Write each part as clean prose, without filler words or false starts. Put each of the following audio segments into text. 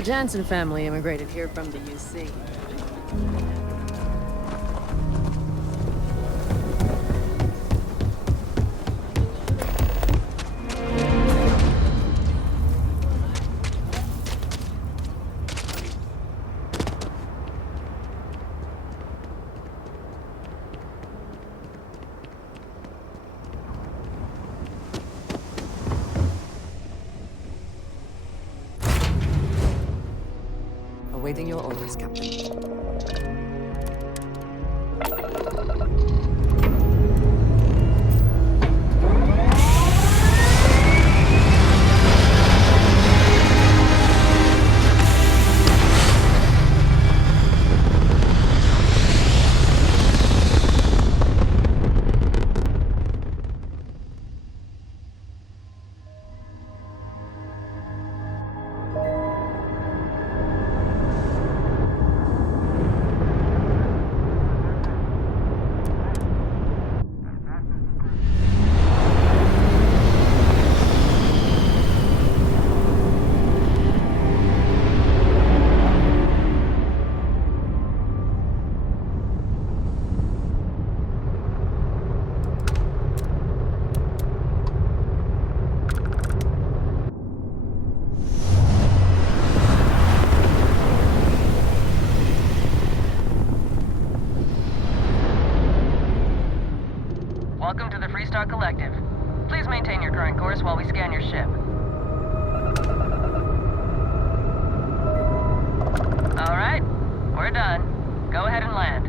The Jansen family immigrated here from the UC. Awaiting your orders, Captain. Welcome to the Freestar Collective. Please maintain your current course while we scan your ship. All right, we're done. Go ahead and land.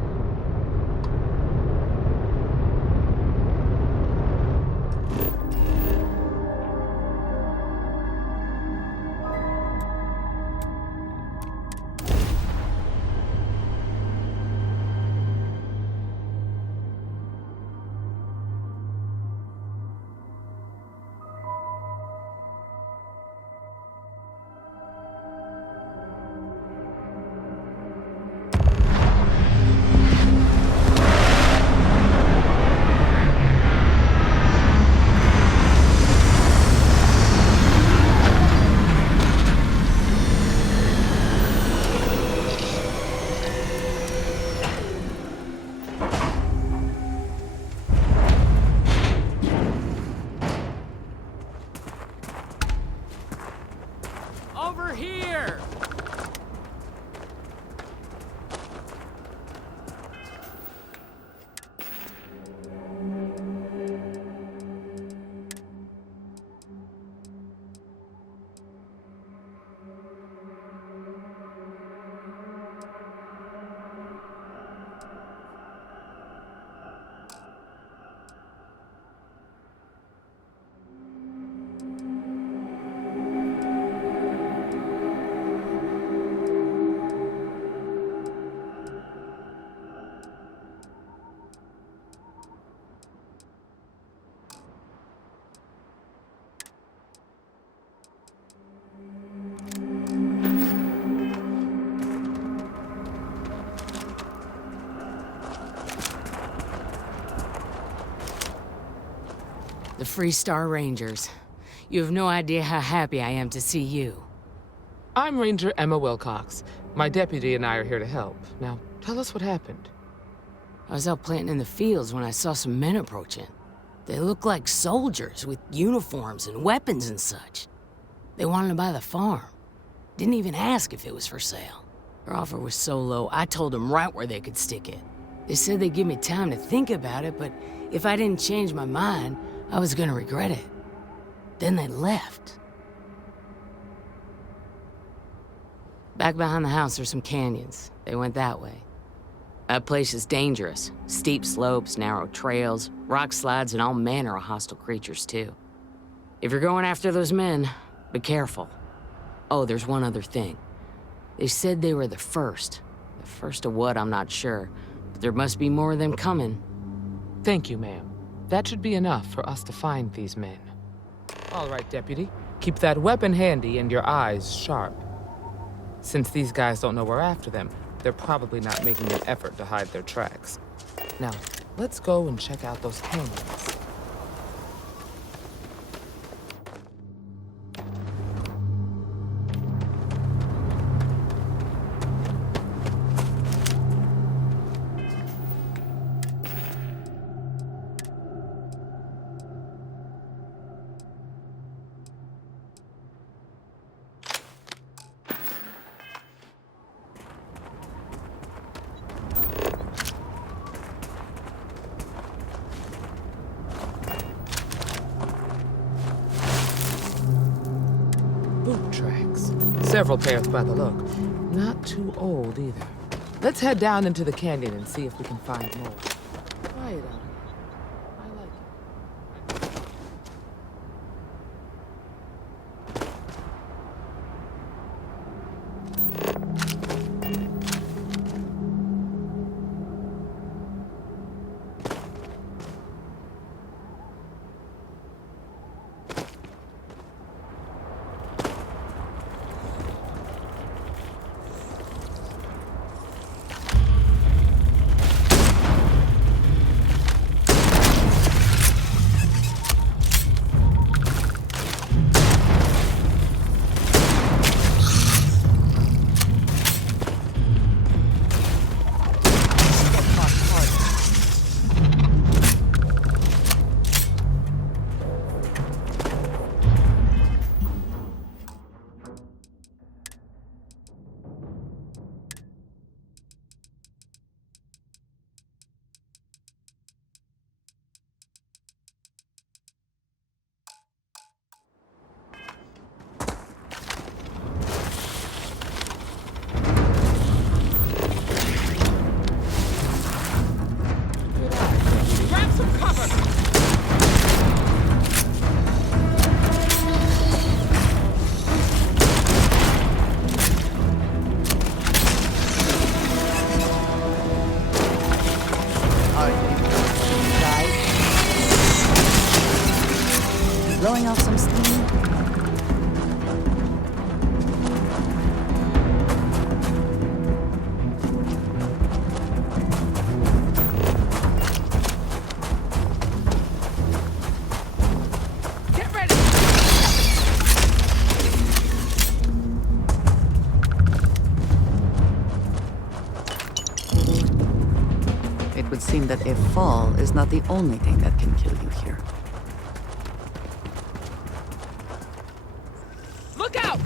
Over here! The Freestar Rangers. You have no idea how happy I am to see you. I'm Ranger Emma Wilcox. My deputy and I are here to help. Now, tell us what happened. I was out planting in the fields when I saw some men approaching. They looked like soldiers with uniforms and weapons and such. They wanted to buy the farm. Didn't even ask if it was for sale. Their offer was so low, I told them right where they could stick it. They said they'd give me time to think about it, but if I didn't change my mind, I was gonna regret it. Then they left. Back behind the house are some canyons. They went that way. That place is dangerous. Steep slopes, narrow trails, rock slides, and all manner of hostile creatures, too. If you're going after those men, be careful. Oh, there's one other thing. They said they were the first. The first of what, I'm not sure. But there must be more of them coming. Thank you, ma'am. That should be enough for us to find these men. All right, deputy. Keep that weapon handy and your eyes sharp. Since these guys don't know we're after them, they're probably not making an effort to hide their tracks. Now, let's go and check out those canyons. several pairs by the look. Not too old either. Let's head down into the canyon and see if we can find more. Quiet out here. I like it. Blowing off some steam? Get ready! It would seem that a fall is not the only thing that can kill you here. Look out!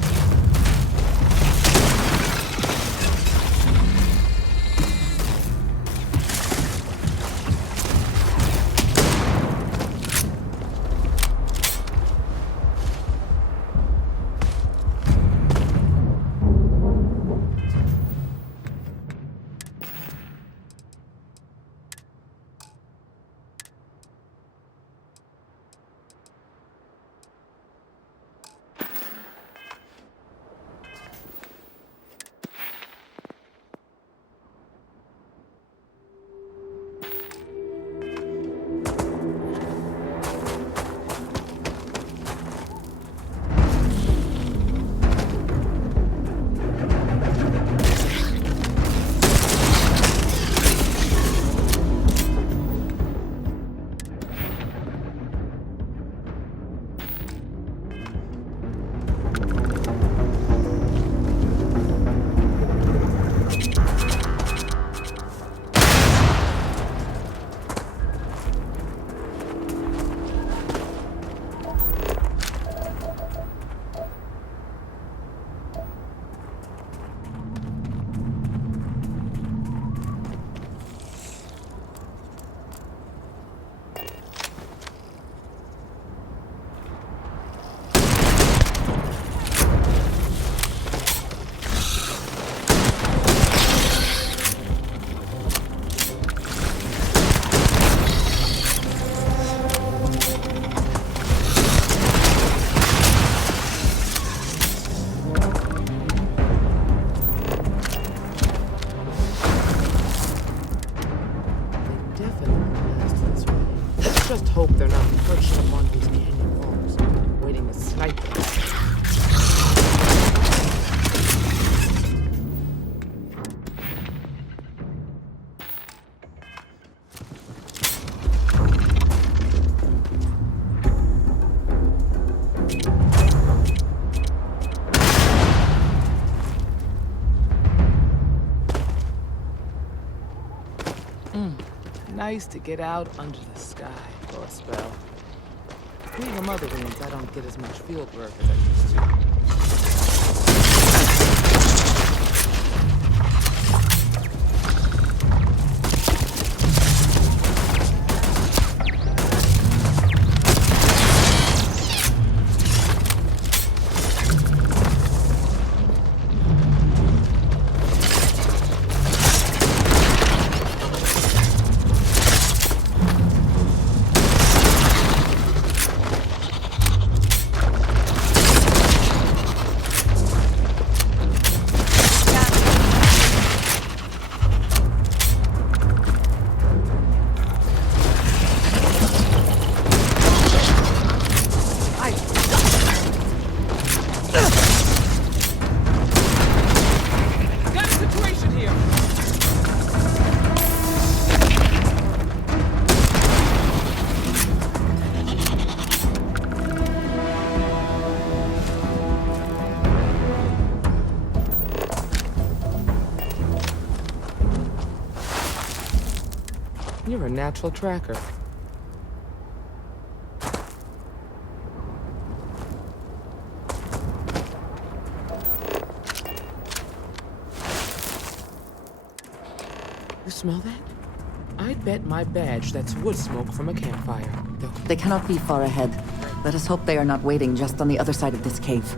Just hope they're not perched up on these canyon walls, waiting to snipe them. Nice to get out under the sky for a spell. Being a mother means I don't get as much field work as I used to. You're a natural tracker. You smell that? I'd bet my badge that's wood smoke from a campfire. Though. They cannot be far ahead. Let us hope they are not waiting just on the other side of this cave.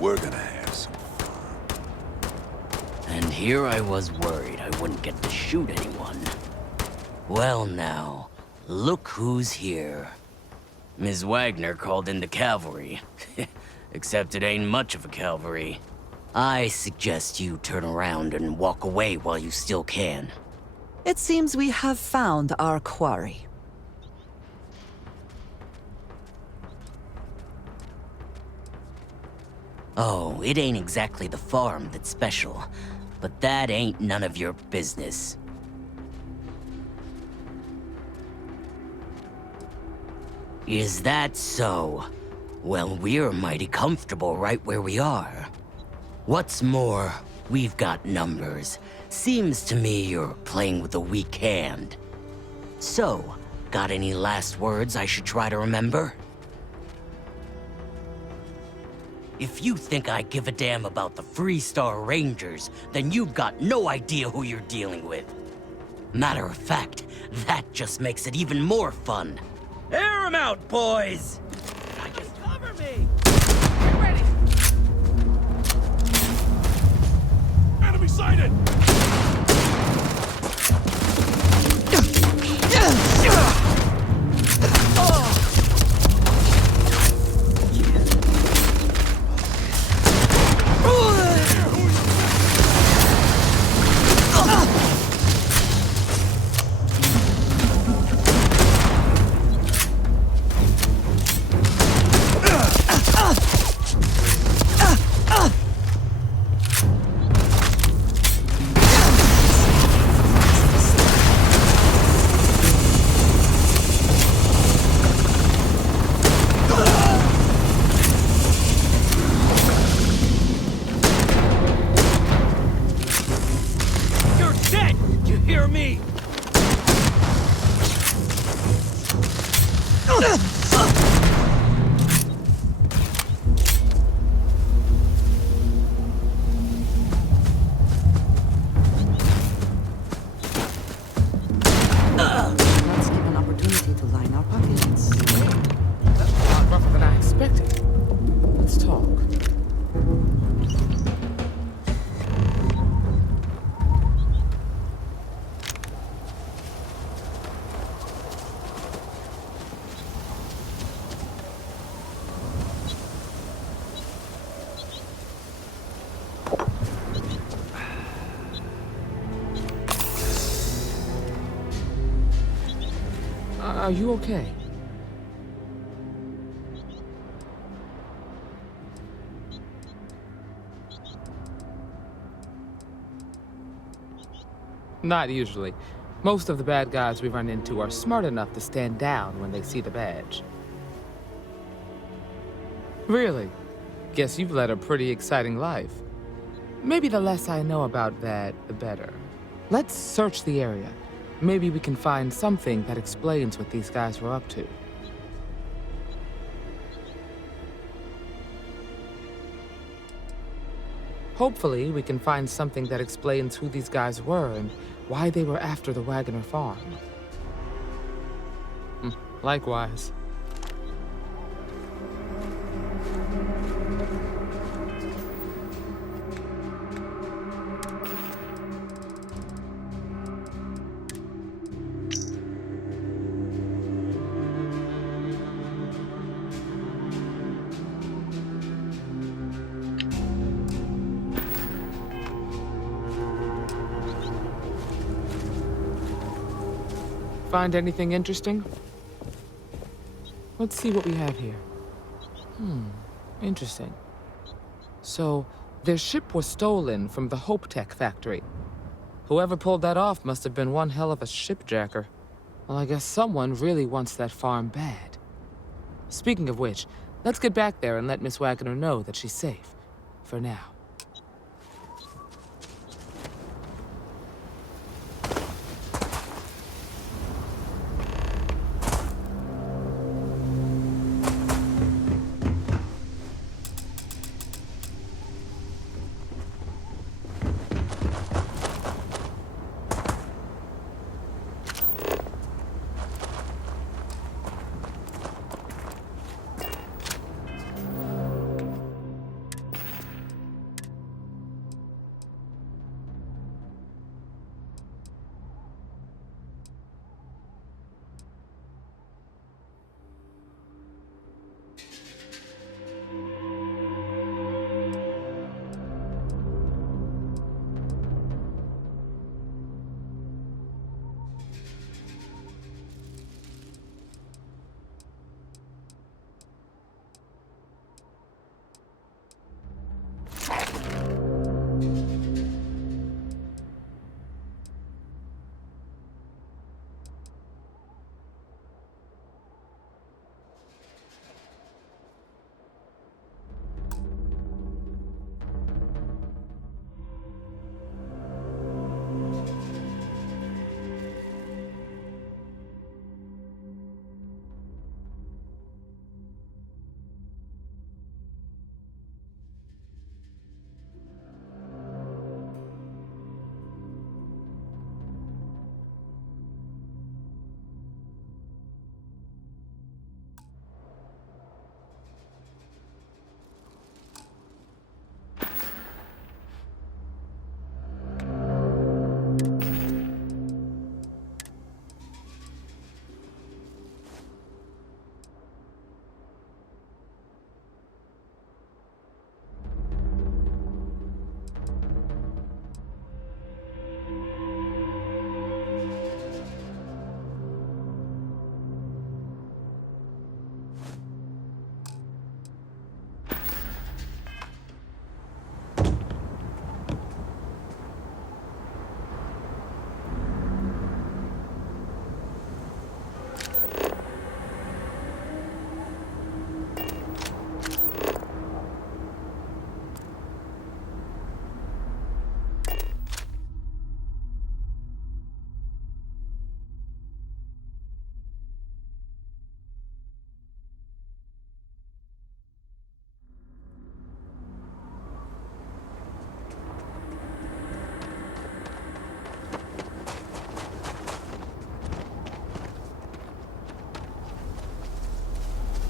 We're gonna have some fun. And here I was worried I wouldn't get to shoot anyone. Well now, look who's here. Ms. Wagner called in the cavalry. Except it ain't much of a cavalry. I suggest you turn around and walk away while you still can. It seems we have found our quarry. Oh, it ain't exactly the farm that's special, but that ain't none of your business. Is that so? Well, we're mighty comfortable right where we are. What's more, we've got numbers. Seems to me you're playing with a weak hand. So, got any last words I should try to remember? If you think I give a damn about the Freestar Rangers, then you've got no idea who you're dealing with. Matter of fact, that just makes it even more fun. Air 'em out, boys! Cover me! Get ready! Enemy sighted! Are you okay? Not usually. Most of the bad guys we run into are smart enough to stand down when they see the badge. Really? Guess you've led a pretty exciting life. Maybe the less I know about that, the better. Let's search the area. Maybe we can find something that explains what these guys were up to. Hopefully, we can find something that explains who these guys were and why they were after the Wagner farm. Likewise. Find anything interesting? Let's see what we have here. Interesting. So, their ship was stolen from the Hope Tech factory. Whoever pulled that off must have been one hell of a shipjacker. Well, I guess someone really wants that farm bad. Speaking of which, let's get back there and let Miss Wagner know that she's safe. For now.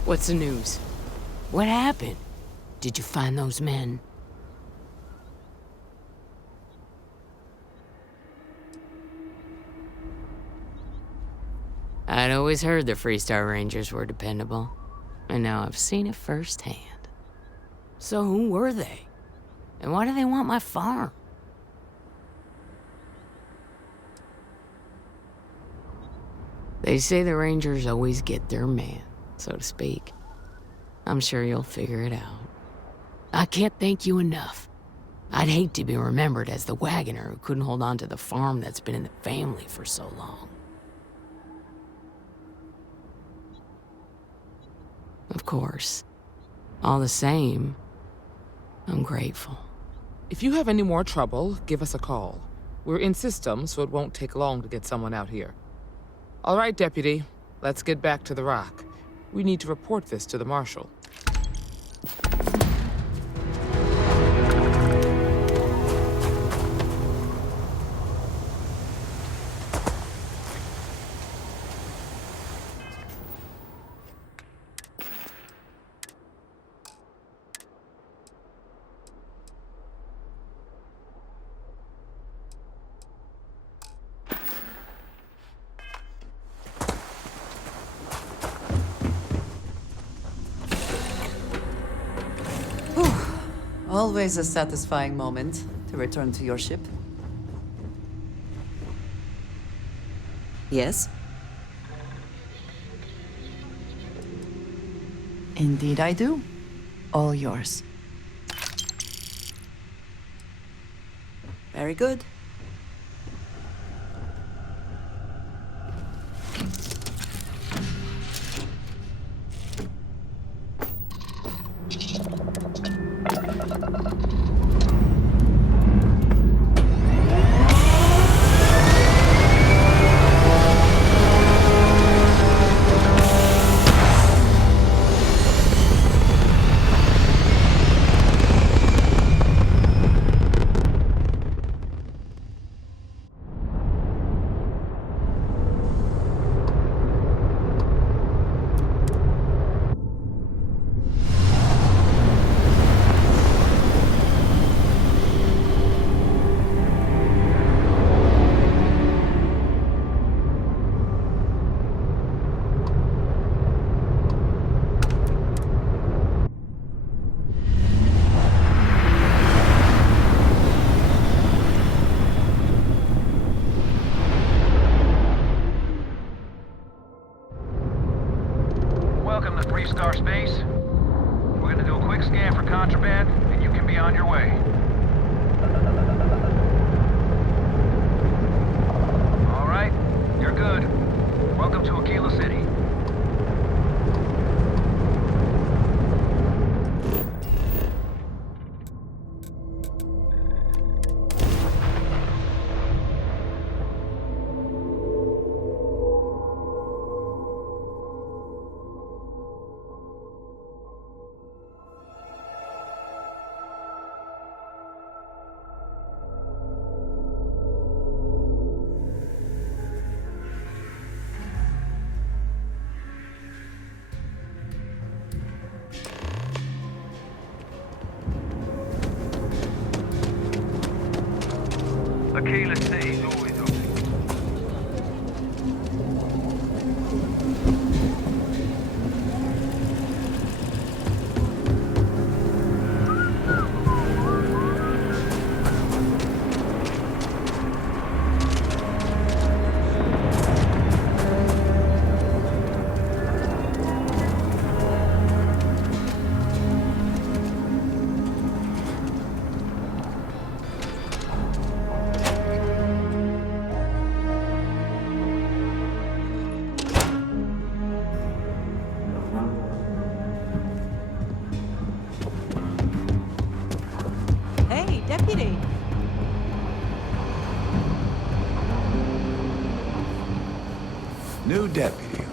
What's the news? What happened? Did you find those men? I'd always heard the Freestar Rangers were dependable, and now I've seen it firsthand. So who were they? And why do they want my farm? They say the Rangers always get their man, so to speak. I'm sure you'll figure it out. I can't thank you enough. I'd hate to be remembered as the wagoner who couldn't hold on to the farm that's been in the family for so long. Of course. All the same, I'm grateful. If you have any more trouble, give us a call. We're in system, so it won't take long to get someone out here. All right, Deputy. Let's get back to the rock. We need to report this to the Marshal. Always a satisfying moment to return to your ship. Yes? Indeed I do. All yours. Very good. Welcome to 3-star space. We're gonna do a quick scan for contraband, and you can be on your way. All right, you're good. Welcome to Aquila City. Aquila City's always open. Hey, Deputy! New deputy.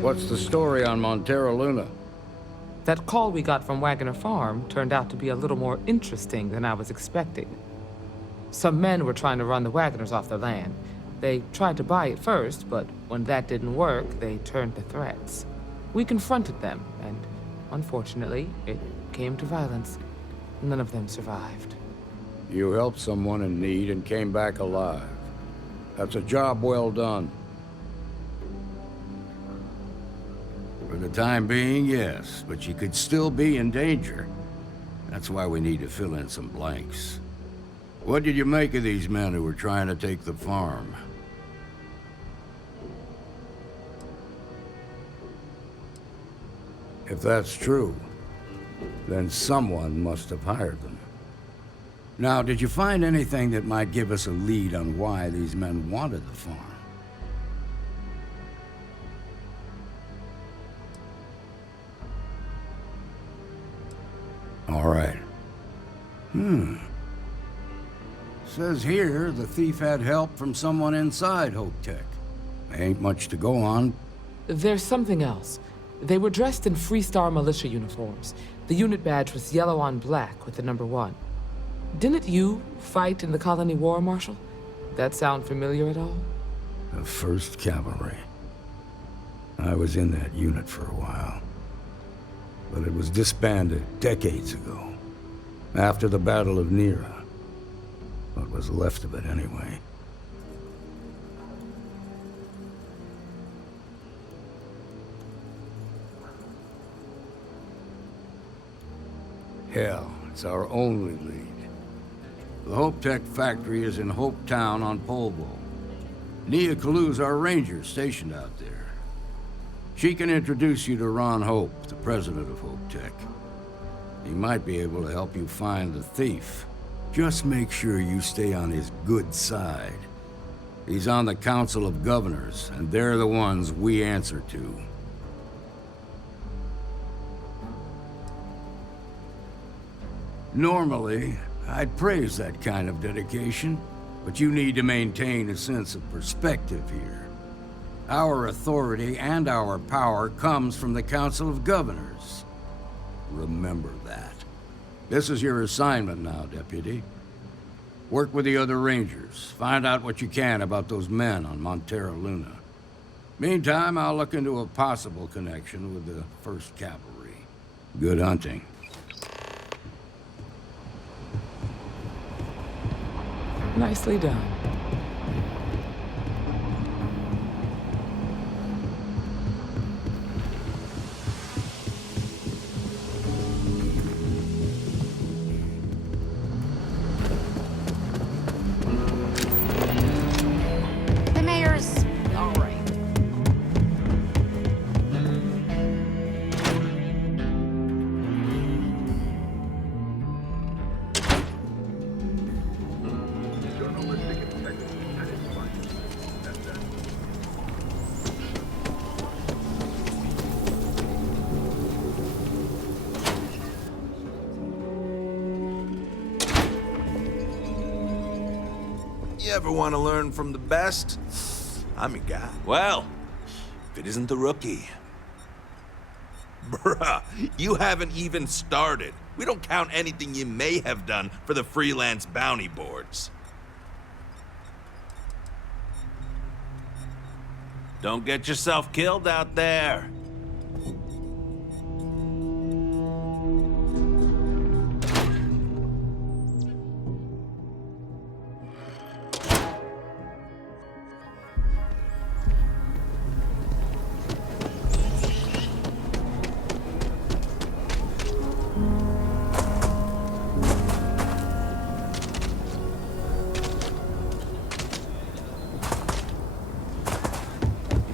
What's the story on Montero Luna? That call we got from Wagoner Farm turned out to be a little more interesting than I was expecting. Some men were trying to run the Wagoners off their land. They tried to buy it first, but when that didn't work, they turned to threats. We confronted them, and unfortunately, it came to violence. None of them survived. You helped someone in need and came back alive. That's a job well done. the time being, yes, but she could still be in danger. That's why we need to fill in some blanks. What did you make of these men who were trying to take the farm? If that's true, then someone must have hired them. Now, did you find anything that might give us a lead on why these men wanted the farm? All right. Says here the thief had help from someone inside Hope Tech. Ain't much to go on. There's something else. They were dressed in Freestar militia uniforms. The unit badge was yellow on black with the number 1. Didn't you fight in the Colony War, Marshal? That sound familiar at all? The 1st Cavalry. I was in that unit for a while. But it was disbanded decades ago. After the Battle of Nera. What was left of it, anyway. Hell, it's our only lead. The Hope Tech factory is in Hope Town on Polvo. Nia Kalu's our ranger stationed out there. She can introduce you to Ron Hope, the president of Hope Tech. He might be able to help you find the thief. Just make sure you stay on his good side. He's on the Council of Governors, and they're the ones we answer to. Normally, I'd praise that kind of dedication, but you need to maintain a sense of perspective here. Our authority and our power comes from the Council of Governors. Remember that. This is your assignment now, Deputy. Work with the other Rangers. Find out what you can about those men on Montera Luna. Meantime, I'll look into a possible connection with the 1st Cavalry. Good hunting. Nicely done. The mayor's all right. You ever want to learn from the best? I'm your guy. Well, if it isn't the rookie. Bruh, you haven't even started. We don't count anything you may have done for the freelance bounty boards. Don't get yourself killed out there.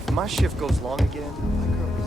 If my shift goes long again, my girl is...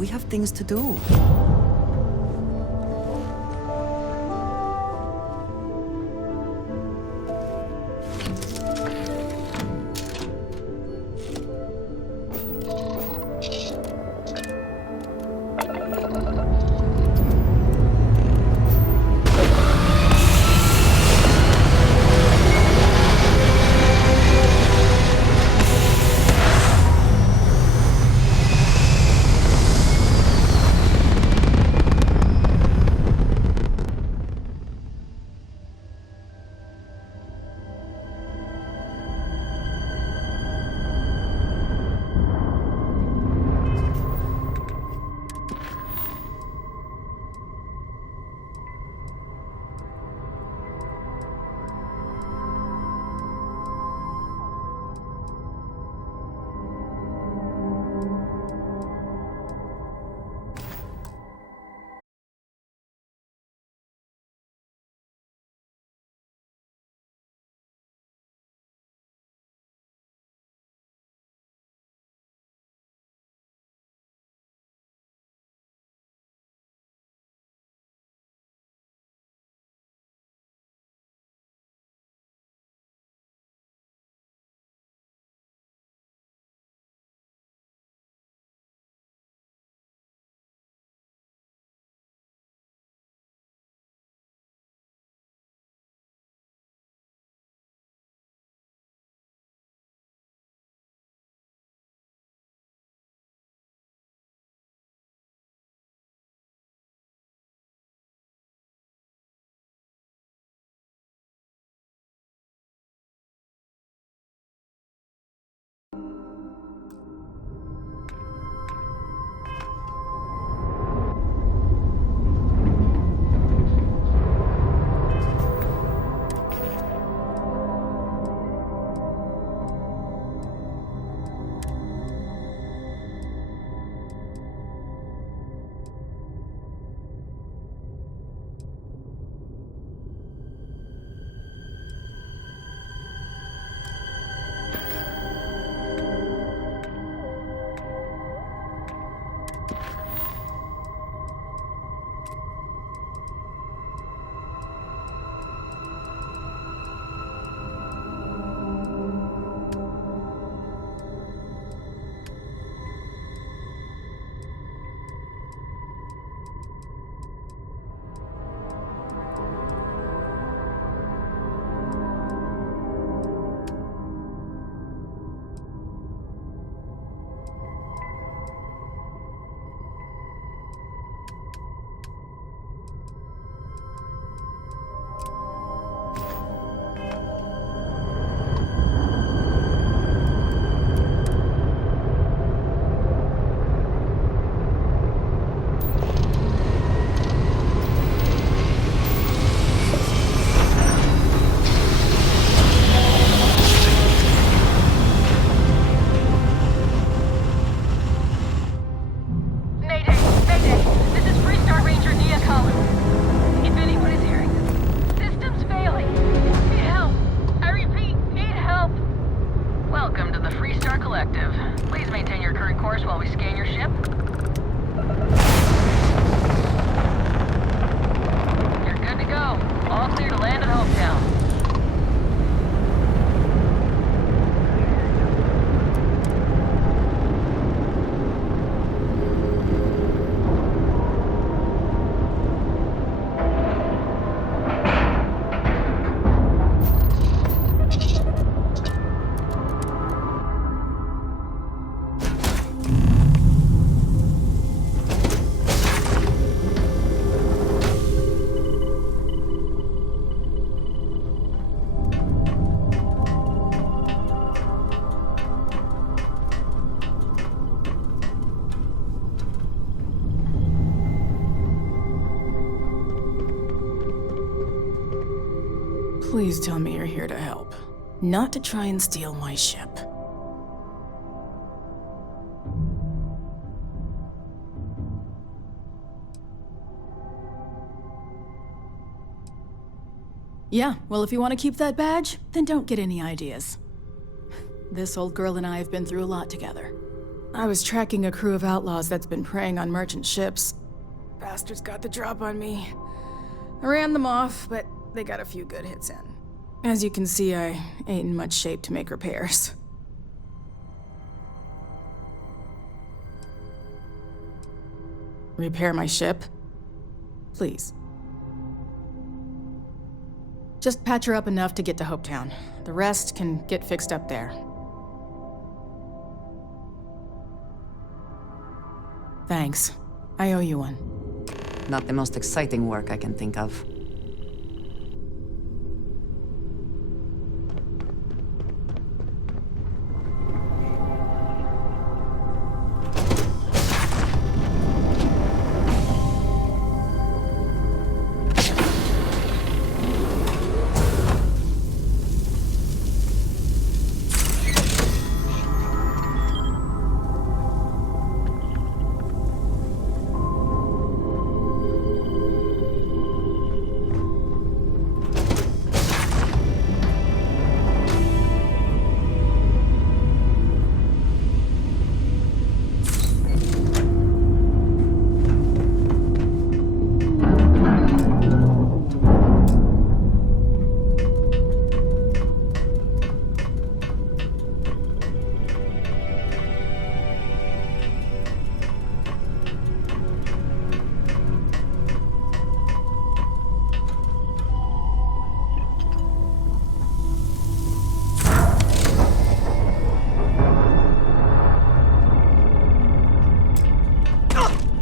We have things to do. Please tell me you're here to help, not to try and steal my ship. Yeah, well, if you want to keep that badge, then don't get any ideas. This old girl and I have been through a lot together. I was tracking a crew of outlaws that's been preying on merchant ships. Bastards got the drop on me. I ran them off, but they got a few good hits in. As you can see, I ain't in much shape to make repairs. Repair my ship? Please. Just patch her up enough to get to Hopetown. The rest can get fixed up there. Thanks. I owe you one. Not the most exciting work I can think of.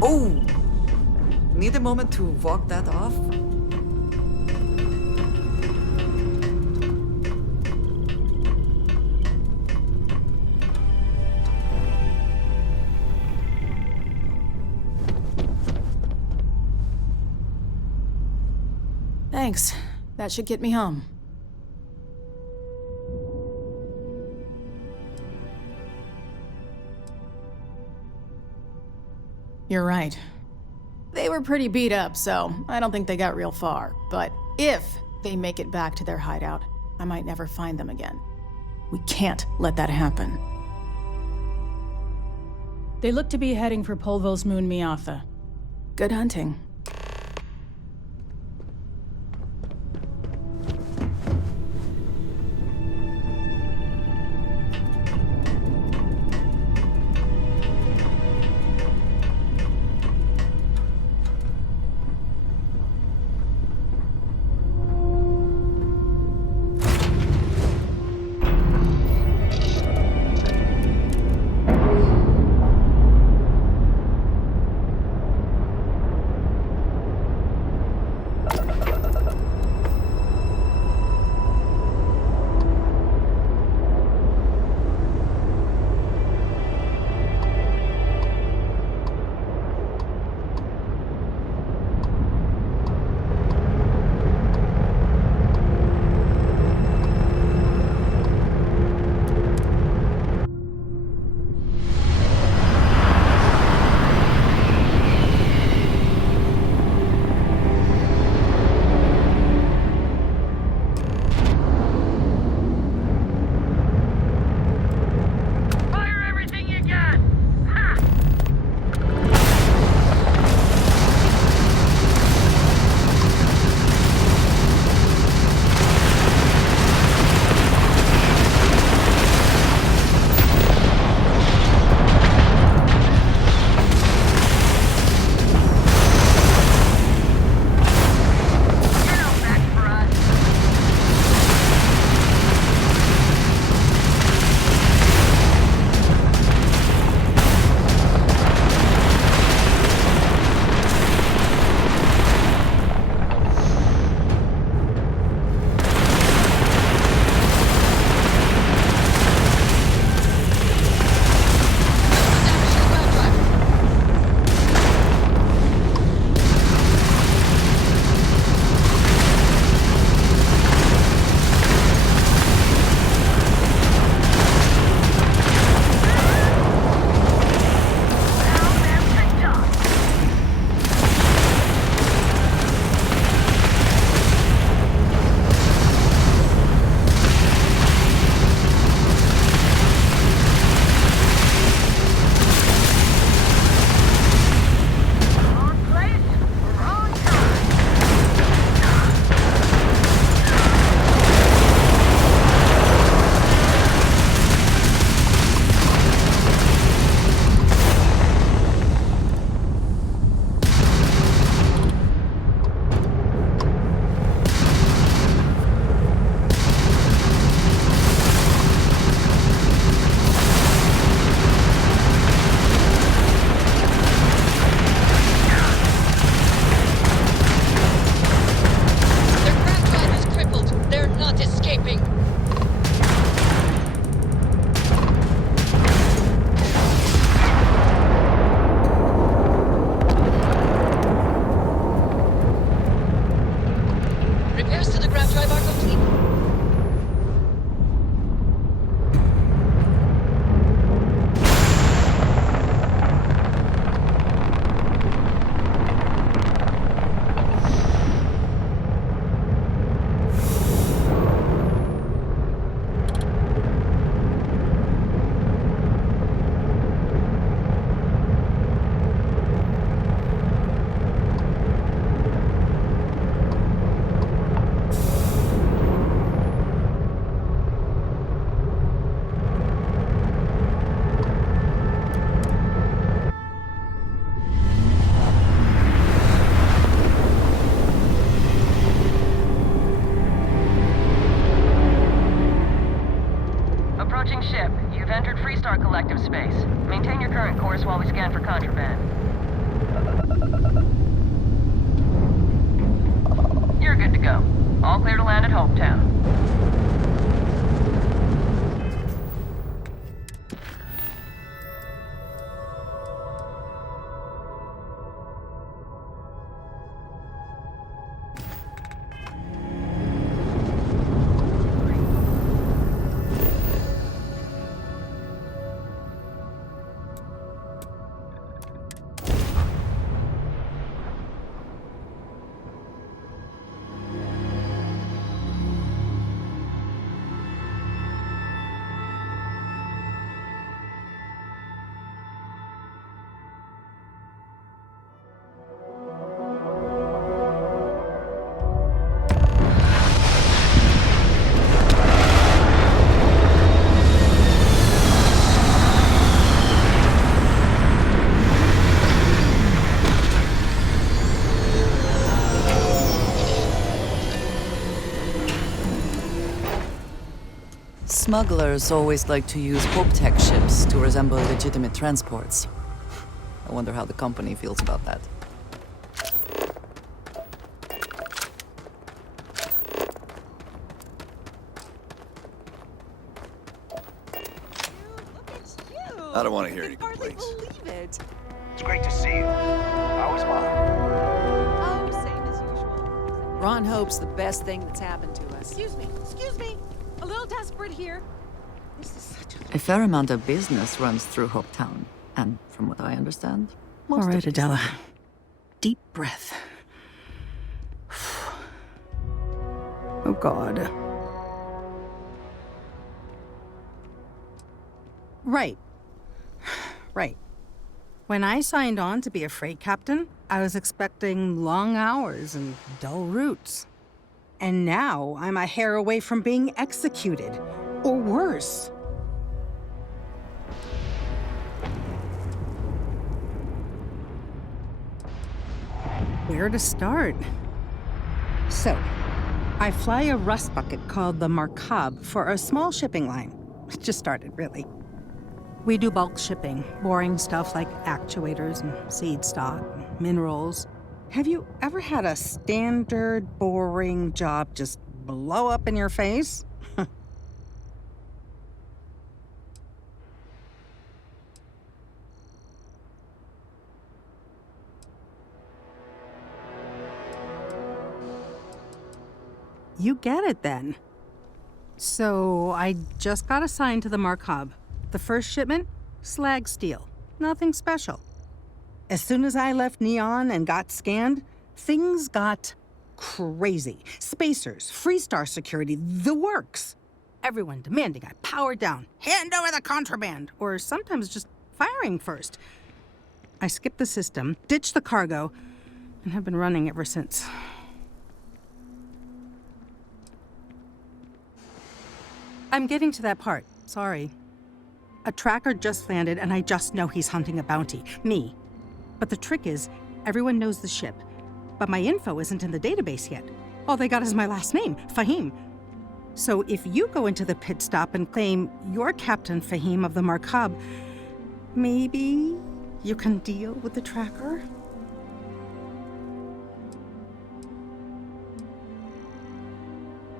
Oh! Need a moment to walk that off? Thanks. That should get me home. You're right. They were pretty beat up, so I don't think they got real far. But if they make it back to their hideout, I might never find them again. We can't let that happen. They look to be heading for Polvo's moon Miatha. Good hunting. You've entered Freestar Collective space. Maintain your current course while we scan for contraband. You're good to go. All clear to land at Hopetown. Smugglers always like to use HopeTech ships to resemble legitimate transports. I wonder how the company feels about that. I don't want to hear any complaints. Believe it. It's great to see you. How is Mom? Oh, same as usual. Ron hopes the best thing that's happened to us. Excuse me. A little desperate here. This is such A fair amount of business runs through Hopetown, and from what I understand, All right, of it is Adela. Deep breath. Oh, God. Right. Right. When I signed on to be a freight captain, I was expecting long hours and dull routes. And now I'm a hair away from being executed. Or worse. Where to start? So, I fly a rust bucket called the Markab for a small shipping line. It just started, really. We do bulk shipping, boring stuff like actuators and seed stock, and minerals. Have you ever had a standard, boring job just blow up in your face? You get it then. So I just got assigned to the Markab. The first shipment, slag steel. Nothing special. As soon as I left Neon and got scanned, things got crazy. Spacers, Freestar security, the works. Everyone demanding I power down, hand over the contraband, or sometimes just firing first. I skipped the system, ditched the cargo, and have been running ever since. I'm getting to that part. Sorry. A tracker just landed, and I just know he's hunting a bounty. Me. But the trick is, everyone knows the ship. But my info isn't in the database yet. All they got is my last name, Fahim. So if you go into the pit stop and claim you're Captain Fahim of the Markab, maybe you can deal with the tracker?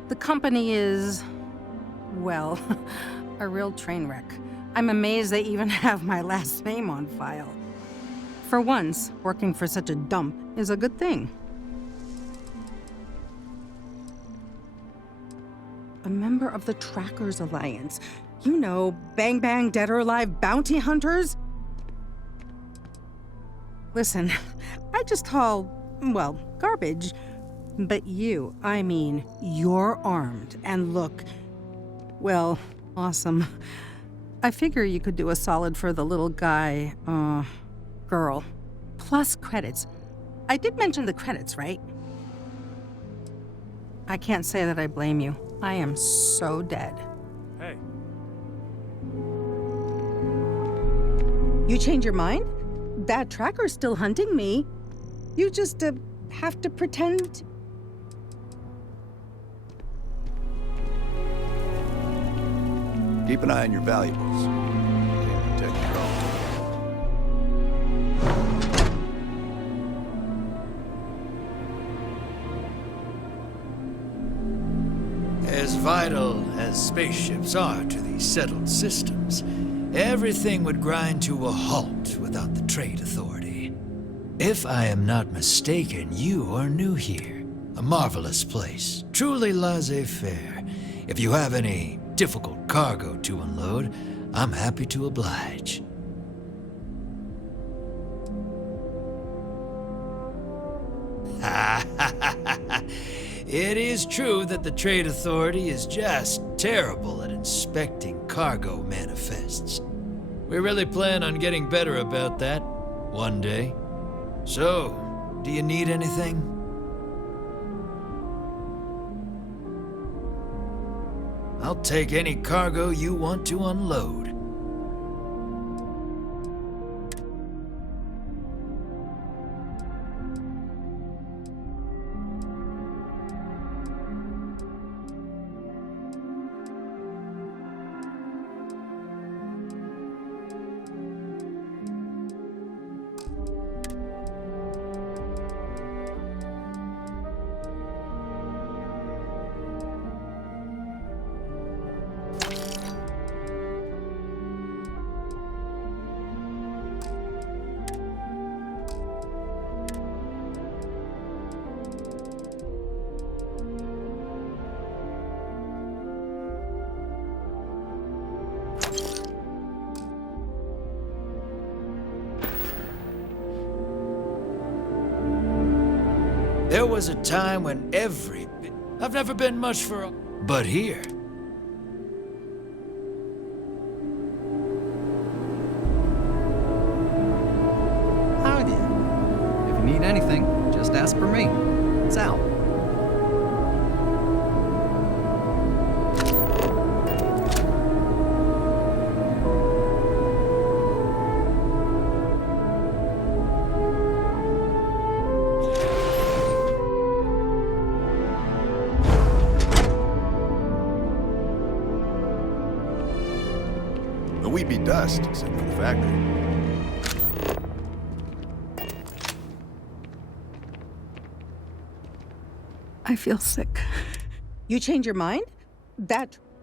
The company is, well, a real train wreck. I'm amazed they even have my last name on file. For once, working for such a dump is a good thing. A member of the Trackers Alliance. You know, bang bang dead or alive bounty hunters? Listen, I just haul, well, garbage. But you, I mean, you're armed and look, well, awesome. I figure you could do a solid for the little guy, girl. Plus credits. I did mention the credits, right? I can't say that I blame you. I am so dead. Hey. You change your mind? That tracker's still hunting me. You just have to pretend. Keep an eye on your valuables. Can't protect your own. As vital as spaceships are to these settled systems, everything would grind to a halt without the Trade Authority. If I am not mistaken, you are new here. A marvelous place, truly laissez-faire. If you have any difficult cargo to unload, I'm happy to oblige. It is true that the Trade Authority is just terrible at inspecting cargo manifests. We really plan on getting better about that one day. So, do you need anything? I'll take any cargo you want to unload. There was a time when I've never been much for a... But here... Howdy. If you need anything, just ask for me. Sal. But we'd be dust, except for the factory. I feel sick. You change your mind?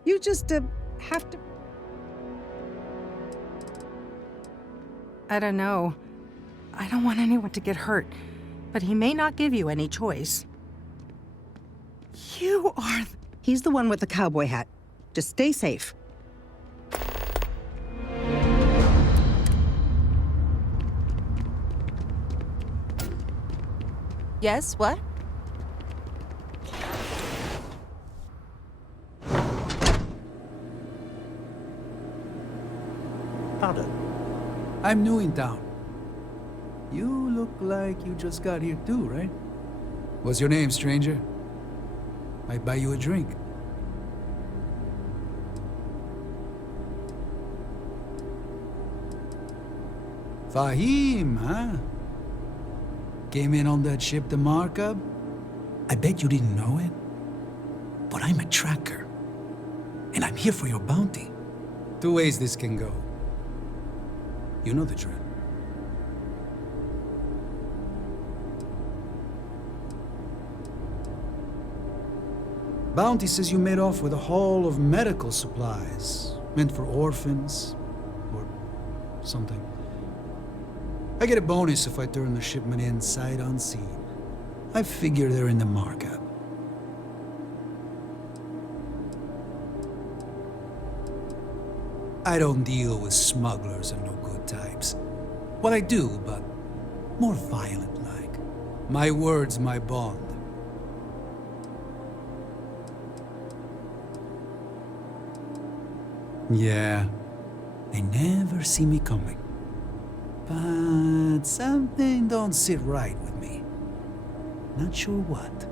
You just have to... I don't know. I don't want anyone to get hurt, but he may not give you any choice. You are... He's the one with the cowboy hat. Just stay safe. Yes, what? Pardon. I'm new in town. You look like you just got here too, right? What's your name, stranger? Might buy you a drink. Fahim, huh? Came in on that ship, the Markup? I bet you didn't know it. But I'm a tracker. And I'm here for your bounty. Two ways this can go. You know the drill. Bounty says you made off with a haul of medical supplies, meant for orphans, or something. I get a bonus if I turn the shipment in sight unseen. I figure they're in the markup. I don't deal with smugglers and no good types. Well, I do, but more violent-like. My word's my bond. Yeah, they never see me coming. But something don't sit right with me. Not sure what.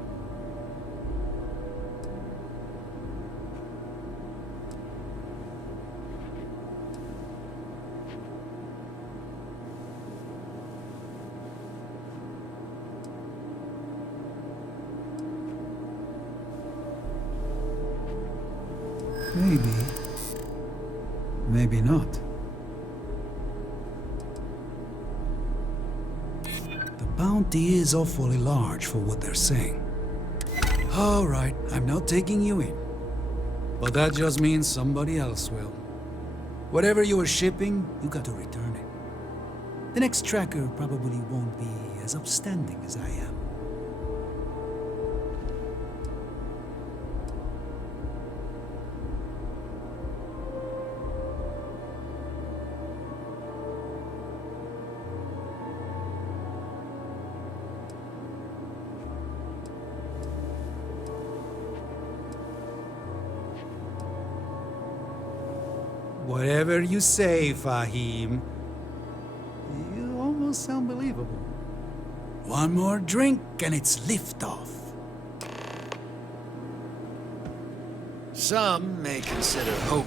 Maybe not? The bounty is awfully large for what they're saying. All right, I'm not taking you in. But that just means somebody else will. Whatever you were shipping, you got to return it. The next tracker probably won't be as upstanding as I am. Whatever you say, Fahim. You almost sound believable. One more drink and it's liftoff. Some may consider hope.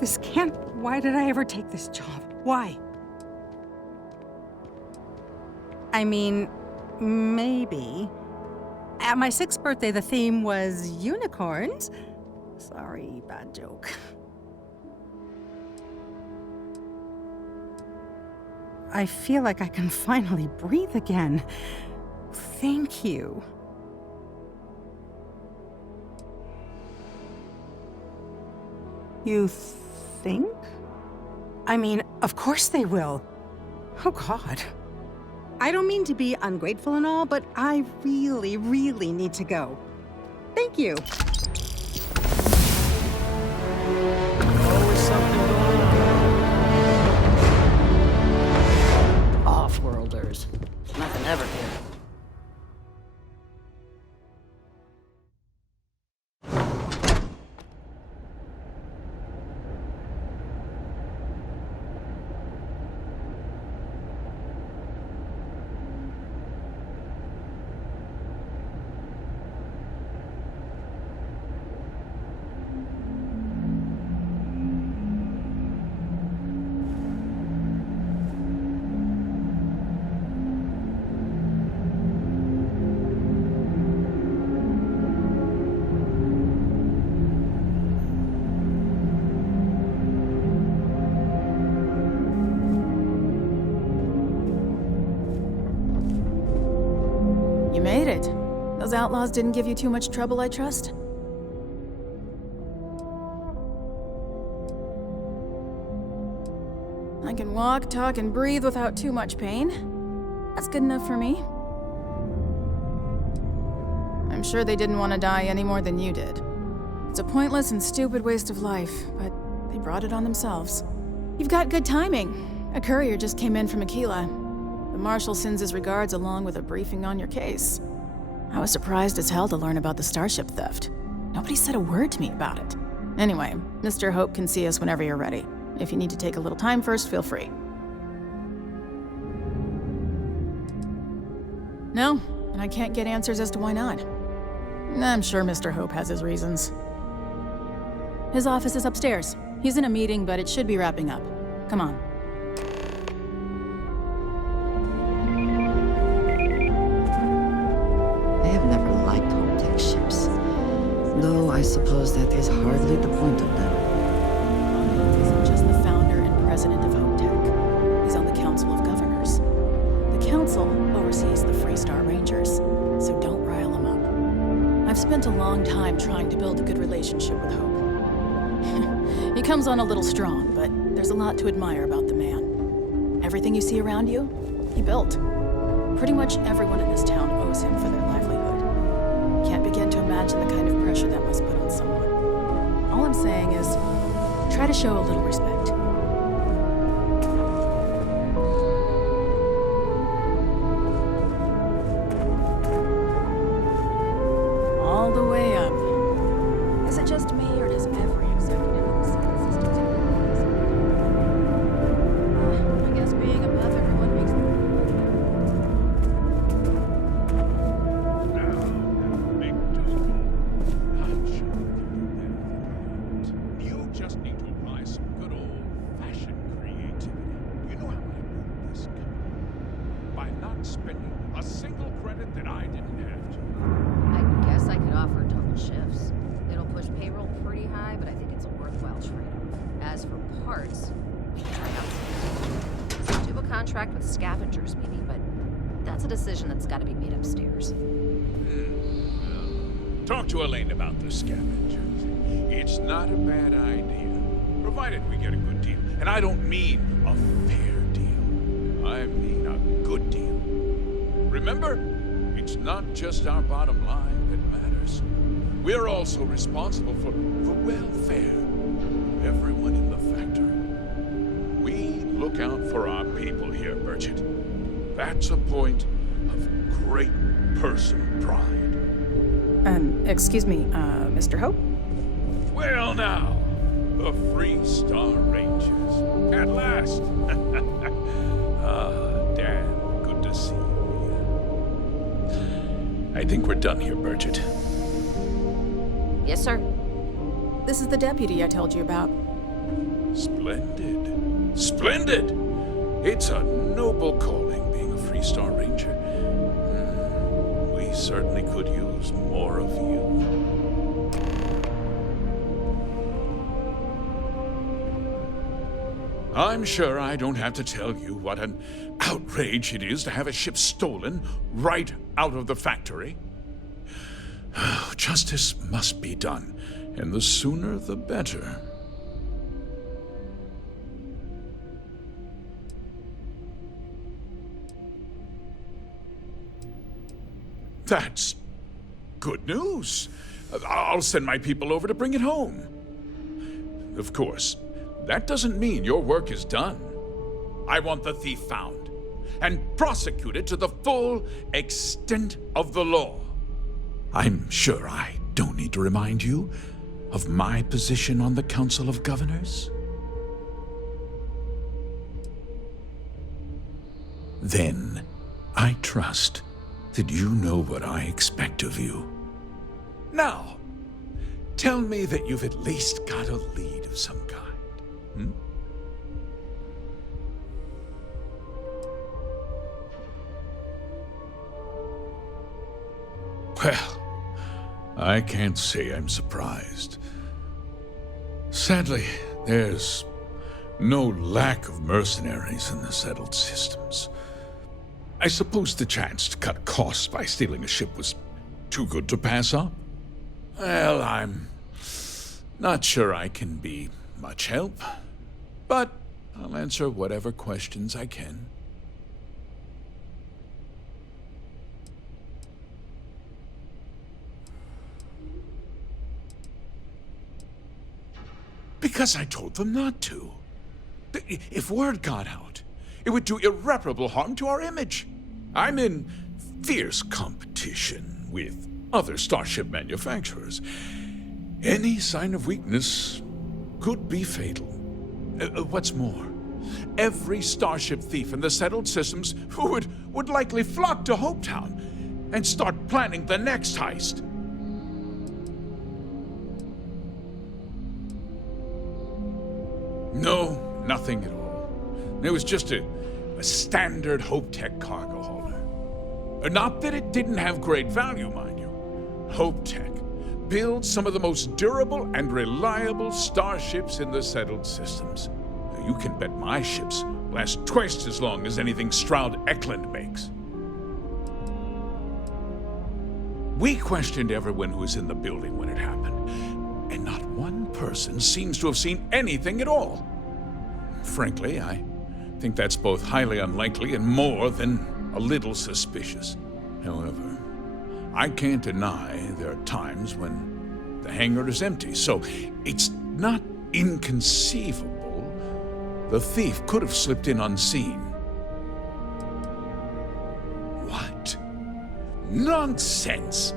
This can't... Why did I ever take this job? Why? I mean, maybe. At my 6th birthday, the theme was unicorns. Sorry, bad joke. I feel like I can finally breathe again. Thank you. You think? I mean, of course they will. Oh, God. I don't mean to be ungrateful and all, but I really, really need to go. Thank you. Always something going on. Off-worlders. Nothing ever here. You made it. Those outlaws didn't give you too much trouble, I trust? I can walk, talk, and breathe without too much pain. That's good enough for me. I'm sure they didn't want to die any more than you did. It's a pointless and stupid waste of life, but they brought it on themselves. You've got good timing. A courier just came in from Aquila. The Marshal sends his regards along with a briefing on your case. I was surprised as hell to learn about the starship theft. Nobody said a word to me about it. Anyway, Mr. Hope can see us whenever you're ready. If you need to take a little time first, feel free. No, and I can't get answers as to why not. I'm sure Mr. Hope has his reasons. His office is upstairs. He's in a meeting, but it should be wrapping up. Come on. I have never liked home-tech ships. Though I suppose that is hardly the point of them. Isn't just the founder and president of HomeTech. He's on the Council of Governors. The Council oversees the Freestar Rangers, so don't rile him up. I've spent a long time trying to build a good relationship with Hope. He comes on a little strong, but there's a lot to admire about the man. Everything you see around you, he built. Pretty much everyone in this town owes him for their livelihood. Can't begin to imagine the kind of pressure that must put on someone. All I'm saying is, try to show a little respect. All the way up. Is it just me, or does every executive in the city system do this? I guess being above everyone makes You just need to apply some good old spending a single credit that I didn't have to. I guess I could offer double shifts. It'll push payroll pretty high, but I think it's a worthwhile trade-off. As for parts, we can try out some. Do a contract with scavengers, maybe, but that's a decision that's got to be made upstairs. Talk to Elaine about the scavengers. It's not a bad idea, provided we get a good deal. And I don't mean a fair deal. I mean a good deal. Remember, it's not just our bottom line that matters. We're also responsible for the welfare of everyone in the factory. We look out for our people here, Bridget. That's a point of great personal pride. Excuse me, Mr. Hope? Well now, the Free Star Rangers. At last! Dad, good to see you again. I think we're done here, Bridget. Yes, sir. This is the deputy I told you about. Splendid. Splendid! It's a noble calling, being a Free Star Ranger. We certainly could use more of you. I'm sure I don't have to tell you what an outrage it is to have a ship stolen right out of the factory. Justice must be done, and the sooner the better. That's good news. I'll send my people over to bring it home. Of course, that doesn't mean your work is done. I want the thief found and prosecuted to the full extent of the law. I'm sure I don't need to remind you of my position on the Council of Governors. Then, I trust that you know what I expect of you. Now, tell me that you've at least got a lead of some kind. Well, I can't say I'm surprised. Sadly, there's no lack of mercenaries in the settled systems. I suppose the chance to cut costs by stealing a ship was too good to pass up? Well, I'm not sure I can be much help, but I'll answer whatever questions I can. Because I told them not to. If word got out, it would do irreparable harm to our image. I'm in fierce competition with other starship manufacturers. Any sign of weakness could be fatal. What's more, every starship thief in the settled systems would likely flock to Hopetown and start planning the next heist. No, nothing at all. It was just a standard HopeTech cargo hauler. Not that it didn't have great value, mind you. HopeTech builds some of the most durable and reliable starships in the settled systems. You can bet my ships last twice as long as anything Stroud Eklund makes. We questioned everyone who was in the building when it happened, and not one person seems to have seen anything at all. Frankly, I think that's both highly unlikely and more than a little suspicious. However, I can't deny there are times when the hangar is empty, so it's not inconceivable the thief could have slipped in unseen. What? Nonsense!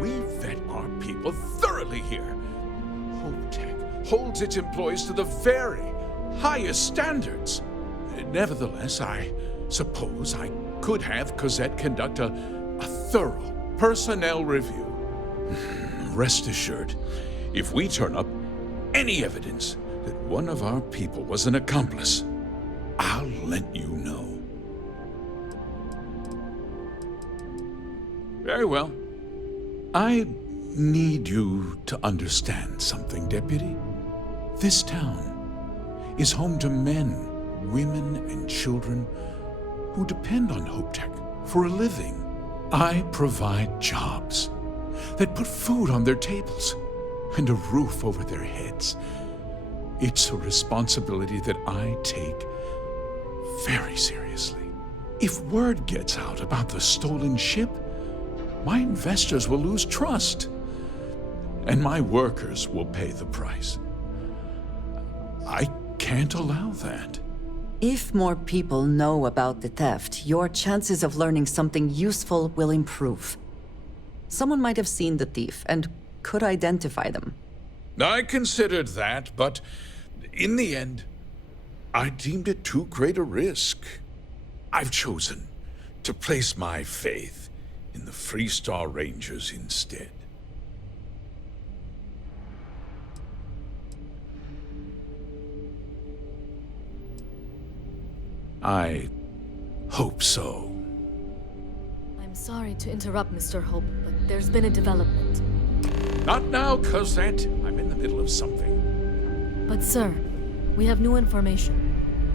We vet our people thoroughly here. HopeTech holds its employees to the very highest standards. Nevertheless, I suppose I could have Cosette conduct a thorough personnel review. Rest assured, if we turn up any evidence that one of our people was an accomplice, I'll let you know. Very well. I need you to understand something, Deputy. This town is home to men, women, and children who depend on HopeTech for a living. I provide jobs that put food on their tables and a roof over their heads. It's a responsibility that I take very seriously. If word gets out about the stolen ship, my investors will lose trust, and my workers will pay the price. I can't allow that. If more people know about the theft, your chances of learning something useful will improve. Someone might have seen the thief and could identify them. I considered that, but in the end, I deemed it too great a risk. I've chosen to place my faith in the Freestar Rangers instead. I hope so. I'm sorry to interrupt, Mr. Hope, but there's been a development. Not now, Cosette. I'm in the middle of something. But sir, we have new information.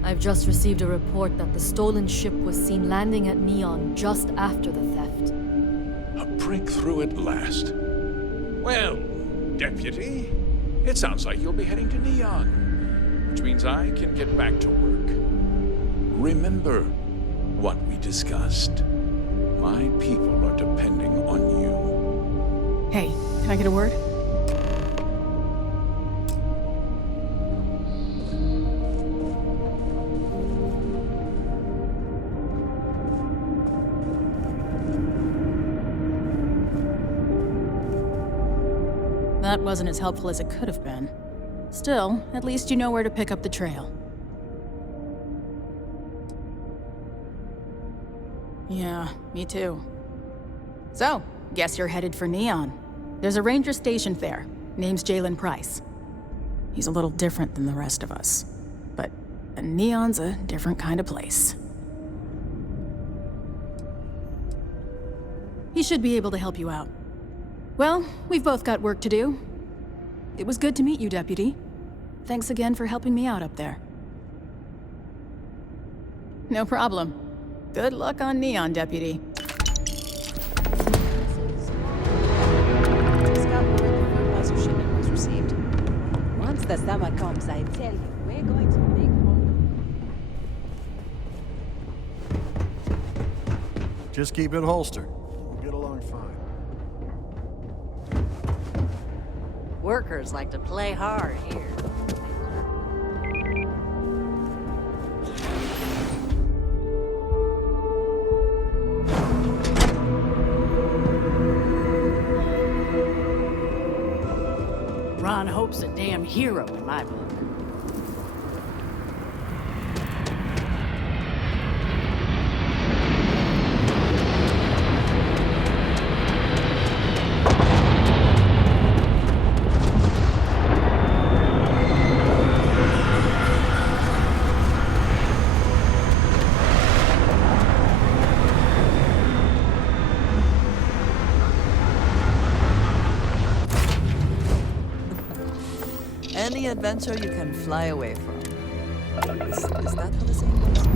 I've just received a report that the stolen ship was seen landing at Neon just after the theft. A breakthrough at last. Well, Deputy, it sounds like you'll be heading to Neon, which means I can get back to work. Remember what we discussed. My people are depending on you. Hey, can I get a word? That wasn't as helpful as it could have been. Still, at least you know where to pick up the trail. Yeah, me too. So, guess you're headed for Neon. There's a ranger stationed there. Name's Jalen Price. He's a little different than the rest of us. But Neon's a different kind of place. He should be able to help you out. Well, we've both got work to do. It was good to meet you, Deputy. Thanks again for helping me out up there. No problem. Good luck on Neon, Deputy. Fertilizer shipment was received. Once the summer comes, I tell you, we're going to make one. Just keep it holstered. We'll get along fine. Workers like to play hard here. Ron Hope's a damn hero in my book. Any adventure you can fly away from. Is that how the saying goes?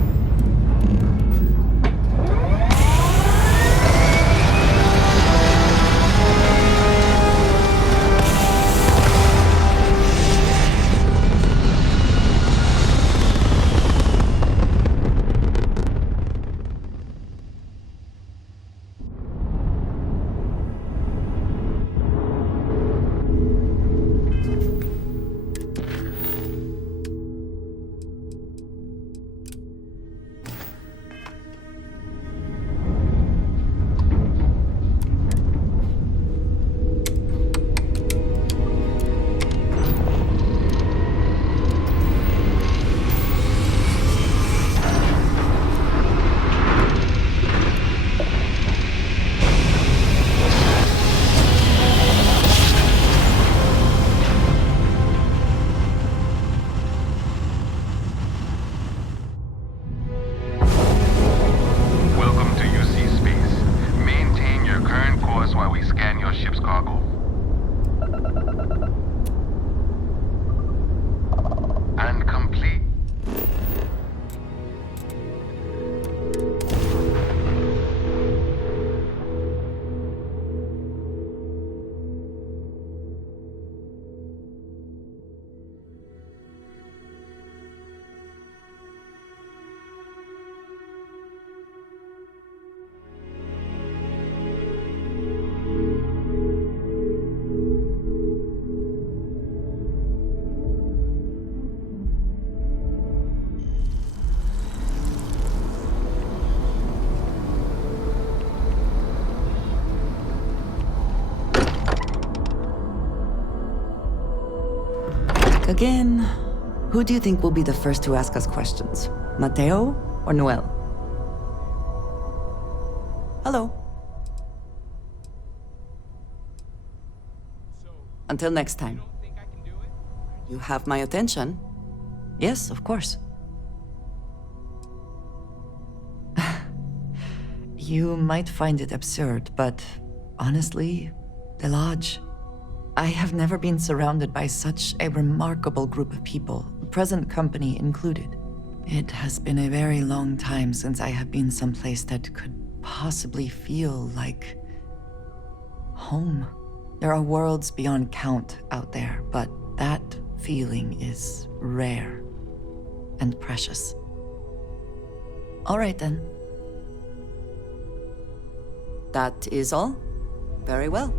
Again, who do you think will be the first to ask us questions? Mateo or Noel? Hello. Until next time. You have my attention. Yes, of course. You might find it absurd, but honestly, the Lodge. I have never been surrounded by such a remarkable group of people, present company included. It has been a very long time since I have been someplace that could possibly feel like home. There are worlds beyond count out there, but that feeling is rare and precious. All right then. That is all? Very well.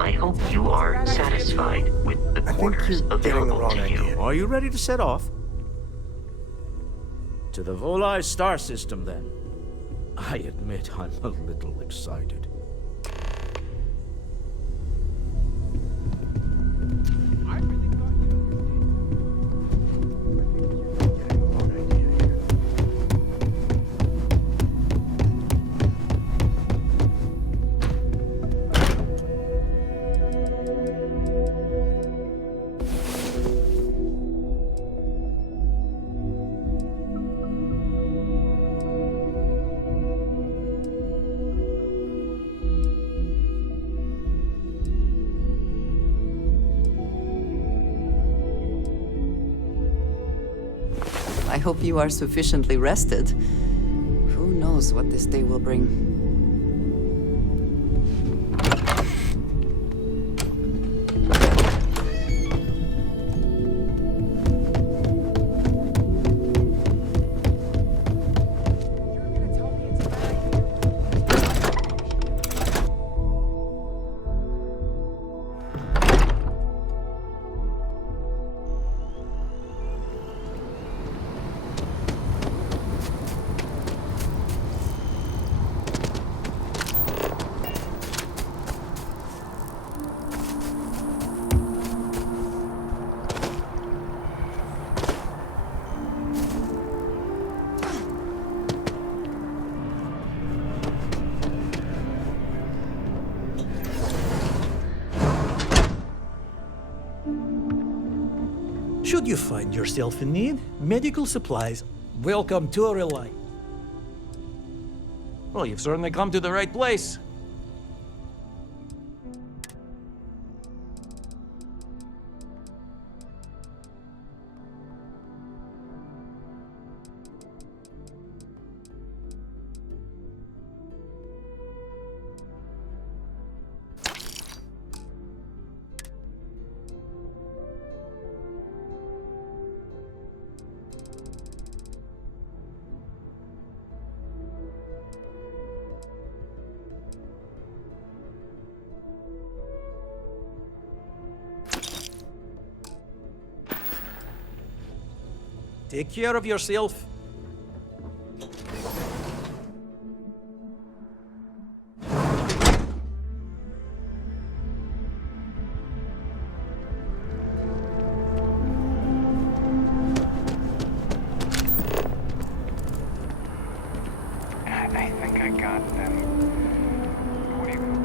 I hope you are satisfied with the quarters available to you. Are you ready to set off? To the Volai star system, then. I admit I'm a little excited. I hope you are sufficiently rested. Who knows what this day will bring? Should you find yourself in need, medical supplies, welcome to Relay. Well, you've certainly come to the right place. Take care of yourself. I think I got them. What do you...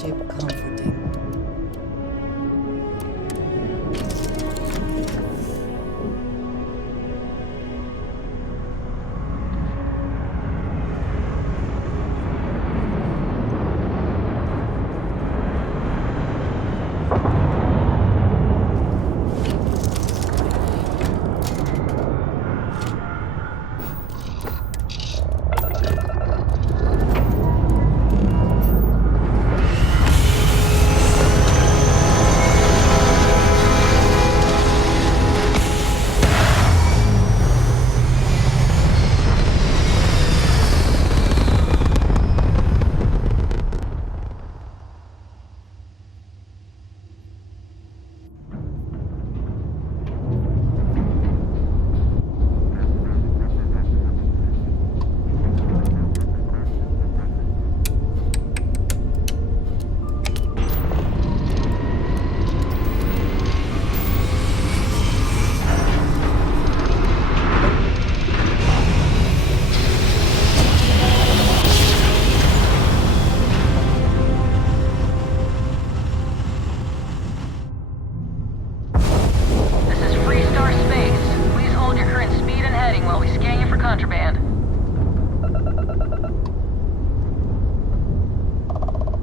shape comforting.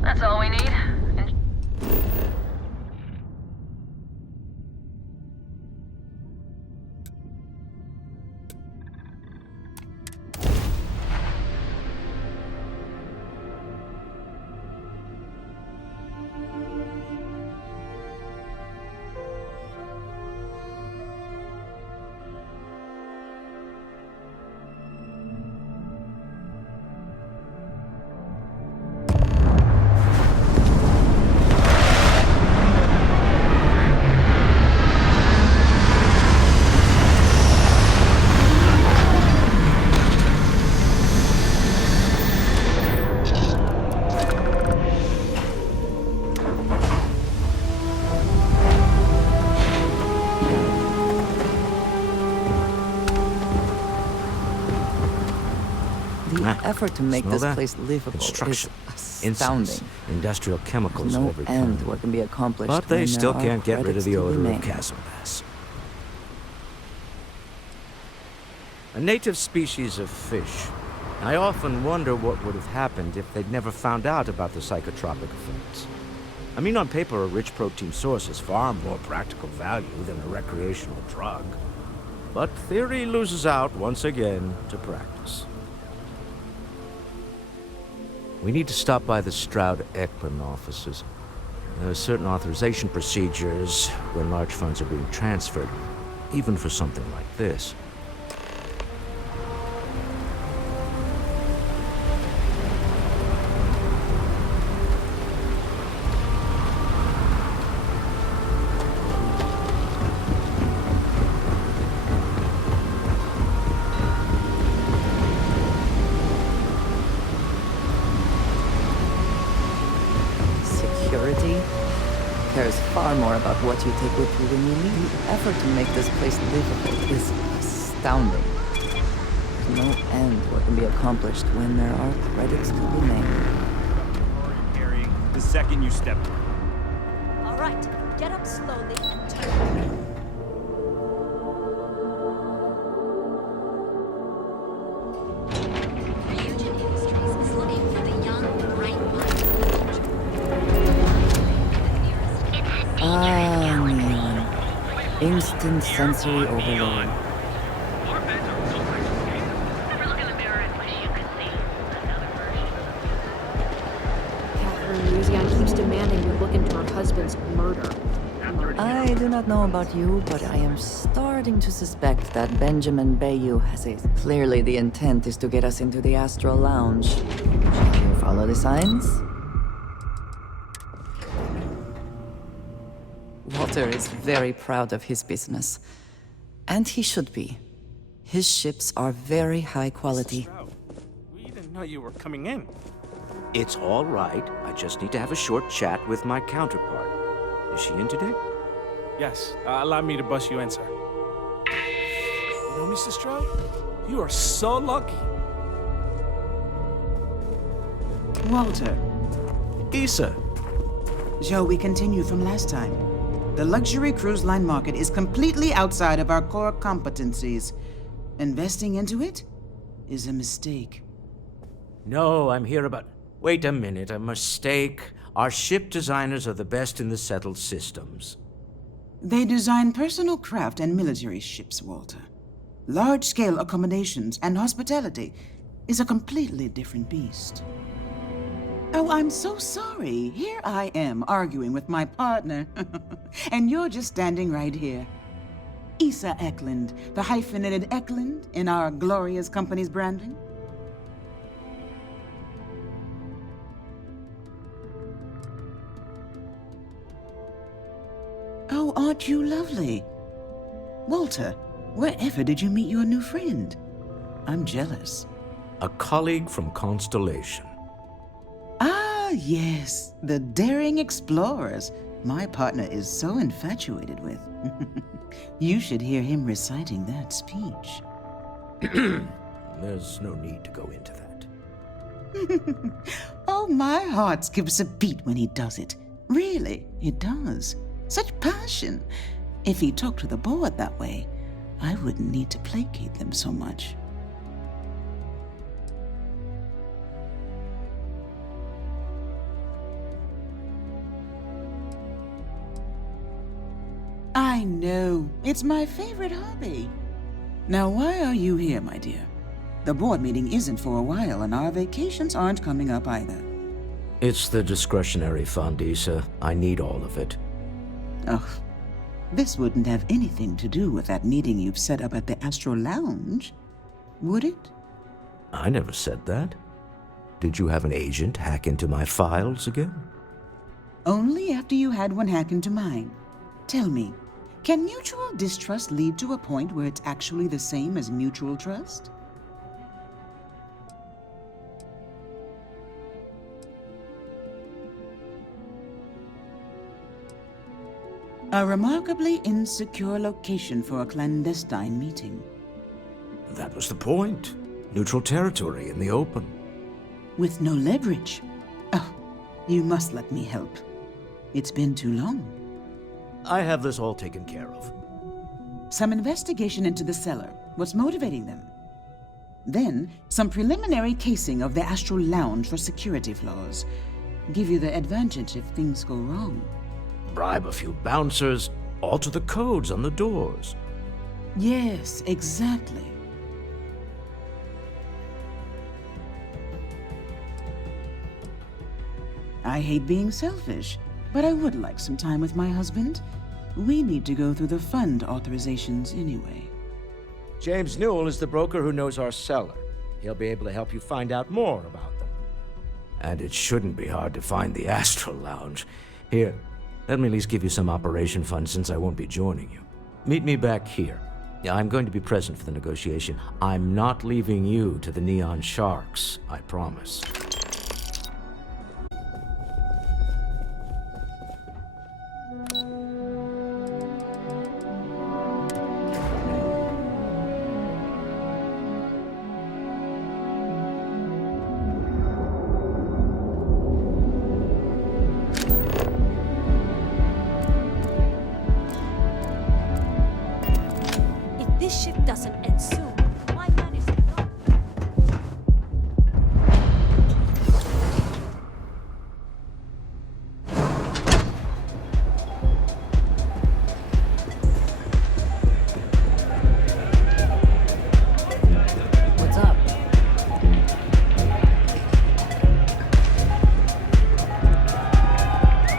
That's all we need. The effort to make this place livable Construction, is astounding. incense, industrial chemicals No of every end kind. what can be accomplished. But they when still there are can't get rid of credits the to be odor of made. castle bass. A native species of fish. I often wonder what would have happened if they'd never found out about the psychotropic effects. I mean, on paper, a rich protein source has far more practical value than a recreational drug. But theory loses out once again to practice. We need to stop by the Stroud-Ekman offices. There are certain authorization procedures when large funds are being transferred, even for something like this. Security cares far more about what you take with you when you leave. The effort to make this place livable is astounding. There's no end what can be accomplished when there are credits to be made. Carrying the second you step. All right, get up slowly and turn. Ah, Neon. Instant sensory overload. Catherine Luzian keeps demanding we look into her husband's murder. I do not know about you, but I am starting to suspect that Benjamin Bayou has it. Clearly the intent is to get us into the Astral Lounge. Shall you follow the signs? Walter is very proud of his business. And he should be. His ships are very high quality. We didn't know you were coming in. It's all right. I just need to have a short chat with my counterpart. Is she in today? Yes, allow me to bust you in, sir. You know, Mr. Stroud? You are so lucky. Walter. Issa, Shall we continue from last time? The luxury cruise line market is completely outside of our core competencies. Investing into it is a mistake. No, I'm here about... Wait a minute, a mistake? Our ship designers are the best in the settled systems. They design personal craft and military ships, Walter. Large-scale accommodations and hospitality is a completely different beast. Oh, I'm so sorry. Here I am arguing with my partner. And you're just standing right here. Issa Eklund, the hyphenated Eklund in our glorious company's branding. Oh, aren't you lovely? Walter, wherever did you meet your new friend? I'm jealous. A colleague from Constellation. Ah, yes, the daring explorers my partner is so infatuated with. You should hear him reciting that speech. There's no need to go into that. Oh, my heart skips a beat when he does it. Really, it does. Such passion. If he talked to the board that way, I wouldn't need to placate them so much. I know. It's my favorite hobby. Now, why are you here, my dear? The board meeting isn't for a while, and our vacations aren't coming up either. It's the discretionary fund, Issa. I need all of it. Ugh. This wouldn't have anything to do with that meeting you've set up at the Astro Lounge, would it? I never said that. Did you have an agent hack into my files again? Only after you had one hack into mine. Tell me, can mutual distrust lead to a point where it's actually the same as mutual trust? A remarkably insecure location for a clandestine meeting. That was the point. Neutral territory in the open. With no leverage. Oh, you must let me help. It's been too long. I have this all taken care of. Some investigation into the cellar. What's motivating them? Then, some preliminary casing of the Astral Lounge for security flaws. Give you the advantage if things go wrong. Bribe a few bouncers, alter the codes on the doors. Yes, exactly. I hate being selfish, but I would like some time with my husband. We need to go through the fund authorizations anyway. James Newell is the broker who knows our cellar. He'll be able to help you find out more about them. And it shouldn't be hard to find the Astral Lounge. Here, let me at least give you some operation funds since I won't be joining you. Meet me back here. I'm going to be present for the negotiation. I'm not leaving you to the Neon Sharks, I promise. This ship doesn't end soon. My man is gone. What's up?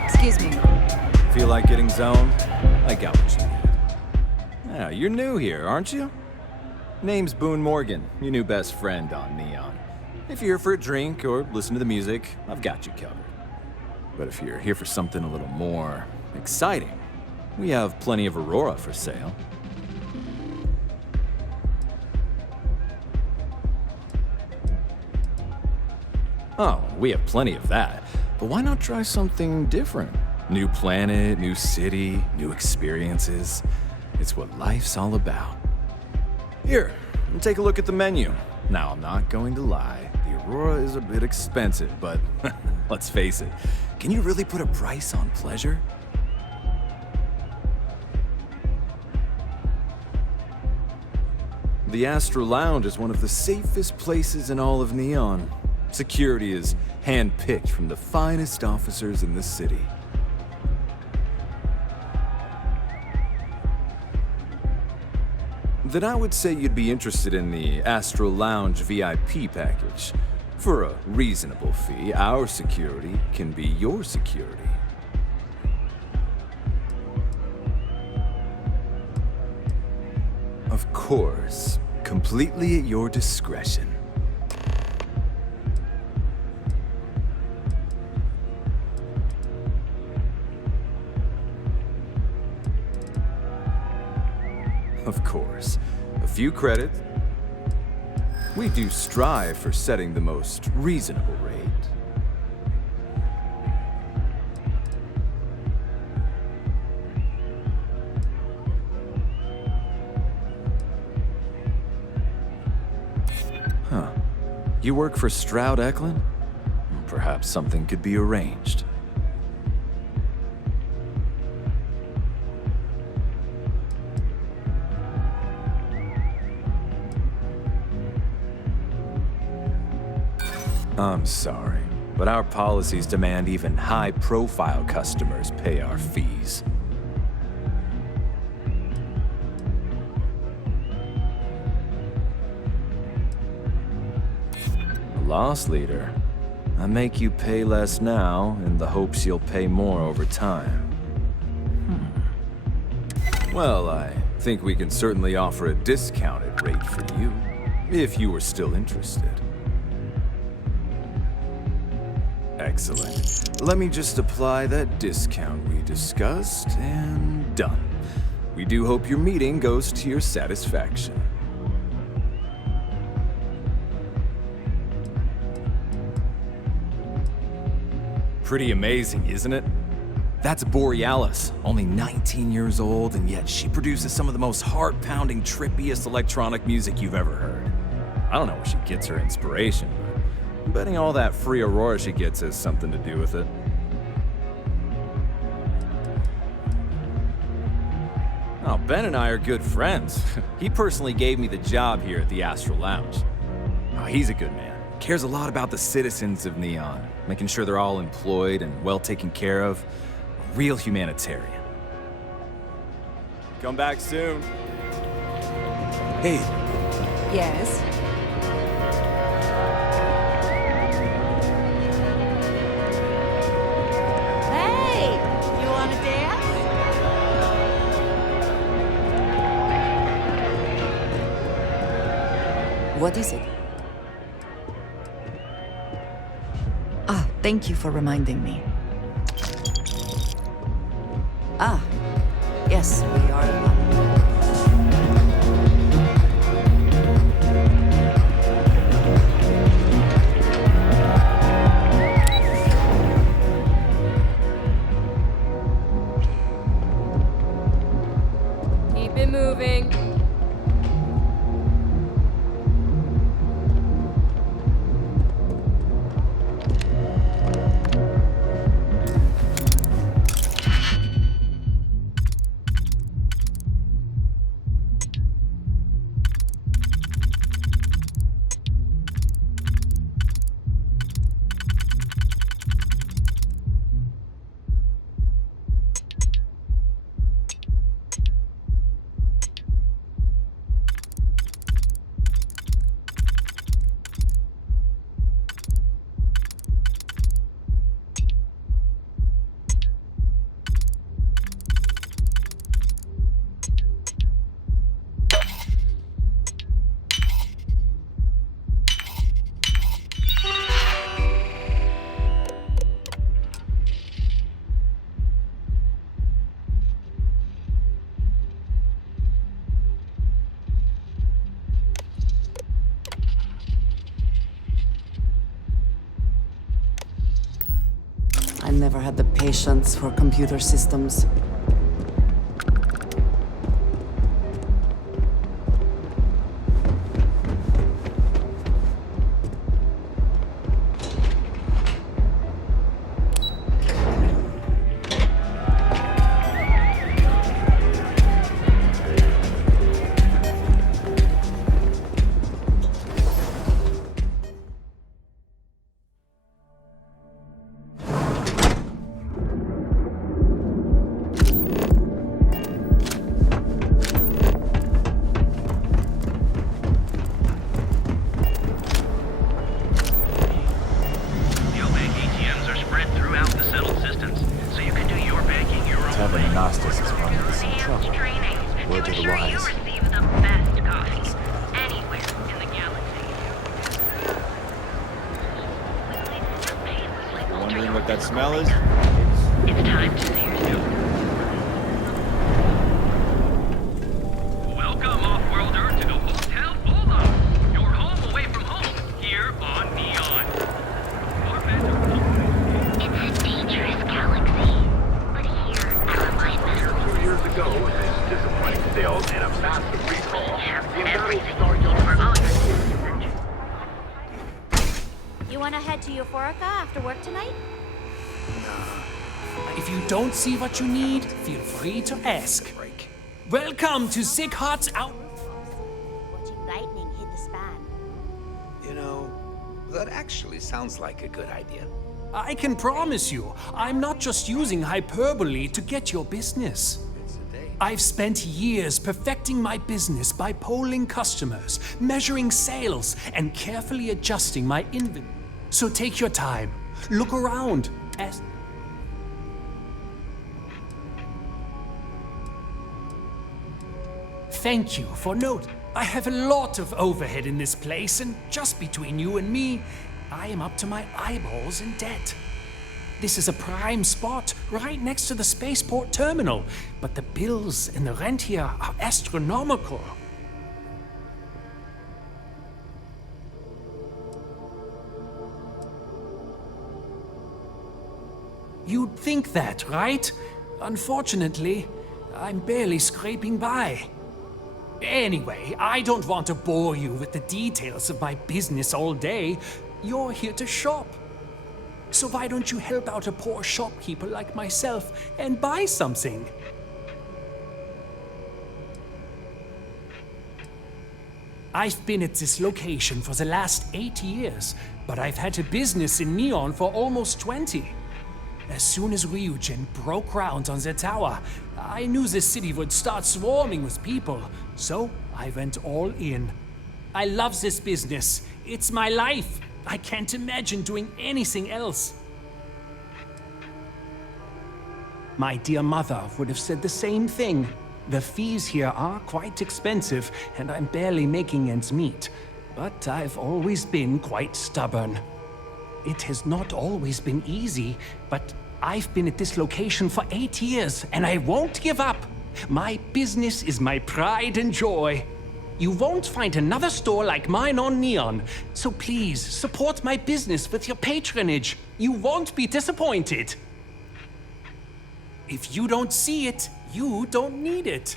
Excuse me. Feel like getting zoned? I got what you need. Yeah, you're new here, aren't you? Name's Boone Morgan, your new best friend on Neon. If you're here for a drink or listen to the music, I've got you covered. But if you're here for something a little more exciting, we have plenty of Aurora for sale. Oh, we have plenty of that. But why not try something different? New planet, new city, new experiences. It's what life's all about. Here, take a look at the menu. Now, I'm not going to lie. The Aurora is a bit expensive, but let's face it, can you really put a price on pleasure? The Astro Lounge is one of the safest places in all of Neon. Security is hand-picked from the finest officers in the city. Then I would say you'd be interested in the Astro Lounge VIP package. For a reasonable fee, our security can be your security. Of course, completely at your discretion. Of course, a few credits. We do strive for setting the most reasonable rate. Huh. You work for Stroud Eklund? Perhaps something could be arranged. I'm sorry, but our policies demand even high-profile customers pay our fees. A loss leader. I make you pay less now in the hopes you'll pay more over time. Well, I think we can certainly offer a discounted rate for you, if you were still interested. Excellent. Let me just apply that discount we discussed, and done. We do hope your meeting goes to your satisfaction. Pretty amazing, isn't it? That's Borealis, only 19 years old, and yet she produces some of the most heart-pounding, trippiest electronic music you've ever heard. I don't know where she gets her inspiration, but I'm betting all that free Aurora she gets has something to do with it. Oh, Ben and I are good friends. He personally gave me the job here at the Astro Lounge. Oh, he's a good man. Cares a lot about the citizens of Neon, making sure they're all employed and well taken care of. A real humanitarian. Come back soon. Hey. Yes? Hey! You wanna dance? What is it? Ah, thank you for reminding me. Ah, yes, we are alive. Keep it moving. I never had the patience for computer systems. Otherwise, receive the best coffee anywhere in the galaxy. Wondering what that smell is? It's time to see yourself. Welcome, off-worlder, to the Hotel Bola, your home away from home, here on Neon. It's a dangerous galaxy, but here, our mind Few years ago, this disappointing sales and a massive recall. everything you need for all your You want to head to Euphorica after work tonight? If you don't see what you need, feel free to ask. Welcome to Sick Hearts Out. Watching lightning hit the span. You know, that actually sounds like a good idea. I can promise you, I'm not just using hyperbole to get your business. I've spent years perfecting my business by polling customers, measuring sales, and carefully adjusting my inventory. So take your time, look around, ask. Thank you for note. I have a lot of overhead in this place, and just between you and me, I am up to my eyeballs in debt. This is a prime spot, right next to the spaceport terminal, but the bills and the rent here are astronomical. You'd think that, right? Unfortunately, I'm barely scraping by. Anyway, I don't want to bore you with the details of my business all day. You're here to shop. So why don't you help out a poor shopkeeper like myself and buy something? I've been at this location for the last 8 years, but I've had a business in Neon for almost 20. As soon as Ryujin broke ground on the tower, I knew the city would start swarming with people, so I went all in. I love this business. It's my life. I can't imagine doing anything else. My dear mother would have said the same thing. The fees here are quite expensive, and I'm barely making ends meet. But I've always been quite stubborn. It has not always been easy, but I've been at this location for 8 years, and I won't give up. My business is my pride and joy. You won't find another store like mine on Neon, so please support my business with your patronage. You won't be disappointed. If you don't see it, you don't need it.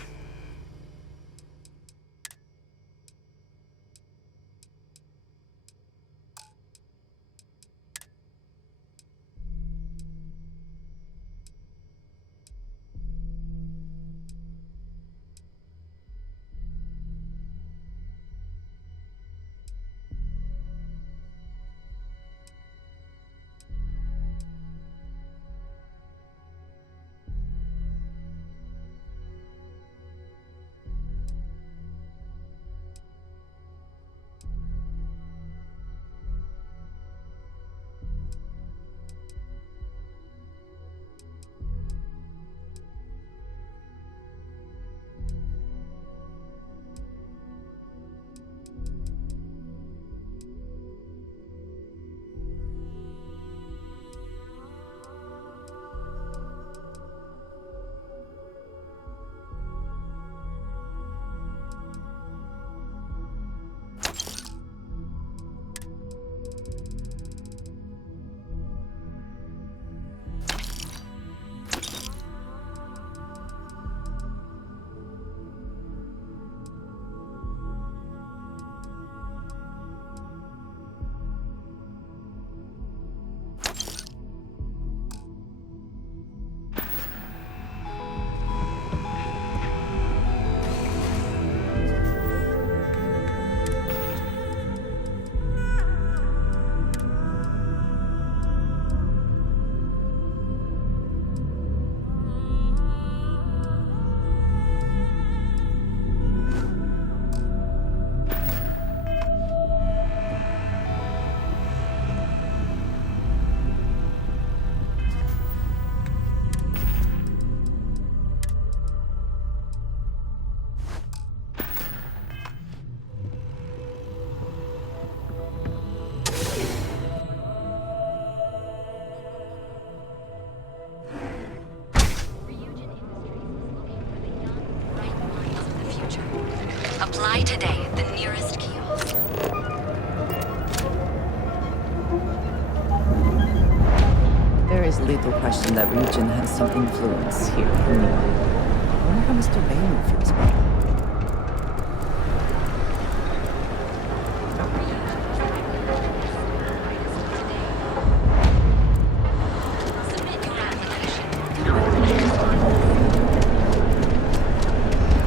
Try today at the nearest kiosk. There is little question that religion has some influence here in Neon. I wonder how Mr. Bailey feels about it.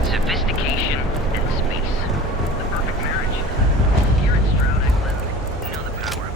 Sophistication and space. The perfect marriage. Here at Stroud Island, we know the power of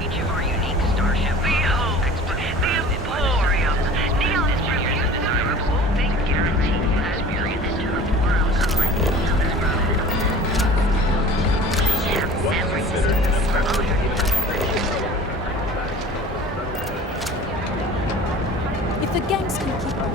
each of our unique starship. The hope, the emporium, Neon's review desirable. They guarantee experience to the world unlike everything for owner. If the gangs can keep up.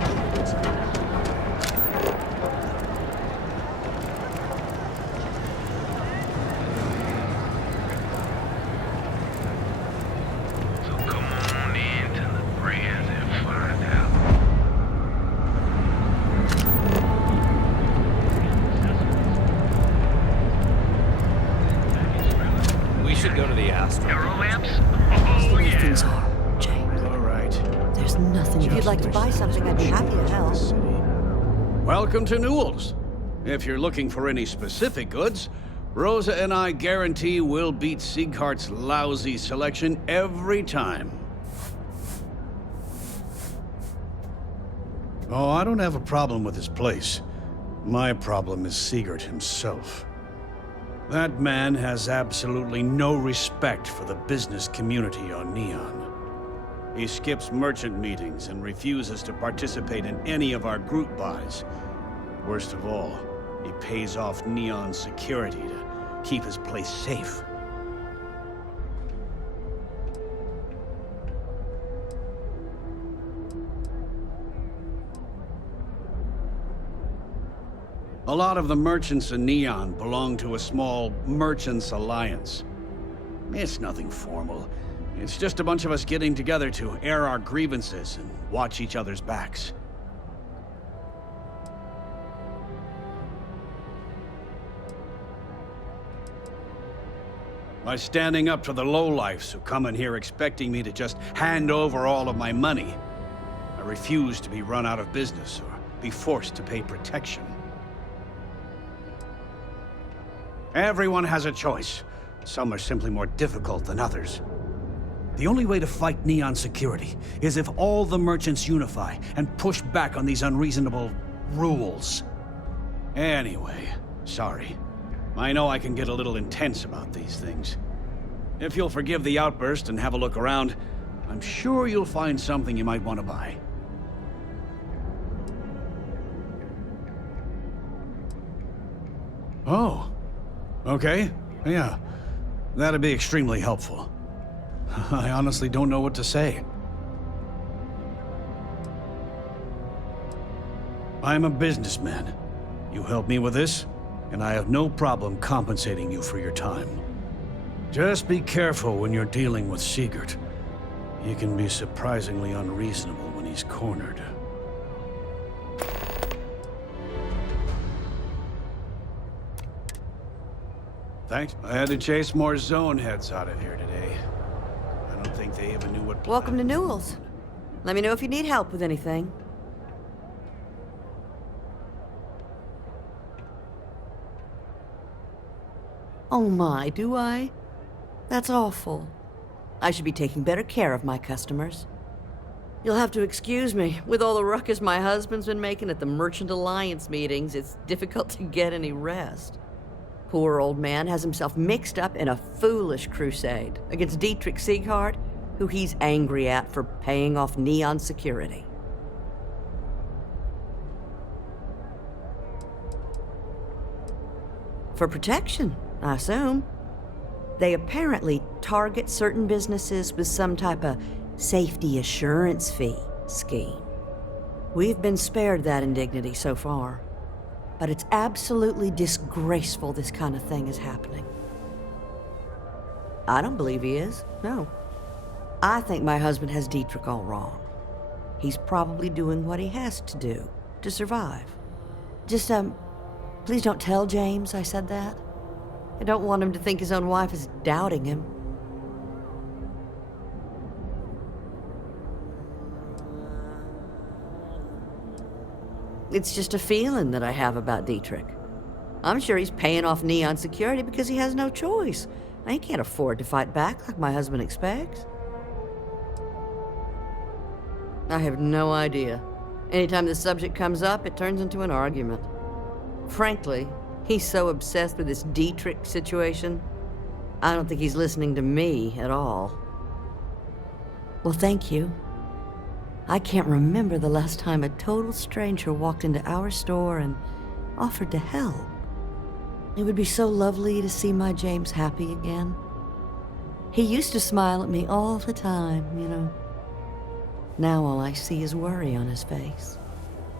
We should go to the Astro. The way things are, Jay. All right. There's nothing. If you'd like to buy something, I'd be happy to help. Welcome to Newell's. If you're looking for any specific goods, Rosa and I guarantee we'll beat Sieghart's lousy selection every time. Oh, I don't have a problem with his place. My problem is Siegert himself. That man has absolutely no respect for the business community on Neon. He skips merchant meetings and refuses to participate in any of our group buys. Worst of all, he pays off Neon's security to keep his place safe. A lot of the merchants in Neon belong to a small merchants alliance. It's nothing formal. It's just a bunch of us getting together to air our grievances and watch each other's backs. By standing up to the lowlifes who come in here expecting me to just hand over all of my money, I refuse to be run out of business or be forced to pay protection. Everyone has a choice. Some are simply more difficult than others. The only way to fight Neon security is if all the merchants unify and push back on these unreasonable rules. Anyway, sorry. I know I can get a little intense about these things. If you'll forgive the outburst and have a look around, I'm sure you'll find something you might want to buy. Oh. Okay, yeah. That'd be extremely helpful. I honestly don't know what to say. I'm a businessman. You help me with this, and I have no problem compensating you for your time. Just be careful when you're dealing with Siegert. He can be surprisingly unreasonable when he's cornered. Thanks. I had to chase more zone heads out of here today. I don't think they even knew what... Welcome to Newell's. Let me know if you need help with anything. Oh my, do I? That's awful. I should be taking better care of my customers. You'll have to excuse me. With all the ruckus my husband's been making at the Merchant Alliance meetings, it's difficult to get any rest. Poor old man has himself mixed up in a foolish crusade against Dietrich Sieghart, who he's angry at for paying off Neon security. For protection, I assume. They apparently target certain businesses with some type of safety assurance fee scheme. We've been spared that indignity so far, but it's absolutely disgraceful this kind of thing is happening. I don't believe he is, no. I think my husband has Dietrich all wrong. He's probably doing what he has to do to survive. Just, please don't tell James I said that. I don't want him to think his own wife is doubting him. It's just a feeling that I have about Dietrich. I'm sure he's paying off Neon security because he has no choice. He can't afford to fight back like my husband expects. I have no idea. Anytime the subject comes up, it turns into an argument. Frankly, he's so obsessed with this Dietrich situation, I don't think he's listening to me at all. Well, thank you. I can't remember the last time a total stranger walked into our store and offered to help. It would be so lovely to see my James happy again. He used to smile at me all the time, you know. Now all I see is worry on his face.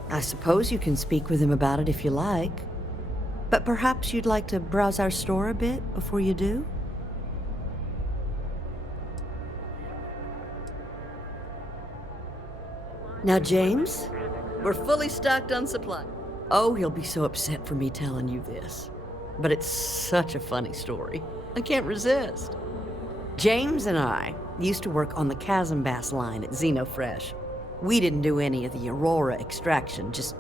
I suppose you can speak with him about it if you like. But perhaps you'd like to browse our store a bit before you do? Now, James, we're fully stocked on supply. Oh, he'll be so upset for me telling you this. But it's such a funny story. I can't resist. James and I used to work on the Chasm Bass line at Xenofresh. We didn't do any of the Aurora extraction, just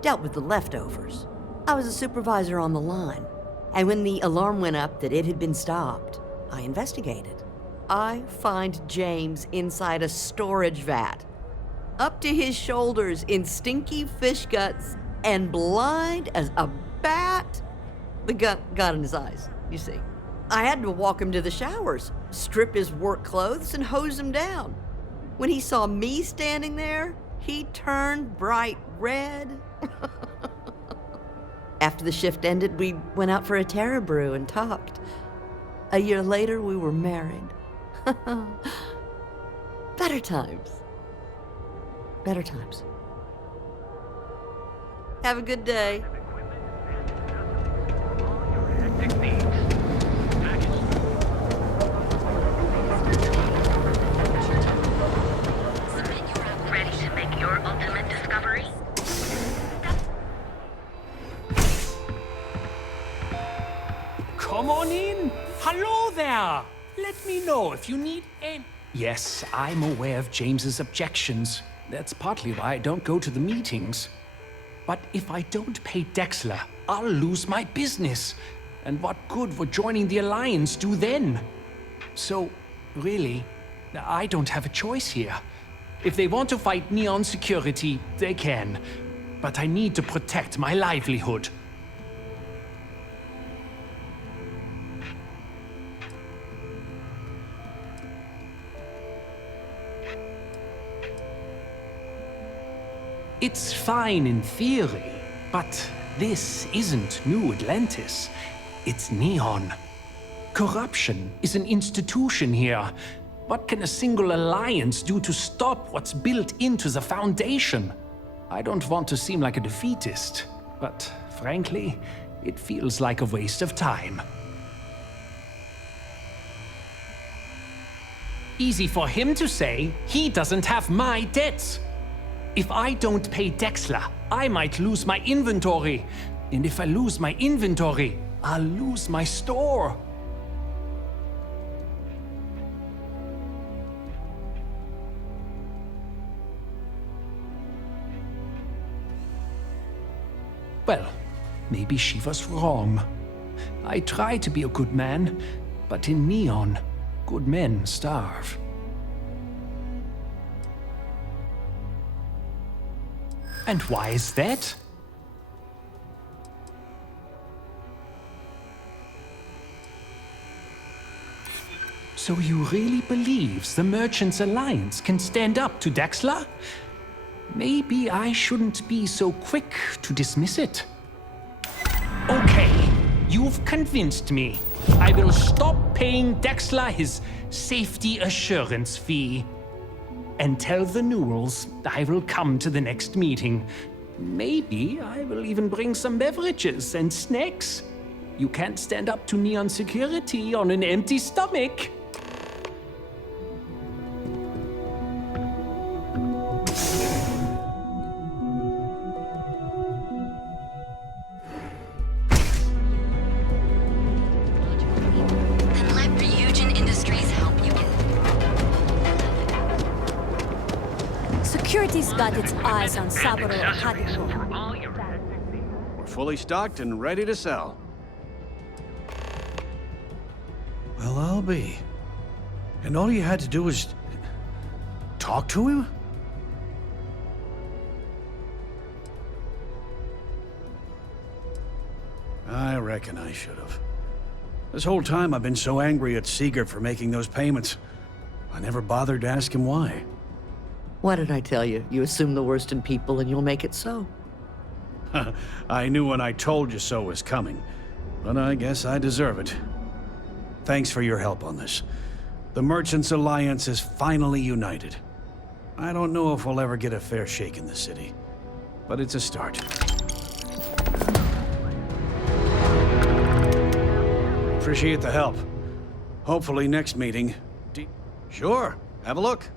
dealt with the leftovers. I was a supervisor on the line, and when the alarm went up that it had been stopped, I investigated. I find James inside a storage vat, up to his shoulders in stinky fish guts and blind as a bat. The gut got in his eyes, you see. I had to walk him to the showers, strip his work clothes, and hose him down. When he saw me standing there, he turned bright red. After the shift ended, we went out for a Terra brew and talked. A year later, we were married. Better times. Better times. Have a good day. Ready to make your ultimate discovery? Come on in. Hello there. Let me know if you need any... Yes, I'm aware of James's objections. That's partly why I don't go to the meetings. But if I don't pay Dexler, I'll lose my business. And what good would joining the Alliance do then? So, really, I don't have a choice here. If they want to fight Neon security, they can. But I need to protect my livelihood. It's fine in theory, but this isn't New Atlantis. It's Neon. Corruption is an institution here. What can a single alliance do to stop what's built into the foundation? I don't want to seem like a defeatist, but frankly, it feels like a waste of time. Easy for him to say, he doesn't have my debts. If I don't pay Dexler, I might lose my inventory. And if I lose my inventory, I'll lose my store. Well, maybe she was wrong. I try to be a good man, but in Neon, good men starve. And why is that? So you really believe the Merchants Alliance can stand up to Dexla? Maybe I shouldn't be so quick to dismiss it. Okay, you've convinced me. I will stop paying Dexla his safety assurance fee. And tell the Newells I will come to the next meeting. Maybe I will even bring some beverages and snacks. You can't stand up to Neon security on an empty stomach. Then let Ryujin Industries help you get. Security's got its eyes on Saburo Akademo. We're fully stocked and ready to sell. Well, I'll be. And all you had to do was talk to him? I reckon I should have. This whole time I've been so angry at Seeger for making those payments. I never bothered to ask him why. What did I tell you? You assume the worst in people and you'll make it so. I knew when I told you so was coming, but I guess I deserve it. Thanks for your help on this. The Merchants Alliance is finally united. I don't know if we'll ever get a fair shake in the city, but it's a start. Appreciate the help. Hopefully next meeting... Sure, have a look.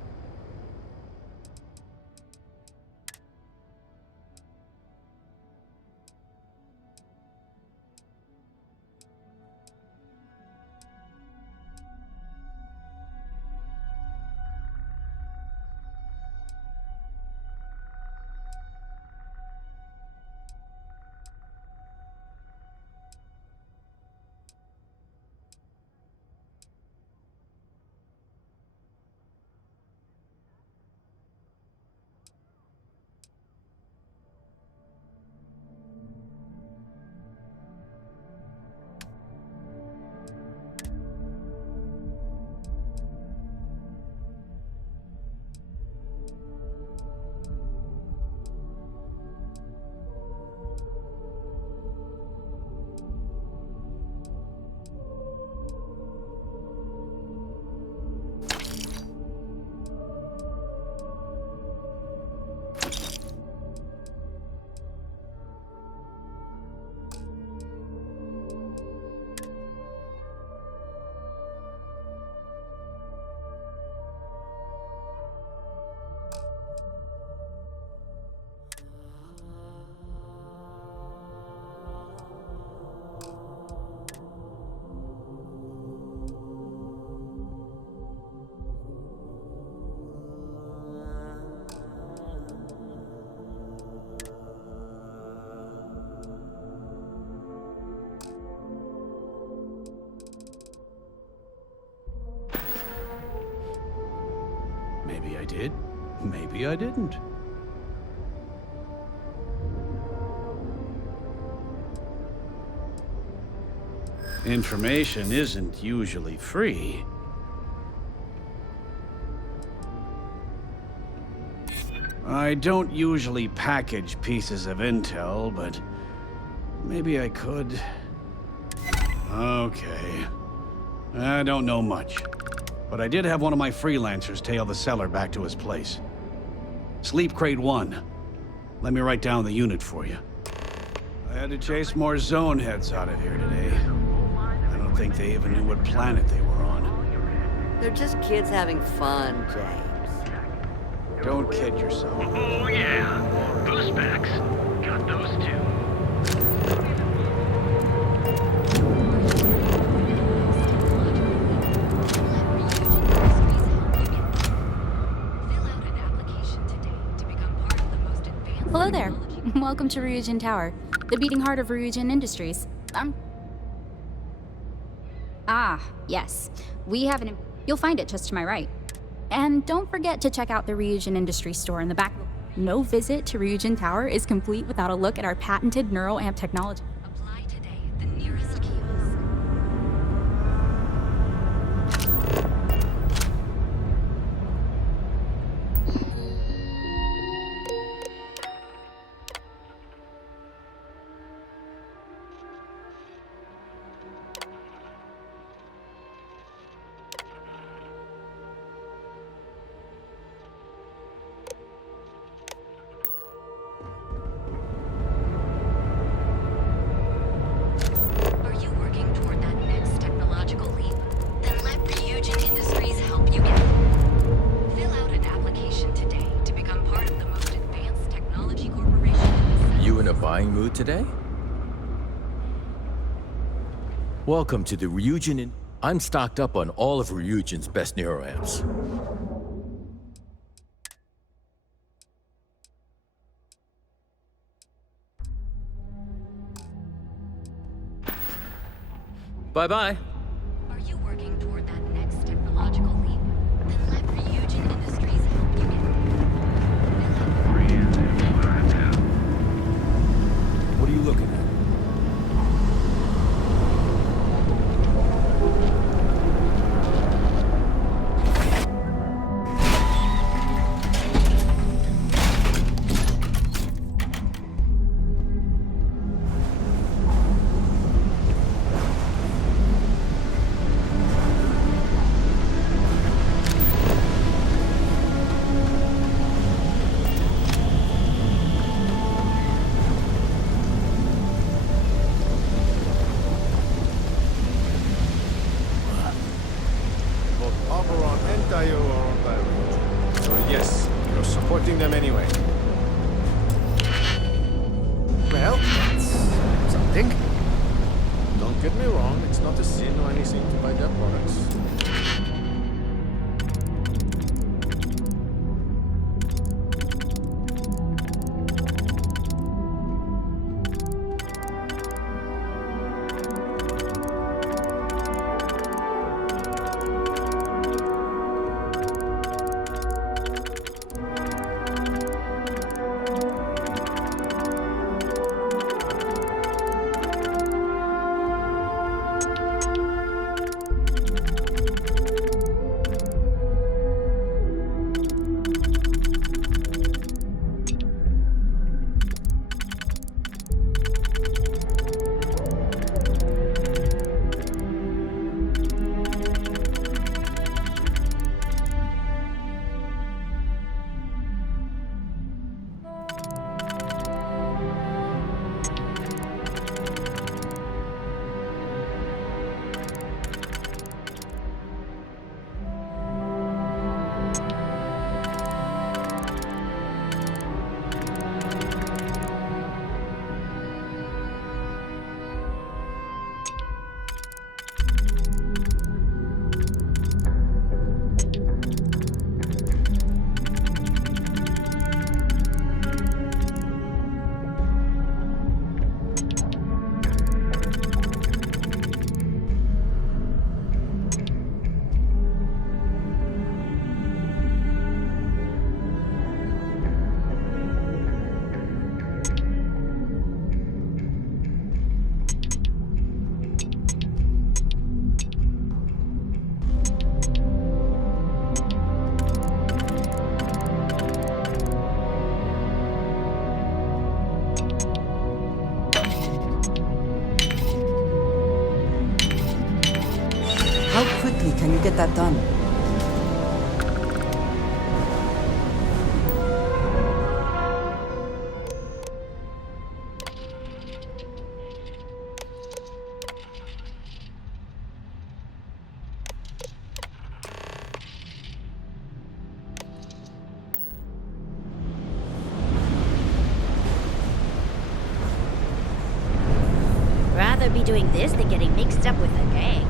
Maybe I did, maybe I didn't. Information isn't usually free. I don't usually package pieces of intel, but maybe I could. Okay. I don't know much. But I did have one of my freelancers tail the seller back to his place. Sleep Crate 1. Let me write down the unit for you. I had to chase more zone heads out of here today. I don't think they even knew what planet they were on. They're just kids having fun, James. Don't kid yourself. Oh, yeah. Boost packs. Got those too. Hello there. Welcome to Ryujin Tower, the beating heart of Ryujin Industries. Yes. We have an... You'll find it just to my right. And don't forget to check out the Ryujin Industries store in the back. No visit to Ryujin Tower is complete without a look at our patented neural amp technology. Apply today at the nearest kiosk. buying mood today? Welcome to the Ryujin. I'm stocked up on all of Ryujin's best neuroamps. Bye-bye. Are you working toward that next technological leap? Then let Ryujin Industries help you get What are you looking at? So yes, you're supporting them anyway. Well, that's something. Don't get me wrong, it's not a sin or anything to buy their products. How quickly can you get that done? Rather be doing this than getting mixed up with the gangs.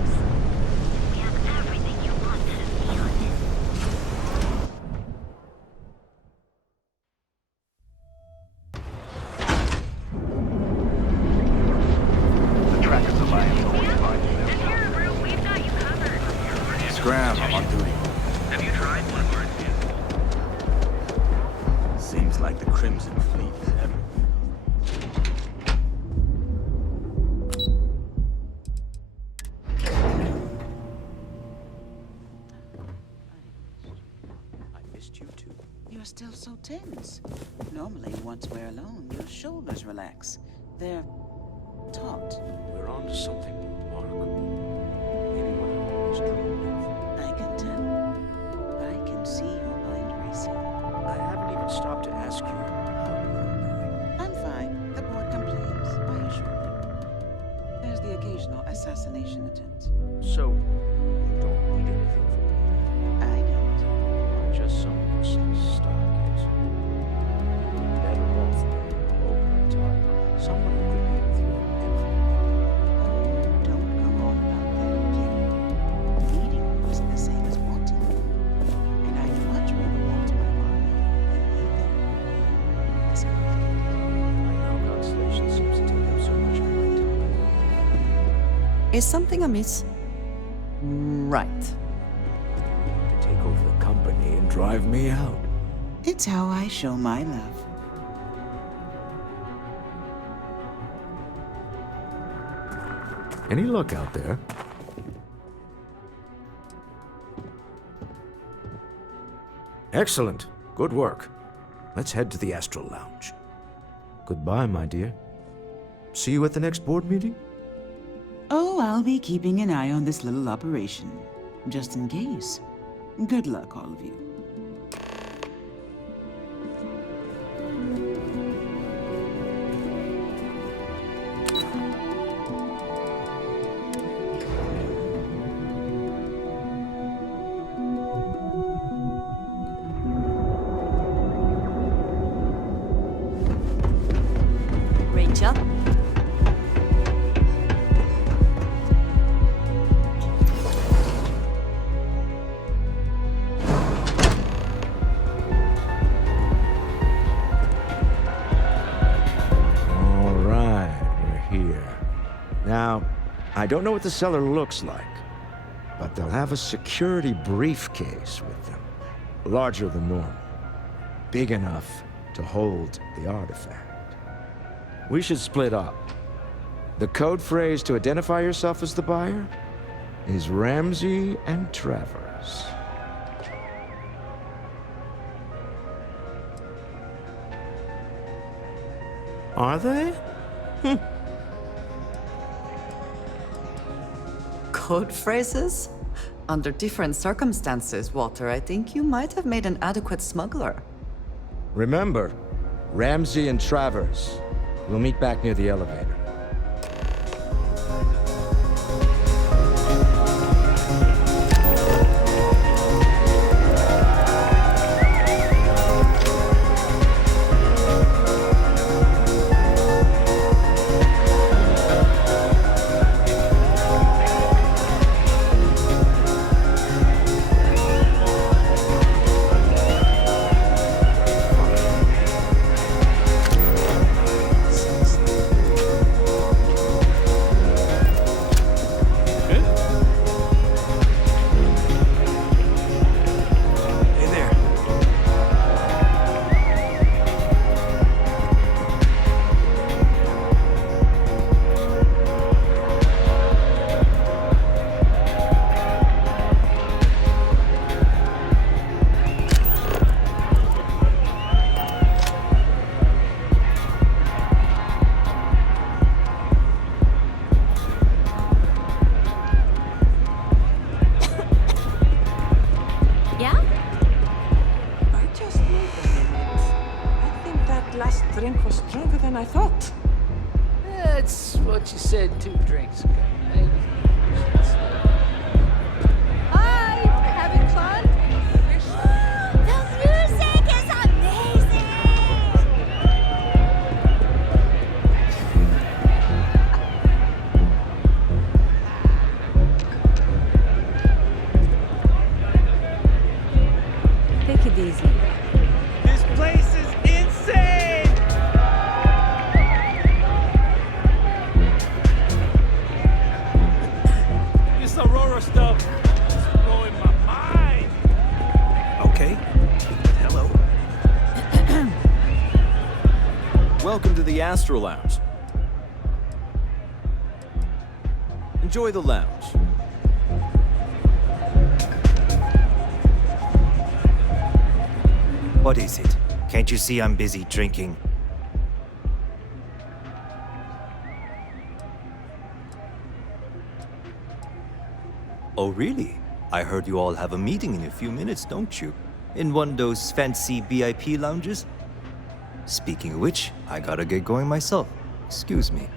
Scram, I'm on duty. Have you tried one of our advanced? Seems like the Crimson Fleet is everywhere. You're still so tense. Normally, once we're alone, your shoulders relax. They're taut. We're on to something remarkable. Maybe what I've always dreamed of. I can tell. I can see your mind racing. I haven't even stopped to ask you how you're doing. I'm fine. The board complains. I assure them. There's the occasional assassination attempt. So, you don't need anything from me? I don't. Not just some useless stargazer. Better off being a local target. Is something amiss? Right. Take over the company and drive me out. It's how I show my love. Any luck out there? Excellent. Good work. Let's head to the Astral Lounge. Goodbye, my dear. See you at the next board meeting? Oh, I'll be keeping an eye on this little operation, just in case. Good luck, all of you. Rachel? All right, we're here. Now, I don't know what the cellar looks like, but they'll have a security briefcase with them. Larger than normal. Big enough to hold the artifact. We should split up. The code phrase to identify yourself as the buyer is Ramsey and Travers. Are they? Code phrases? Under different circumstances, Walter, I think you might have made an adequate smuggler. Remember, Ramsey and Travers. We'll meet back near the elevator. drink was stronger than I thought. That's what you said 2 drinks ago. Hi! Having fun? The music is amazing! Take it easy. This place is insane! This Aurora stuff is blowing my mind. Okay. Hello. Welcome to the Astral Lounge. Enjoy the lounge. What is it? Can't you see I'm busy drinking? Oh, really? I heard you all have a meeting in a few minutes, don't you? In one of those fancy VIP lounges? Speaking of which, I gotta get going myself. Excuse me.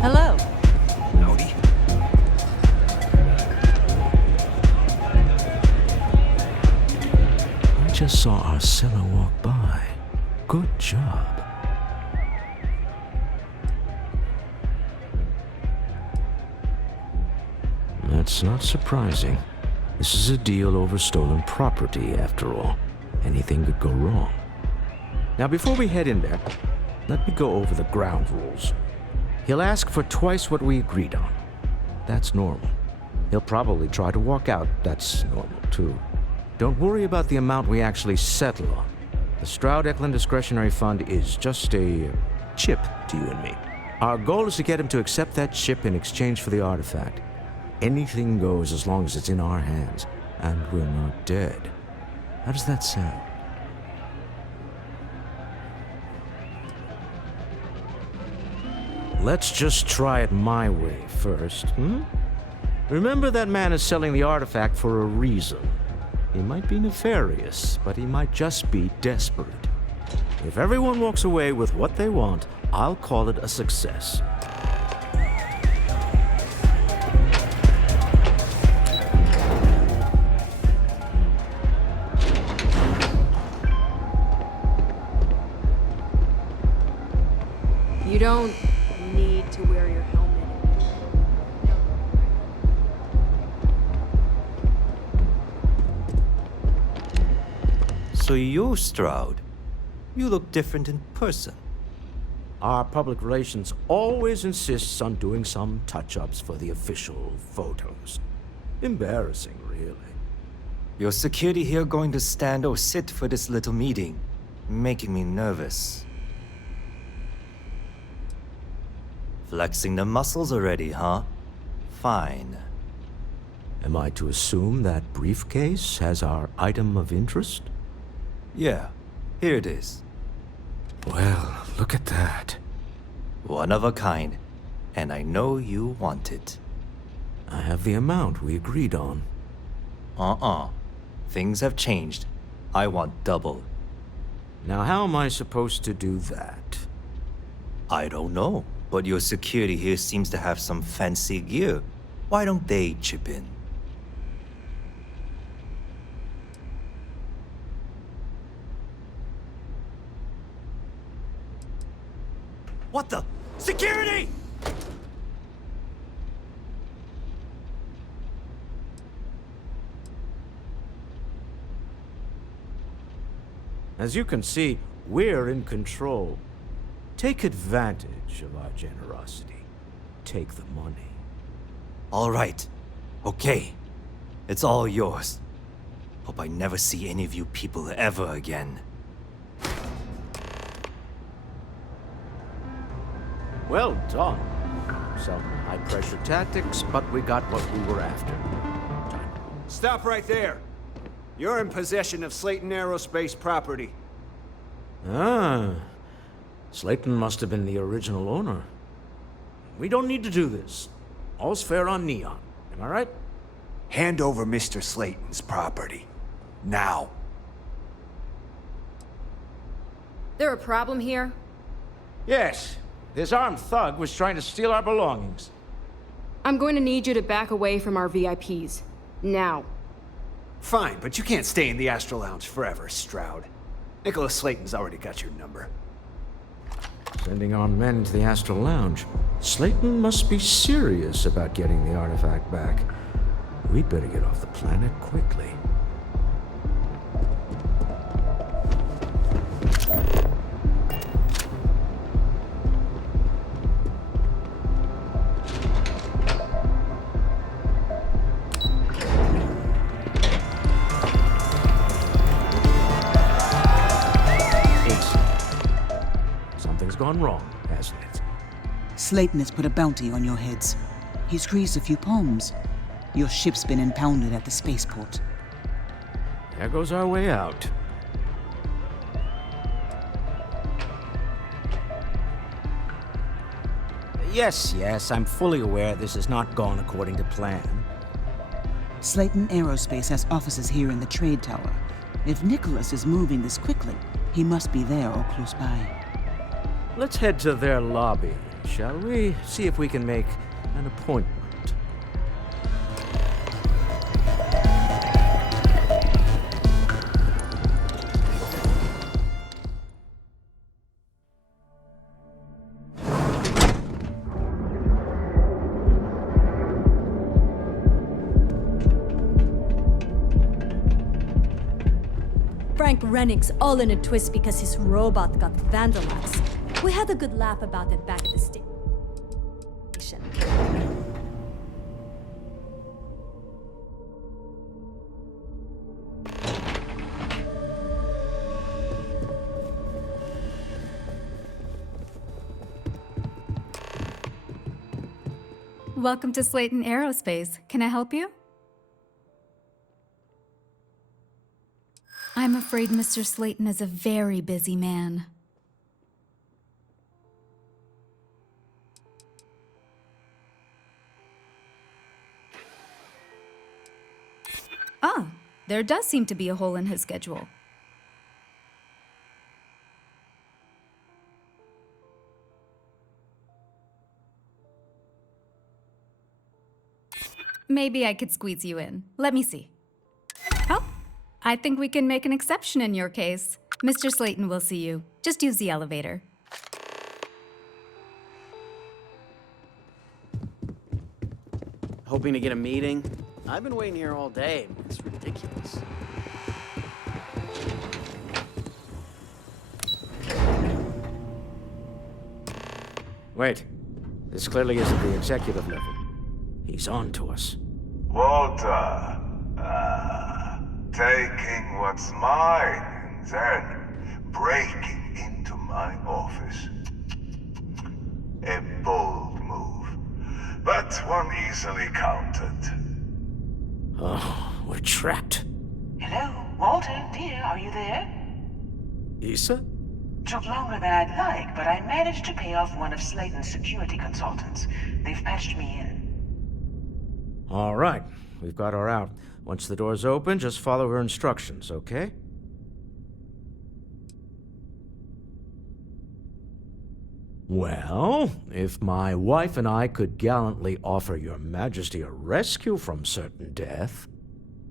Hello. Howdy. I just saw Arcella walk by. Good job. That's not surprising. This is a deal over stolen property, after all. Anything could go wrong. Now, before we head in there, Let me go over the ground rules. He'll ask for twice what we agreed on. That's normal. He'll probably try to walk out. That's normal, too. Don't worry about the amount we actually settle on. The Stroud-Eklund Discretionary Fund is just a chip to you and me. Our goal is to get him to accept that chip in exchange for the artifact. Anything goes as long as it's in our hands, and we're not dead. How does that sound? Let's just try it my way first, hmm? Remember, that man is selling the artifact for a reason. He might be nefarious, but he might just be desperate. If everyone walks away with what they want, I'll call it a success. You don't need to wear your helmet. So you're Stroud. You look different in person. Our public relations always insists on doing some touch-ups for the official photos. Embarrassing, really. Your security here going to stand or sit for this little meeting, making me nervous. Flexing the muscles already, huh? Fine. Am I to assume that briefcase has our item of interest? Yeah, here it is. Well, look at that. One of a kind, and I know you want it. I have the amount we agreed on. Things have changed. I want double. Now, how am I supposed to do that? I don't know, but your security here seems to have some fancy gear. Why don't they chip in? What the? Security! As you can see, we're in control. Take advantage of our generosity. Take the money. All right. Okay. It's all yours. Hope I never see any of you people ever again. Well done. Some high-pressure tactics, but we got what we were after. Stop right there. You're in possession of Slayton Aerospace property. Ah. Slayton must have been the original owner. We don't need to do this. All's fair on Neon. Am I right? Hand over Mr. Slayton's property. Now. There a problem here? Yes. This armed thug was trying to steal our belongings. I'm going to need you to back away from our VIPs. Now. Fine, but you can't stay in the Astro Lounge forever, Stroud. Nicholas Slayton's already got your number. Sending our men into the Astral Lounge. Slayton must be serious about getting the artifact back. We'd better get off the planet quickly. Something's gone wrong, hasn't it? Slayton has put a bounty on your heads. He's greased a few palms. Your ship's been impounded at the spaceport. There goes our way out. Yes, I'm fully aware this has not gone according to plan. Slayton Aerospace has offices here in the trade tower. If Nicholas is moving this quickly, he must be there or close by. Let's head to their lobby, shall we? See if we can make an appointment. Frank Rennig's all in a twist because his robot got vandalized. We had a good laugh about it back at the station. Welcome to Slayton Aerospace. Can I help you? I'm afraid Mr. Slayton is a very busy man. Ah, there does seem to be a hole in his schedule. Maybe I could squeeze you in. Let me see. Oh, I think we can make an exception in your case. Mr. Slayton will see you. Just use the elevator. Hoping to get a meeting? I've been waiting here all day. It's ridiculous. Wait. This clearly isn't the executive level. He's on to us. Walter, taking what's mine and then breaking into my office. A bold move, but one easily countered. Oh, we're trapped. Hello, Walter, dear, are you there? Issa? Took longer than I'd like, but I managed to pay off one of Slayton's security consultants. They've patched me in. All right, we've got her out. Once the door's open, just follow her instructions, okay? Well, if my wife and I could gallantly offer your majesty a rescue from certain death,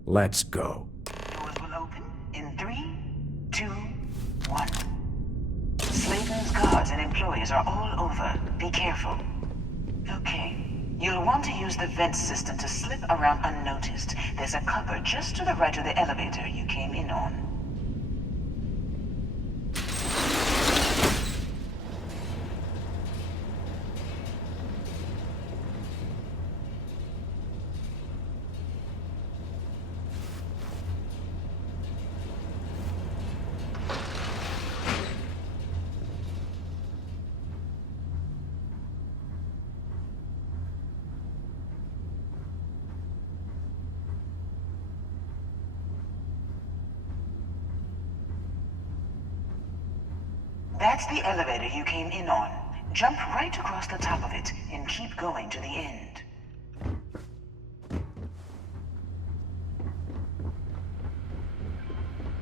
let's go. Doors will open in 3, 2, 1. Slayton's guards and employees are all over. Be careful. Okay. You'll want to use the vent system to slip around unnoticed. There's a cupboard just to the right of the elevator you came in on. That's the elevator you came in on. Jump right across the top of it and keep going to the end.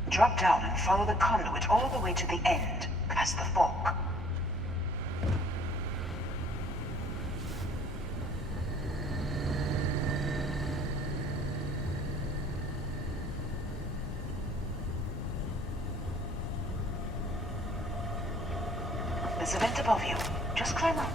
Drop down and follow the conduit all the way to the end, past the fork. There's a vent above you. Just climb up.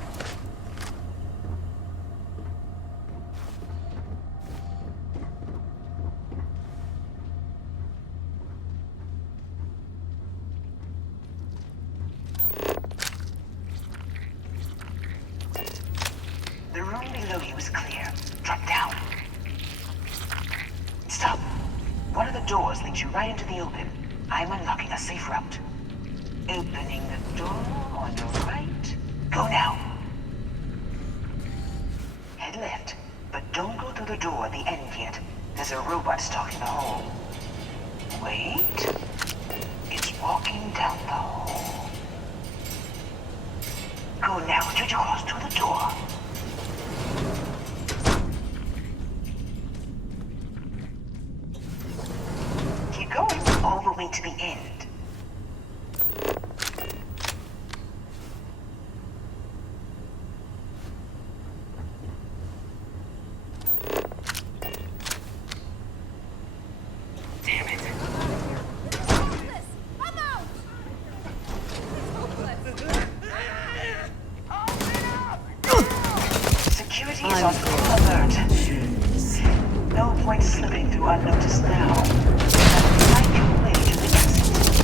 The room below you is clear. Drop down. Stop. One of the doors leads you right into the open. I'm unlocking a safe route. Opening the door on the right. Go now. Head left, but don't go through the door at the end yet. There's a robot stuck in the hole. Wait. It's walking down the hole. Go now, straight across to the door. Keep going all the way to the end. Security is on full alert. No point slipping through unnoticed now. Find your way to the exit.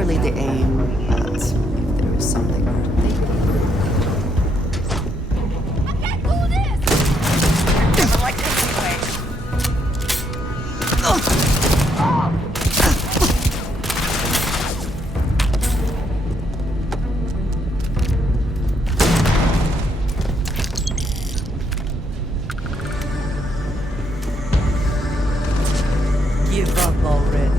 generally the aim, but if there is something worth thinking. Never liked it anyway. Give up already.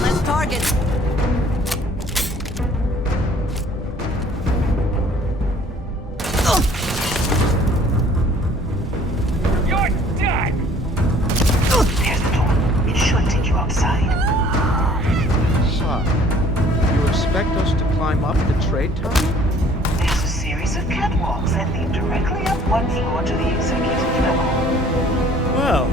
Less targets. You're done! There's the door. It should take you outside. Son, you expect us to climb up the trade tunnel? There's a series of catwalks that lead directly up one floor to the executive level. Well,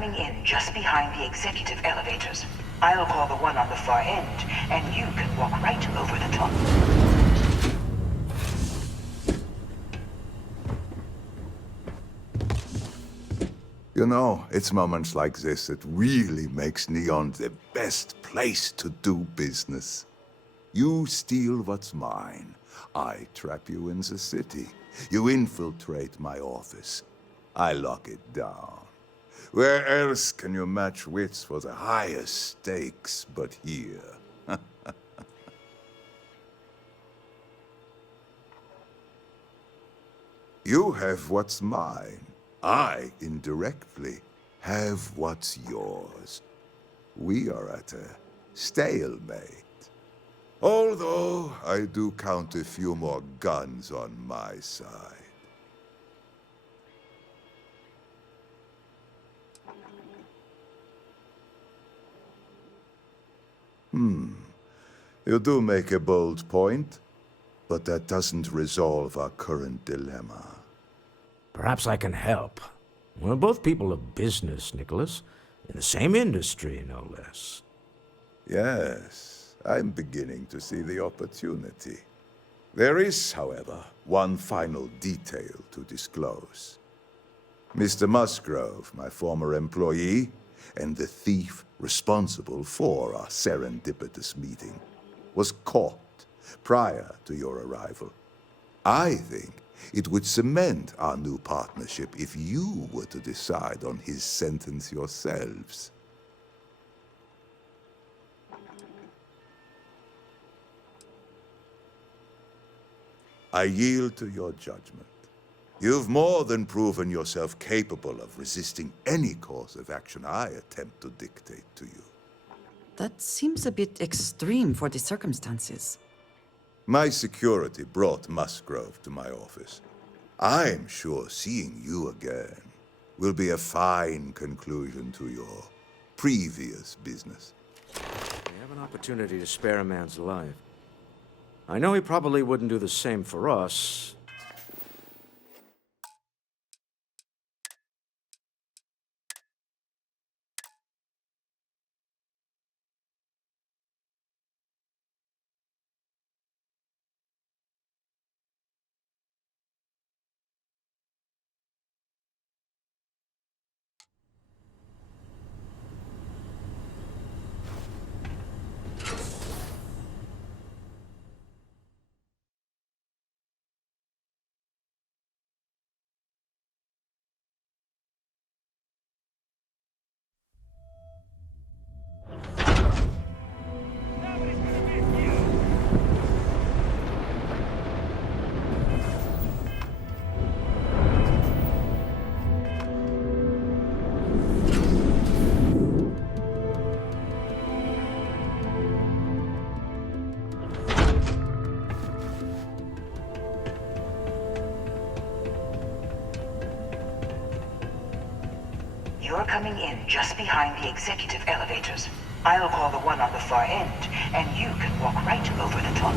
coming in just behind the executive elevators. I'll call the one on the far end, and you can walk right over the top. You know, it's moments like this that really makes Neon the best place to do business. You steal what's mine. I trap you in the city. You infiltrate my office. I lock it down. Where else can you match wits for the highest stakes but here? You have what's mine. I, indirectly, have what's yours. We are at a stalemate. Although I do count a few more guns on my side. You do make a bold point, but that doesn't resolve our current dilemma. Perhaps I can help. We're both people of business, Nicholas. In the same industry, no less. Yes, I'm beginning to see the opportunity. There is, however, one final detail to disclose. Mr. Musgrove, my former employee, and the thief responsible for our serendipitous meeting, was caught prior to your arrival. I think it would cement our new partnership if you were to decide on his sentence yourselves. I yield to your judgment. You've more than proven yourself capable of resisting any course of action I attempt to dictate to you. That seems a bit extreme for the circumstances. My security brought Musgrove to my office. I'm sure seeing you again will be a fine conclusion to your previous business. We have an opportunity to spare a man's life. I know he probably wouldn't do the same for us. You're coming in just behind the executive elevators. I'll call the one on the far end, and you can walk right over the top.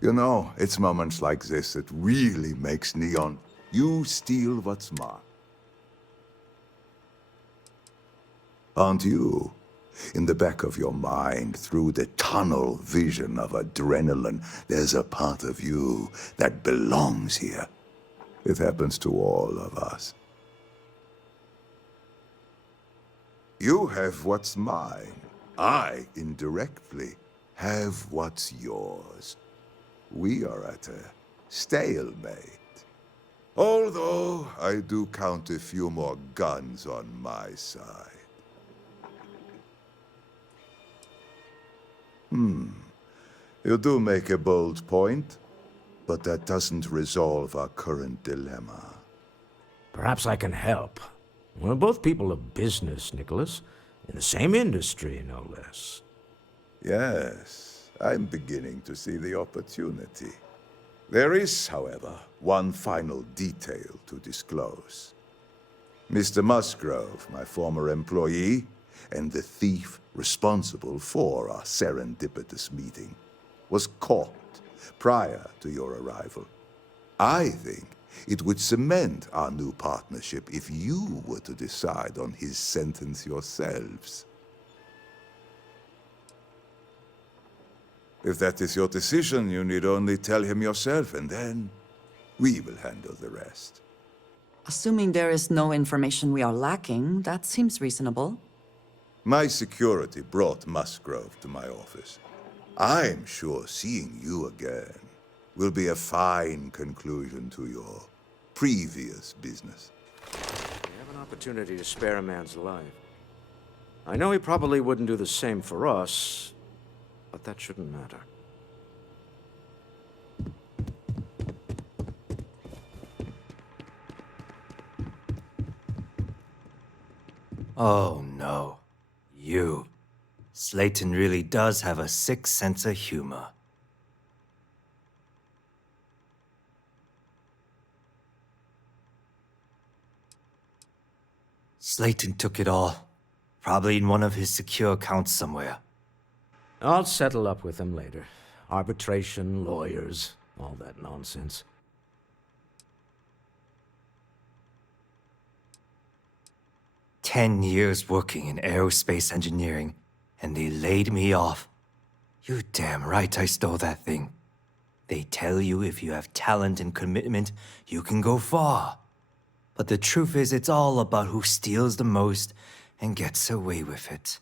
You know, it's moments like this that really makes Neon. You steal what's mine. Aren't you? In the back of your mind, through the tunnel vision of adrenaline, there's a part of you that belongs here. It happens to all of us. You have what's mine. I, indirectly, have what's yours. We are at a stalemate. Although I do count a few more guns on my side. You do make a bold point, but that doesn't resolve our current dilemma. Perhaps I can help. We're both people of business, Nicholas. In the same industry, no less. Yes, I'm beginning to see the opportunity. There is, however, one final detail to disclose. Mr. Musgrove, my former employee, and the thief responsible for our serendipitous meeting, was caught prior to your arrival. I think it would cement our new partnership if you were to decide on his sentence yourselves. If that is your decision, you need only tell him yourself, and then we will handle the rest. Assuming there is no information we are lacking, that seems reasonable. My security brought Musgrove to my office. I'm sure seeing you again will be a fine conclusion to your previous business. We have an opportunity to spare a man's life. I know he probably wouldn't do the same for us, but that shouldn't matter. Oh no. You. Slayton really does have a sick sense of humor. Slayton took it all. Probably in one of his secure accounts somewhere. I'll settle up with him later. Arbitration, lawyers, all that nonsense. "10 years working in aerospace engineering, and they laid me off. You damn right I stole that thing. They tell you if you have talent and commitment, you can go far. But the truth is, it's all about who steals the most and gets away with it.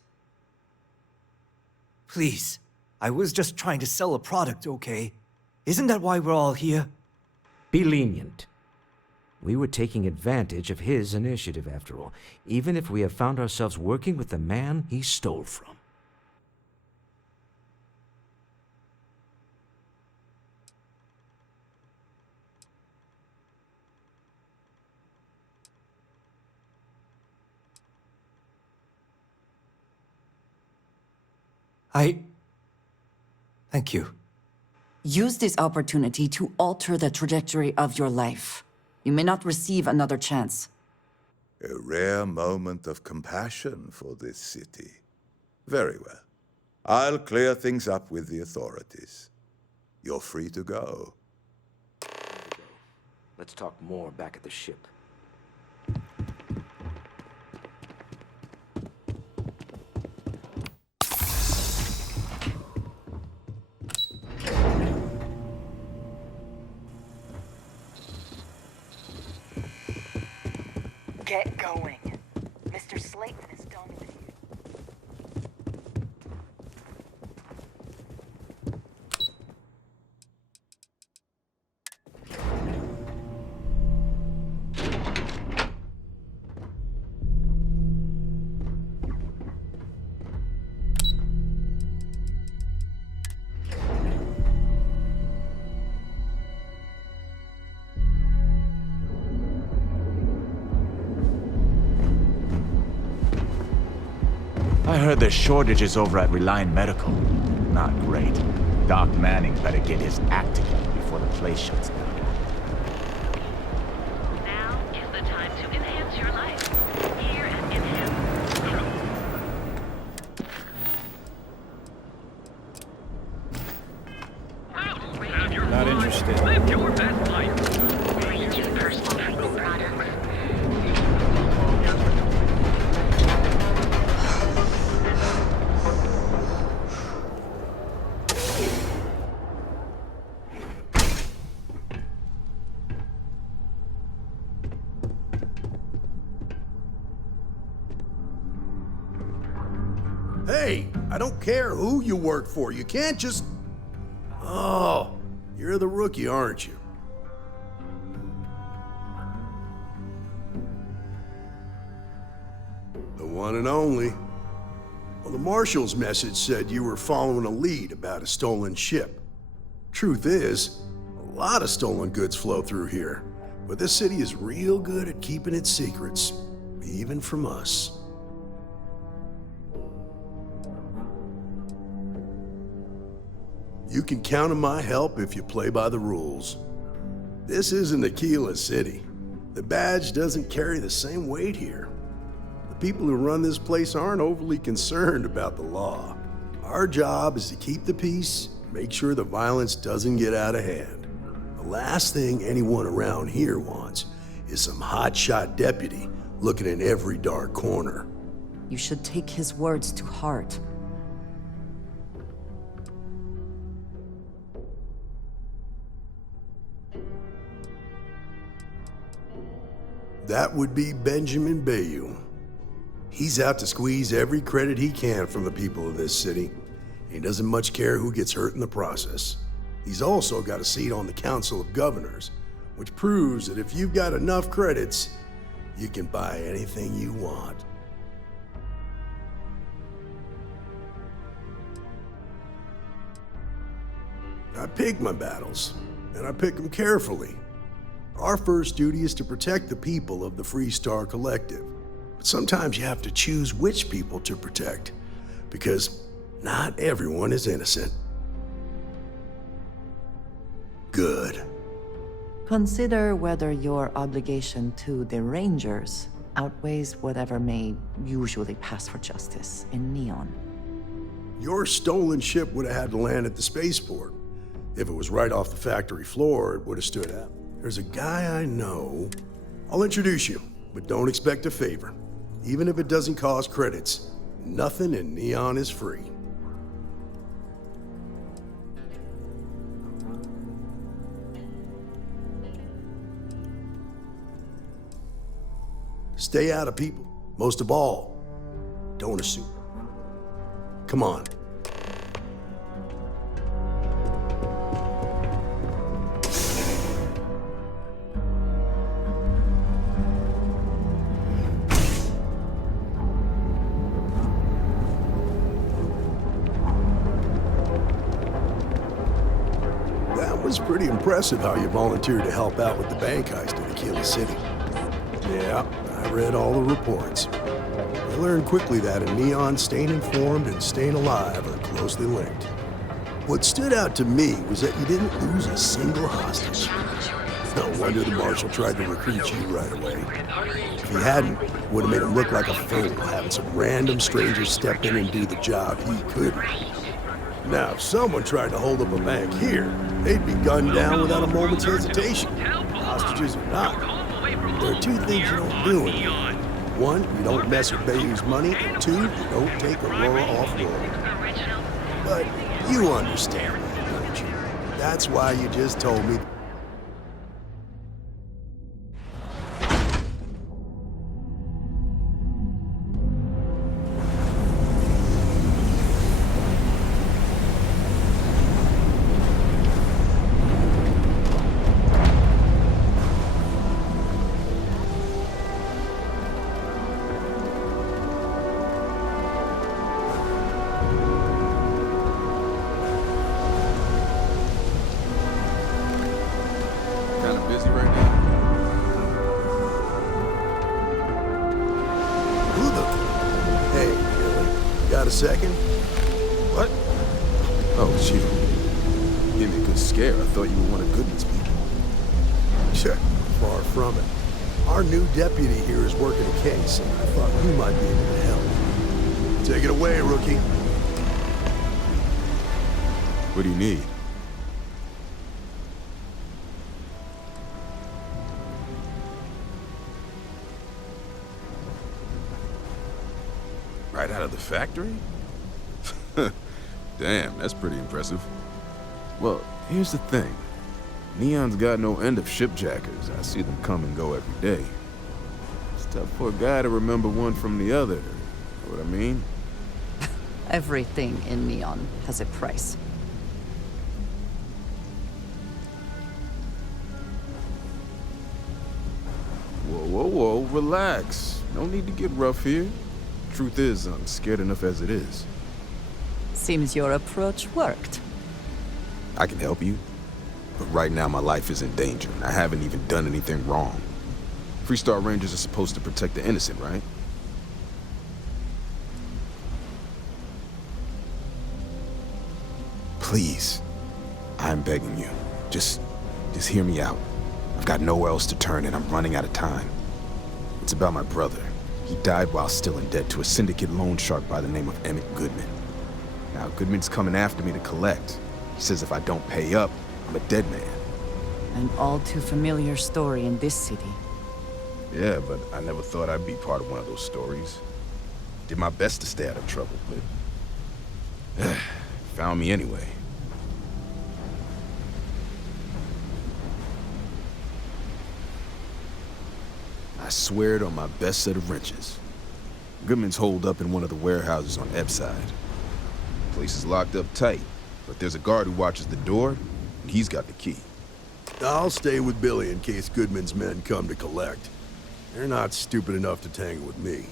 Please, I was just trying to sell a product, okay? Isn't that why we're all here?" Be lenient. We were taking advantage of his initiative, after all, even if we have found ourselves working with the man he stole from. Thank you. Use this opportunity to alter the trajectory of your life. You may not receive another chance. A rare moment of compassion for this city. Very well. I'll clear things up with the authorities. You're free to go. Let's talk more back at the ship. Get going. Mr. Slayton is done with you. I heard there's shortages over at Reliant Medical. Not great. Doc Manning better get his act together before the place shuts down. Now is the time to enhance your life. Here at Enhance. Not interested. Live your best life. Region personal treatment products. Hey, I don't care who you work for. You can't just... Oh, you're the rookie, aren't you? The one and only. Well, the Marshal's message said you were following a lead about a stolen ship. Truth is, a lot of stolen goods flow through here, but this city is real good at keeping its secrets, even from us. You can count on my help if you play by the rules. This isn't Aquila City. the badge doesn't carry the same weight here. The people who run this place aren't overly concerned about the law. Our job is to keep the peace, make sure the violence doesn't get out of hand. The last thing anyone around here wants is some hotshot deputy looking in every dark corner. You should take his words to heart. That would be Benjamin Bayou. He's out to squeeze every credit he can from the people of this city. He doesn't much care who gets hurt in the process. He's also got a seat on the Council of Governors, which proves that if you've got enough credits, you can buy anything you want. I pick my battles, and I pick them carefully. Our first duty is to protect the people of the Freestar Collective. But sometimes you have to choose which people to protect, because not everyone is innocent. Good. Consider whether your obligation to the Rangers outweighs whatever may usually pass for justice in Neon. Your stolen ship would have had to land at the spaceport. If it was right off the factory floor, it would have stood out. There's a guy I know. I'll introduce you, but don't expect a favor. Even if it doesn't cost credits, nothing in Neon is free. Stay out of people. Most of all, don't assume. Come on. That was pretty impressive how you volunteered to help out with the bank heist in Aquila City. Yeah, I read all the reports. I learned quickly that in Neon, staying informed and staying alive are closely linked. What stood out to me was that you didn't lose a single hostage. No wonder the Marshal tried to recruit you right away. If he hadn't, it would have made him look like a fool, having some random stranger step in and do the job he couldn't. Now, if someone tried to hold up a bank here, they'd be gunned down without a moment's hesitation. Hostages or not. There are two things you don't do in Neon. One, you don't mess with Bayou's money, and two, you don't take Aurora off-road. But you understand that, don't you? That's why you just told me. A second? What? Oh, shoot. Gave me a good scare. I thought you were one of Goodman's people. Sure, far from it. Our new deputy here is working a case, and I thought you might be able to help. Take it away, rookie. What do you need? Right out of the factory? Damn, that's pretty impressive. Well, here's the thing. Neon's got no end of shipjackers. I see them come and go every day. It's tough for a guy to remember one from the other. Know what I mean? Everything in Neon has a price. Whoa, relax. No need to get rough here. Truth is, I'm scared enough as it is. Seems your approach worked. I can help you, but right now my life is in danger, and I haven't even done anything wrong. Freestar Rangers are supposed to protect the innocent, right? Please, I'm begging you. Just hear me out. I've got nowhere else to turn and I'm running out of time. It's about my brother. He died while still in debt to a syndicate loan shark by the name of Emmett Goodman. Now, Goodman's coming after me to collect. He says if I don't pay up, I'm a dead man. An all too familiar story in this city. Yeah, but I never thought I'd be part of one of those stories. Did my best to stay out of trouble, but... found me anyway. I swear it on my best set of wrenches. Goodman's holed up in one of the warehouses on Epside. Place is locked up tight, but there's a guard who watches the door, and he's got the key. I'll stay with Billy in case Goodman's men come to collect. They're not stupid enough to tangle with me.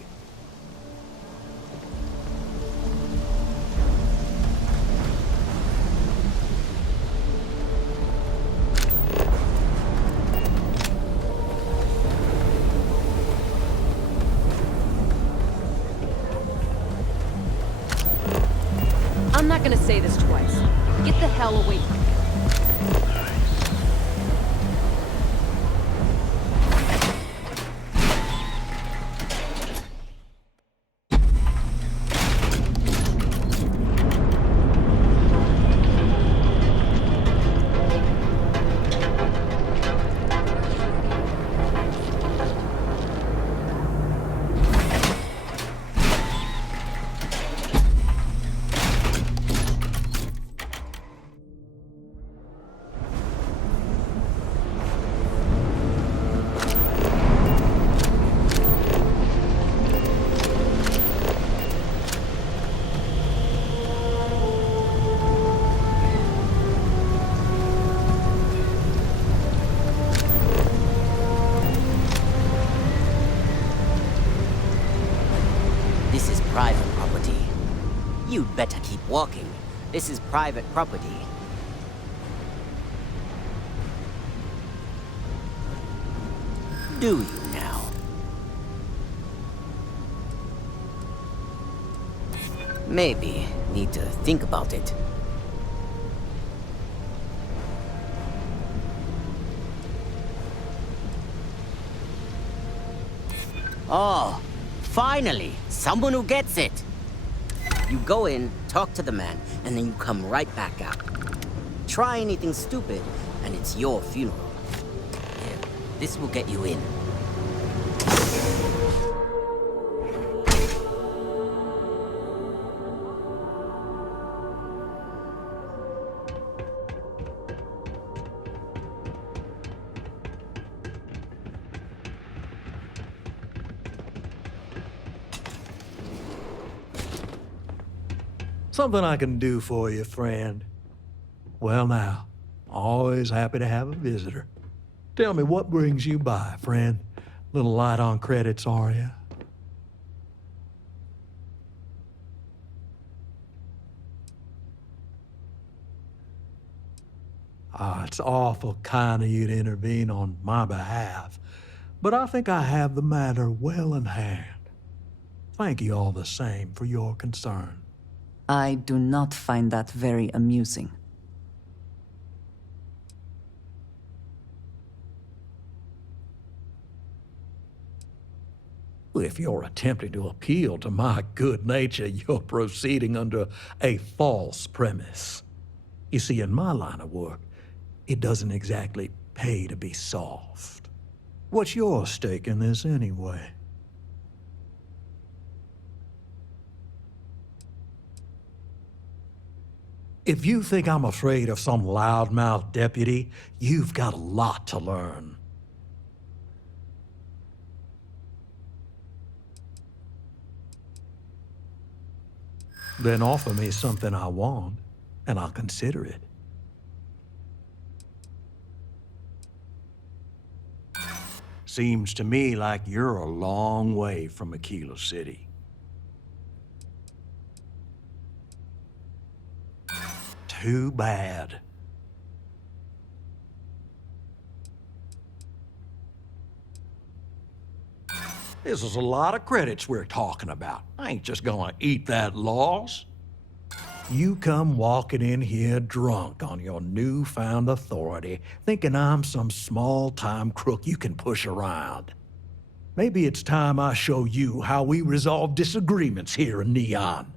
I'm not gonna say this twice. Get the hell away from me. This is private property. You'd better keep walking. This is private property. Do you now? Maybe need to think about it. Oh, finally, someone who gets it. You go in, talk to the man, and then you come right back out. Try anything stupid, and it's your funeral. Here, this will get you in. Something I can do for you, friend. Well now, always happy to have a visitor. Tell me, what brings you by, friend? Little light on credits, are you? It's awful kind of you to intervene on my behalf, but I think I have the matter well in hand. Thank you all the same for your concern. I do not find that very amusing. If you're attempting to appeal to my good nature, you're proceeding under a false premise. You see, in my line of work, it doesn't exactly pay to be soft. What's your stake in this anyway? If you think I'm afraid of some loudmouth deputy, you've got a lot to learn. Then offer me something I want, and I'll consider it. Seems to me like you're a long way from Aquila City. Too bad. This is a lot of credits we're talking about. I ain't just gonna eat that loss. You come walking in here drunk on your newfound authority, thinking I'm some small-time crook you can push around. Maybe it's time I show you how we resolve disagreements here in Neon.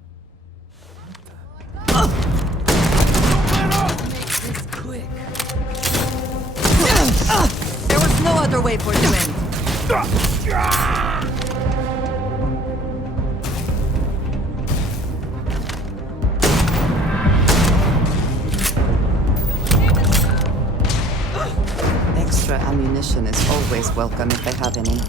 There was no other way for it to end. Extra ammunition is always welcome if they have any.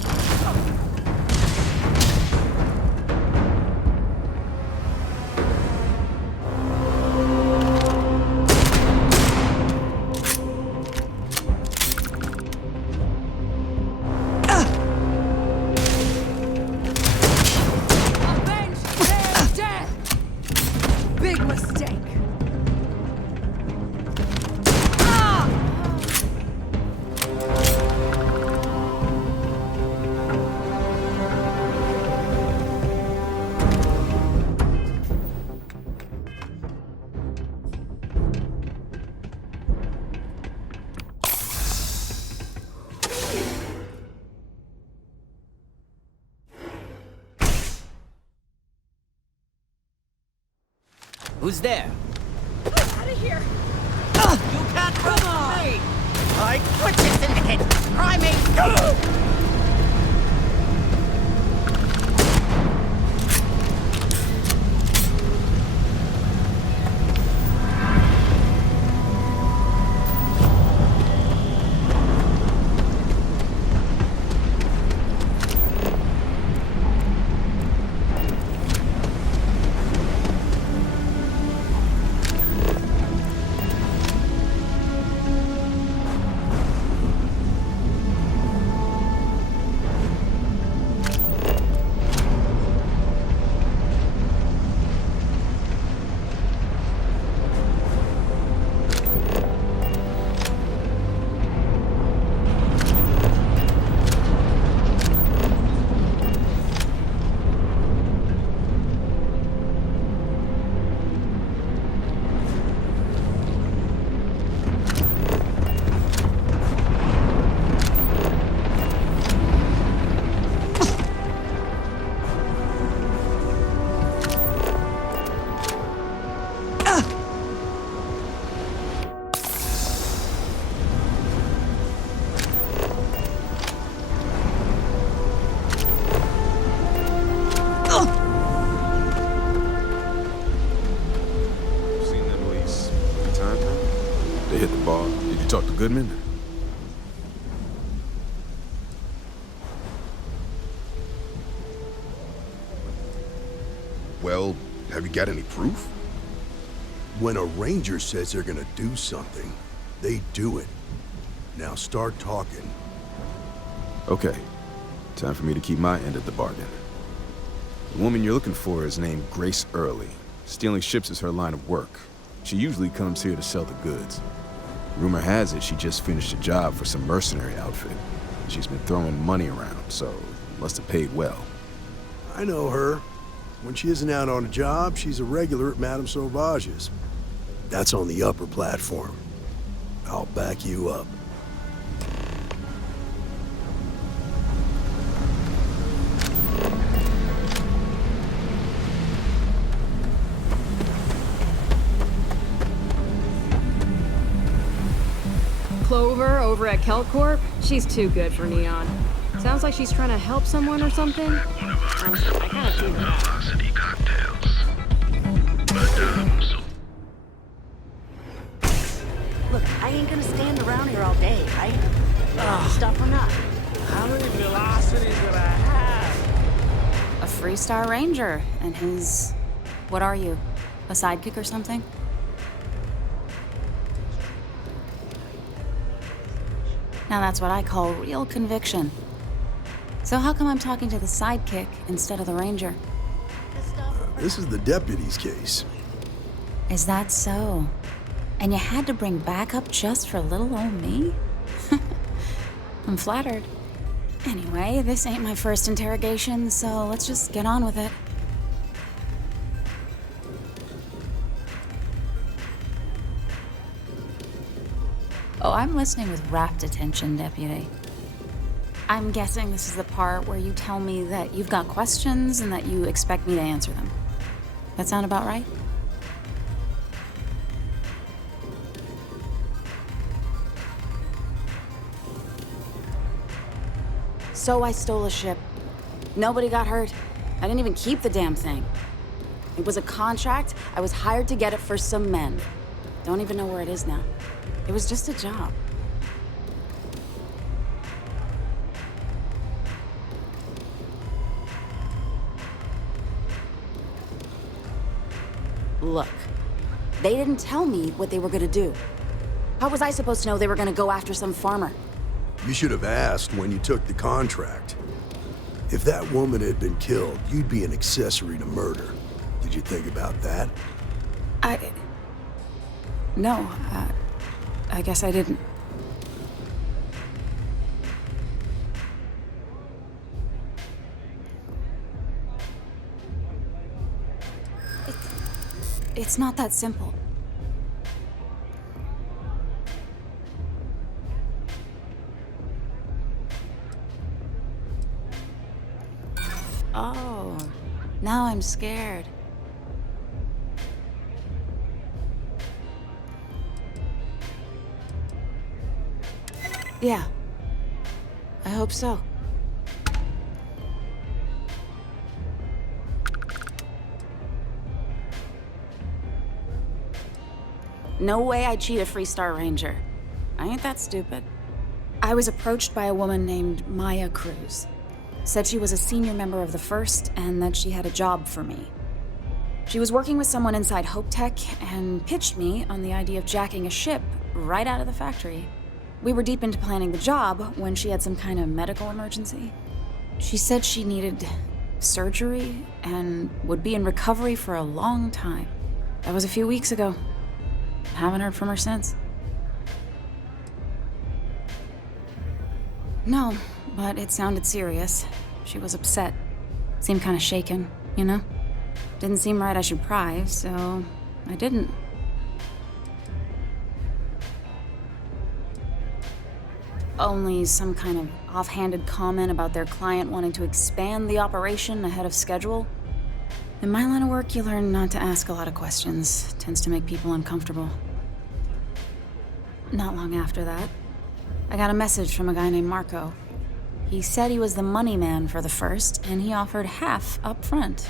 Who's there? Out of here! You can't run from me! I quit the syndicate! Try me! Talk to Goodman? Well, have you got any proof? When a ranger says they're gonna do something, they do it. Now start talking. Okay. Time for me to keep my end of the bargain. The woman you're looking for is named Grace Early. Stealing ships is her line of work. She usually comes here to sell the goods. Rumor has it she just finished a job for some mercenary outfit. She's been throwing money around, so must have paid well. I know her. When she isn't out on a job, she's a regular at Madame Sauvage's. That's on the upper platform. I'll back you up. Clover over at Kelp Corp? She's too good for Neon. Sounds like she's trying to help someone or something. Honestly, I kind of feel Look, I ain't gonna stand around here all day, right? Stop or not? How many velocities did I have? A Freestar Ranger, and his... What are you? A sidekick or something? Now that's what I call real conviction. So how come I'm talking to the sidekick instead of the ranger? This is the deputy's case. Is that so? And you had to bring backup just for little old me? I'm flattered. Anyway, this ain't my first interrogation, so let's just get on with it. Oh, I'm listening with rapt attention, Deputy. I'm guessing this is the part where you tell me that you've got questions and that you expect me to answer them. That sound about right? So I stole a ship. Nobody got hurt. I didn't even keep the damn thing. It was a contract. I was hired to get it for some men. Don't even know where it is now. It was just a job. Look, they didn't tell me what they were gonna do. How was I supposed to know they were gonna go after some farmer? You should have asked when you took the contract. If that woman had been killed, you'd be an accessory to murder. Did you think about that? No, I guess I didn't. It's not that simple. Oh, now I'm scared. Yeah, I hope so. No way I'd cheat a Freestar Ranger. I ain't that stupid. I was approached by a woman named Maya Cruz. Said she was a senior member of the First and that she had a job for me. She was working with someone inside Hope Tech and pitched me on the idea of jacking a ship right out of the factory. We were deep into planning the job when she had some kind of medical emergency. She said she needed surgery and would be in recovery for a long time. That was a few weeks ago. Haven't heard from her since. No, but it sounded serious. She was upset. Seemed kind of shaken, you know? Didn't seem right I should pry, so I didn't. Only some kind of offhanded comment about their client wanting to expand the operation ahead of schedule. In my line of work, you learn not to ask a lot of questions. Tends to make people uncomfortable. Not long after that, I got a message from a guy named Marco. He said he was the money man for the First, and he offered half up front.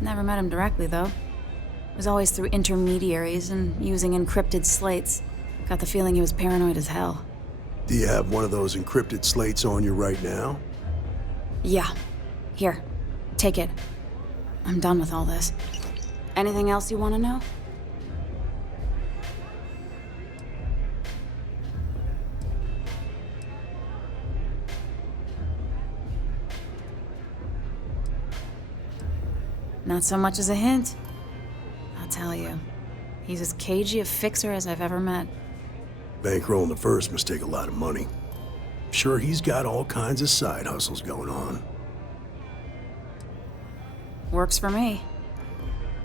Never met him directly, though. It was always through intermediaries and using encrypted slates. Got the feeling he was paranoid as hell. Do you have one of those encrypted slates on you right now? Yeah. Here. Take it. I'm done with all this. Anything else you want to know? Not so much as a hint. I'll tell you. He's as cagey a fixer as I've ever met. Bankrolling the First must take a lot of money. Sure, he's got all kinds of side hustles going on. Works for me.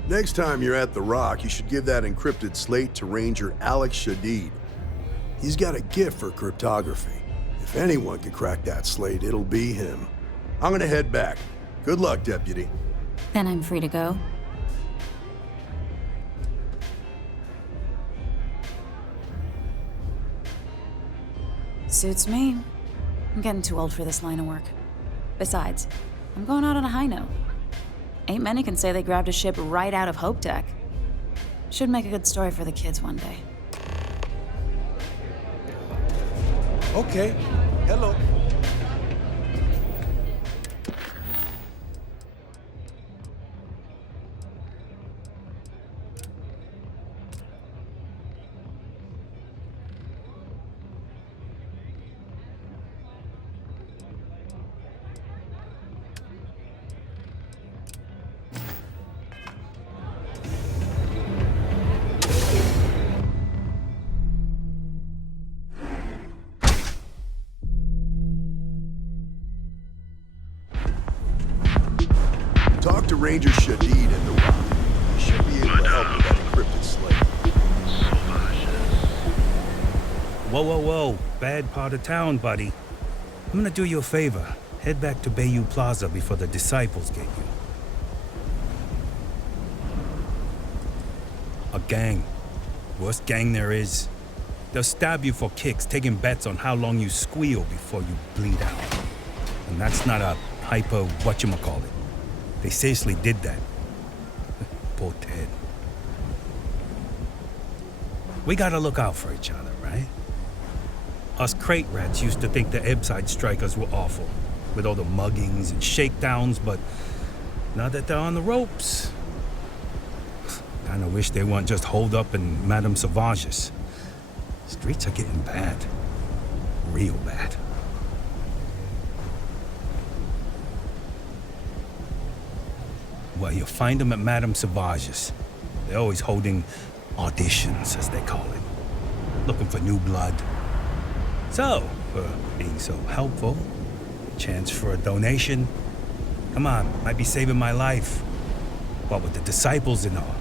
Next time you're at the Rock, you should give that encrypted slate to Ranger Alex Shadid. He's got a gift for cryptography. If anyone can crack that slate, it'll be him. I'm gonna head back. Good luck, Deputy. Then I'm free to go. Suits me. I'm getting too old for this line of work. Besides, I'm going out on a high note. Ain't many can say they grabbed a ship right out of Hope Tech. Should make a good story for the kids one day. Okay. Hello. Talk to Ranger Shadid at the Rock. He should be able to help with that encrypted slate. Whoa, whoa, whoa. Bad part of town, buddy. I'm gonna do you a favor. Head back to Bayou Plaza before the disciples get you. A gang. Worst gang there is. They'll stab you for kicks, taking bets on how long you squeal before you bleed out. And that's not a hyper whatchamacallit. They seriously did that. Poor Ted. We gotta look out for each other, right? Us crate rats used to think the Ebbside strikers were awful, with all the muggings and shakedowns, but now that they're on the ropes, kinda wish they weren't just holed up in Madame Sauvage's. Streets are getting bad. Real bad. Well, you'll find them at Madame Sauvage's. They're always holding auditions, as they call it. Looking for new blood. So, for being so helpful, chance for a donation. Come on, might be saving my life. What with the disciples and all.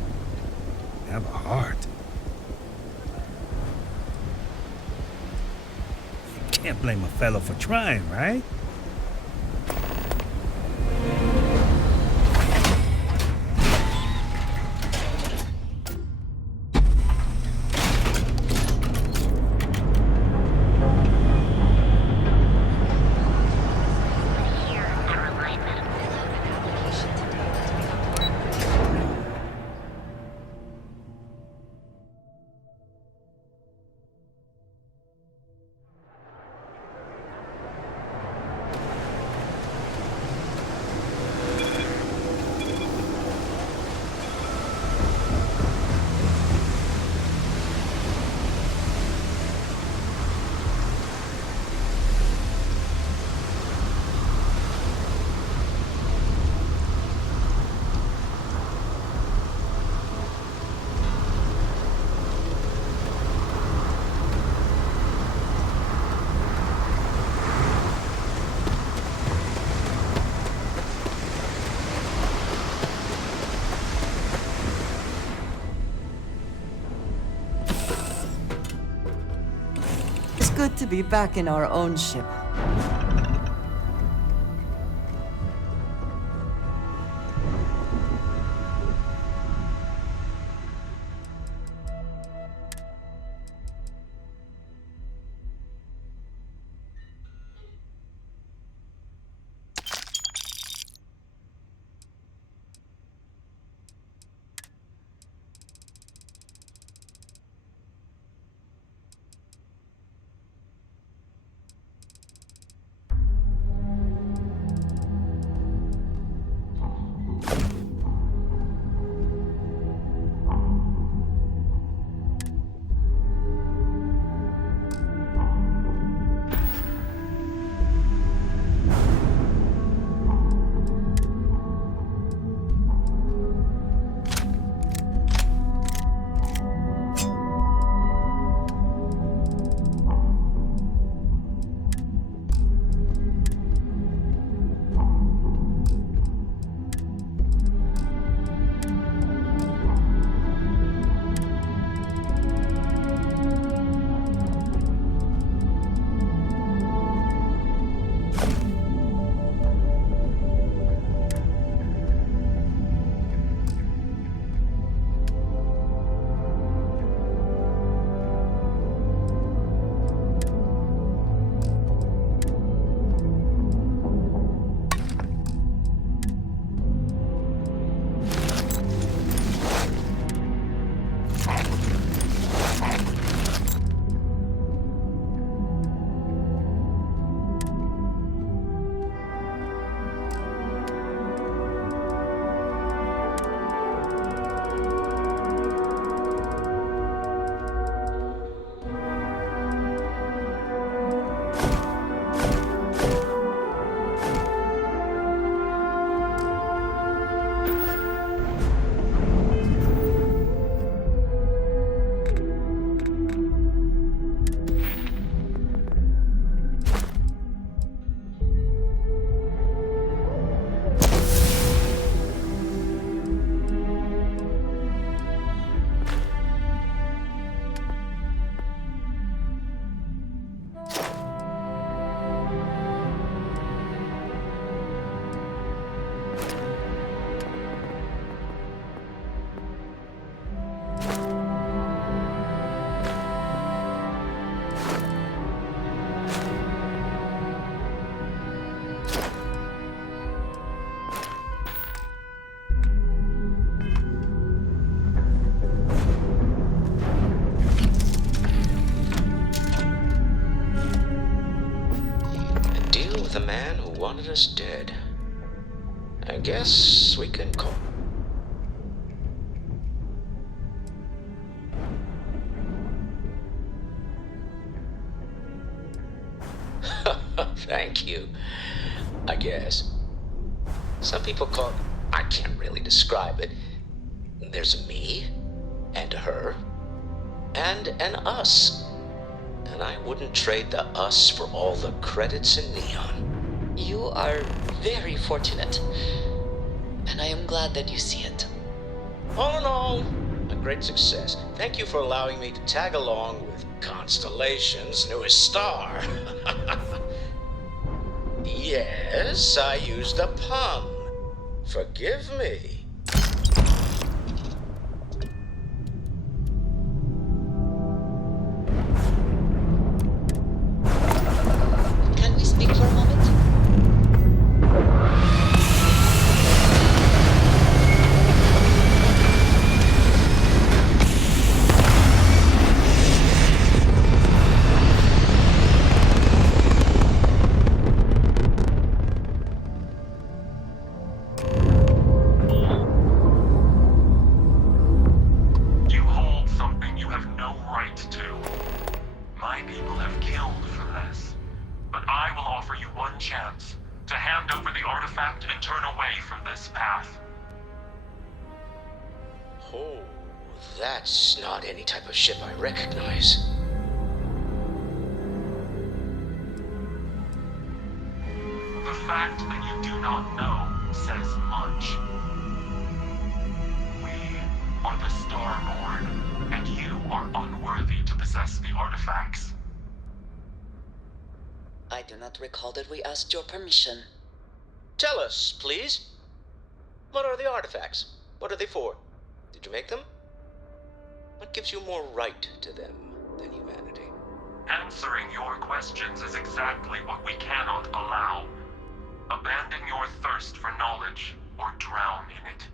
Have a heart. You can't blame a fellow for trying, right? It's good to be back in our own ship. wanted us dead. I guess we can call... Thank you. I guess. Some people call... I can't really describe it. There's me, and her, and an us. And I wouldn't trade the us for all the credits in Neon. You are very fortunate, and I am glad that you see it. All in all, a great success. Thank you for allowing me to tag along with Constellation's newest star. Yes, I used a pun. Forgive me. Can we speak for a moment? Oh, that's not any type of ship I recognize. The fact that you do not know says much. We are the Starborn, and you are unworthy to possess the artifacts. I do not recall that we asked your permission. Tell us, please. What are the artifacts? What are they for? Did you make them? What gives you more right to them than humanity? Answering your questions is exactly what we cannot allow. Abandon your thirst for knowledge, or drown in it.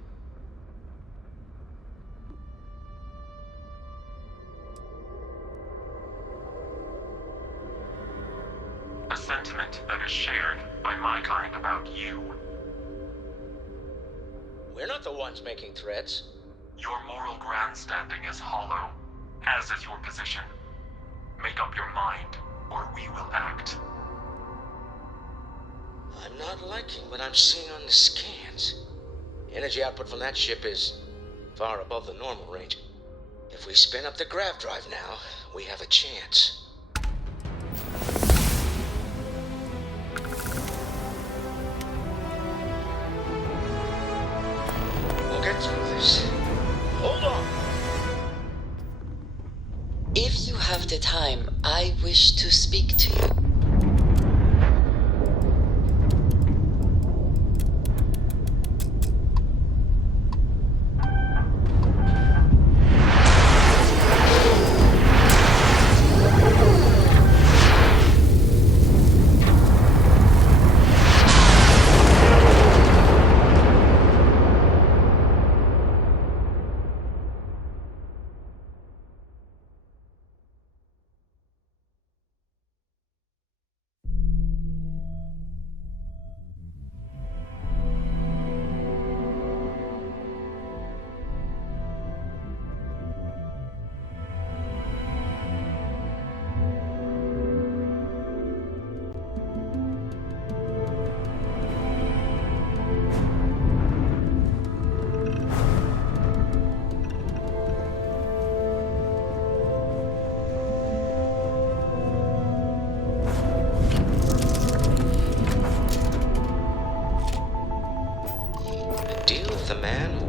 A sentiment that is shared by my kind about you. We're not the ones making threats. Your moral grandstanding is hollow, as is your position. Make up your mind, or we will act. I'm not liking what I'm seeing on the scans. Energy output from that ship is far above the normal range. If we spin up the grav drive now, we have a chance. We'll get through this. Hold on. If you have the time, I wish to speak to you.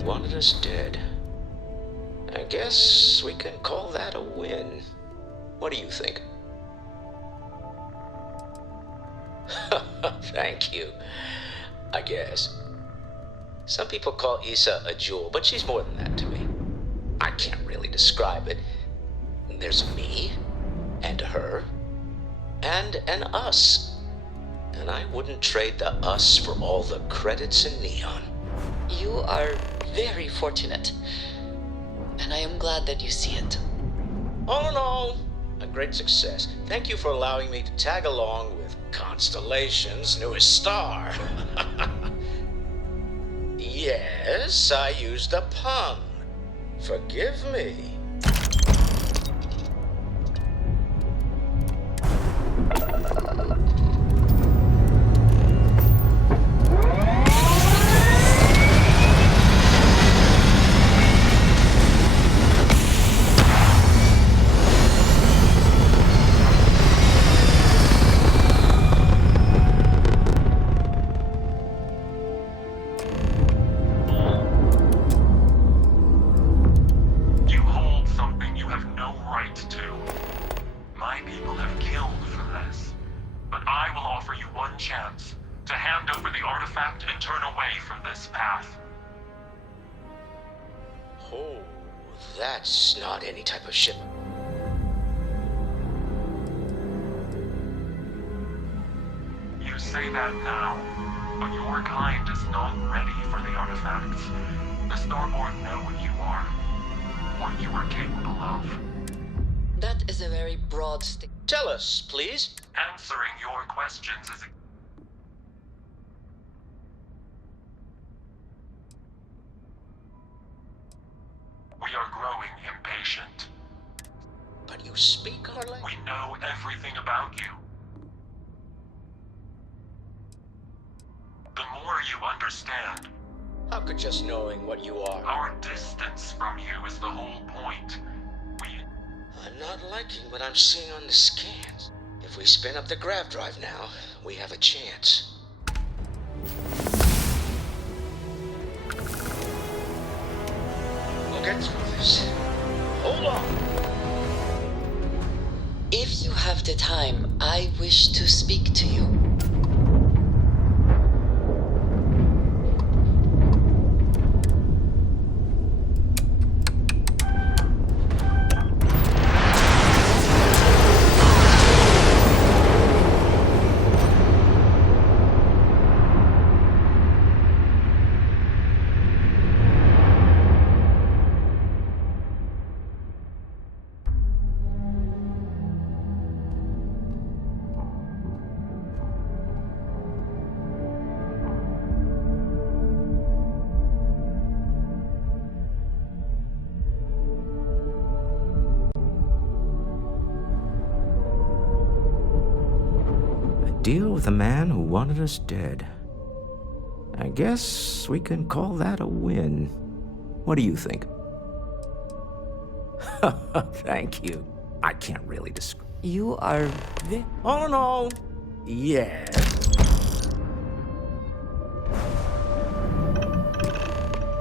Wanted us dead. I guess we can call that a win. What do you think? Thank you. I guess. Some people call Issa a jewel, but she's more than that to me. I can't really describe it. There's me, and her, and an us. And I wouldn't trade the us for all the credits in Neon. You are very fortunate, and I am glad that you see it. All in all, a great success. Thank you for allowing me to tag along with Constellation's newest star. Yes, I used a pun. Forgive me. You hold something you have no right to. My people have killed for this. But I will offer you one chance to hand over the artifact and turn away from this path. Oh, that's not any type of ship. You say that now, but your kind is not ready for the artifacts. The Starborn know what you are, what you are capable of. That is a very broad statement. Tell us, please. Answering your questions is... We are growing impatient. But you speak our language. We know everything about you. The more you understand, How could just knowing what you are... our distance from you is the whole point. I'm not liking what I'm seeing on the scans. If we spin up the grav drive now, we have a chance. We'll get through this. Hold on. If you have the time, I wish to speak to you. Deal with a man who wanted us dead. I guess we can call that a win. What do you think? Thank you. I can't really describe. You are... Oh no! Yes.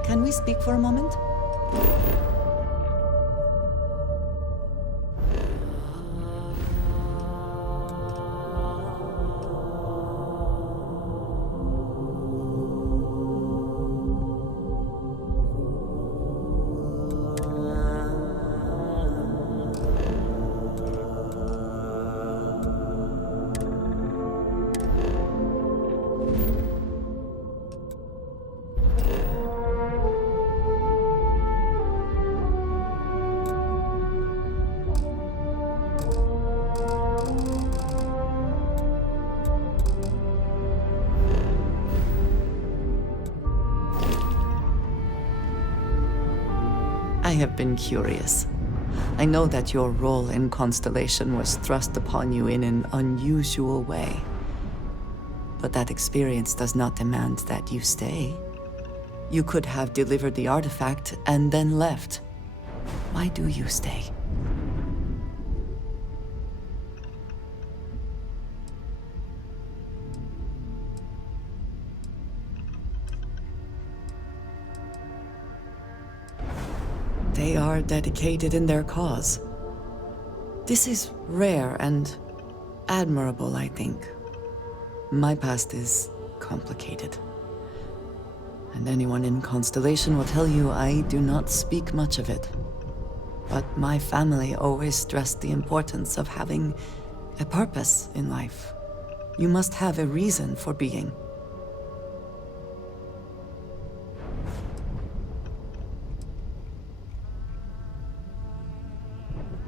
Can we speak for a moment? I have been curious. I know that your role in Constellation was thrust upon you in an unusual way. But that experience does not demand that you stay. You could have delivered the artifact and then left. Why do you stay? They are dedicated in their cause. This is rare and admirable, I think. My past is complicated. And anyone in Constellation will tell you I do not speak much of it. But my family always stressed the importance of having a purpose in life. You must have a reason for being.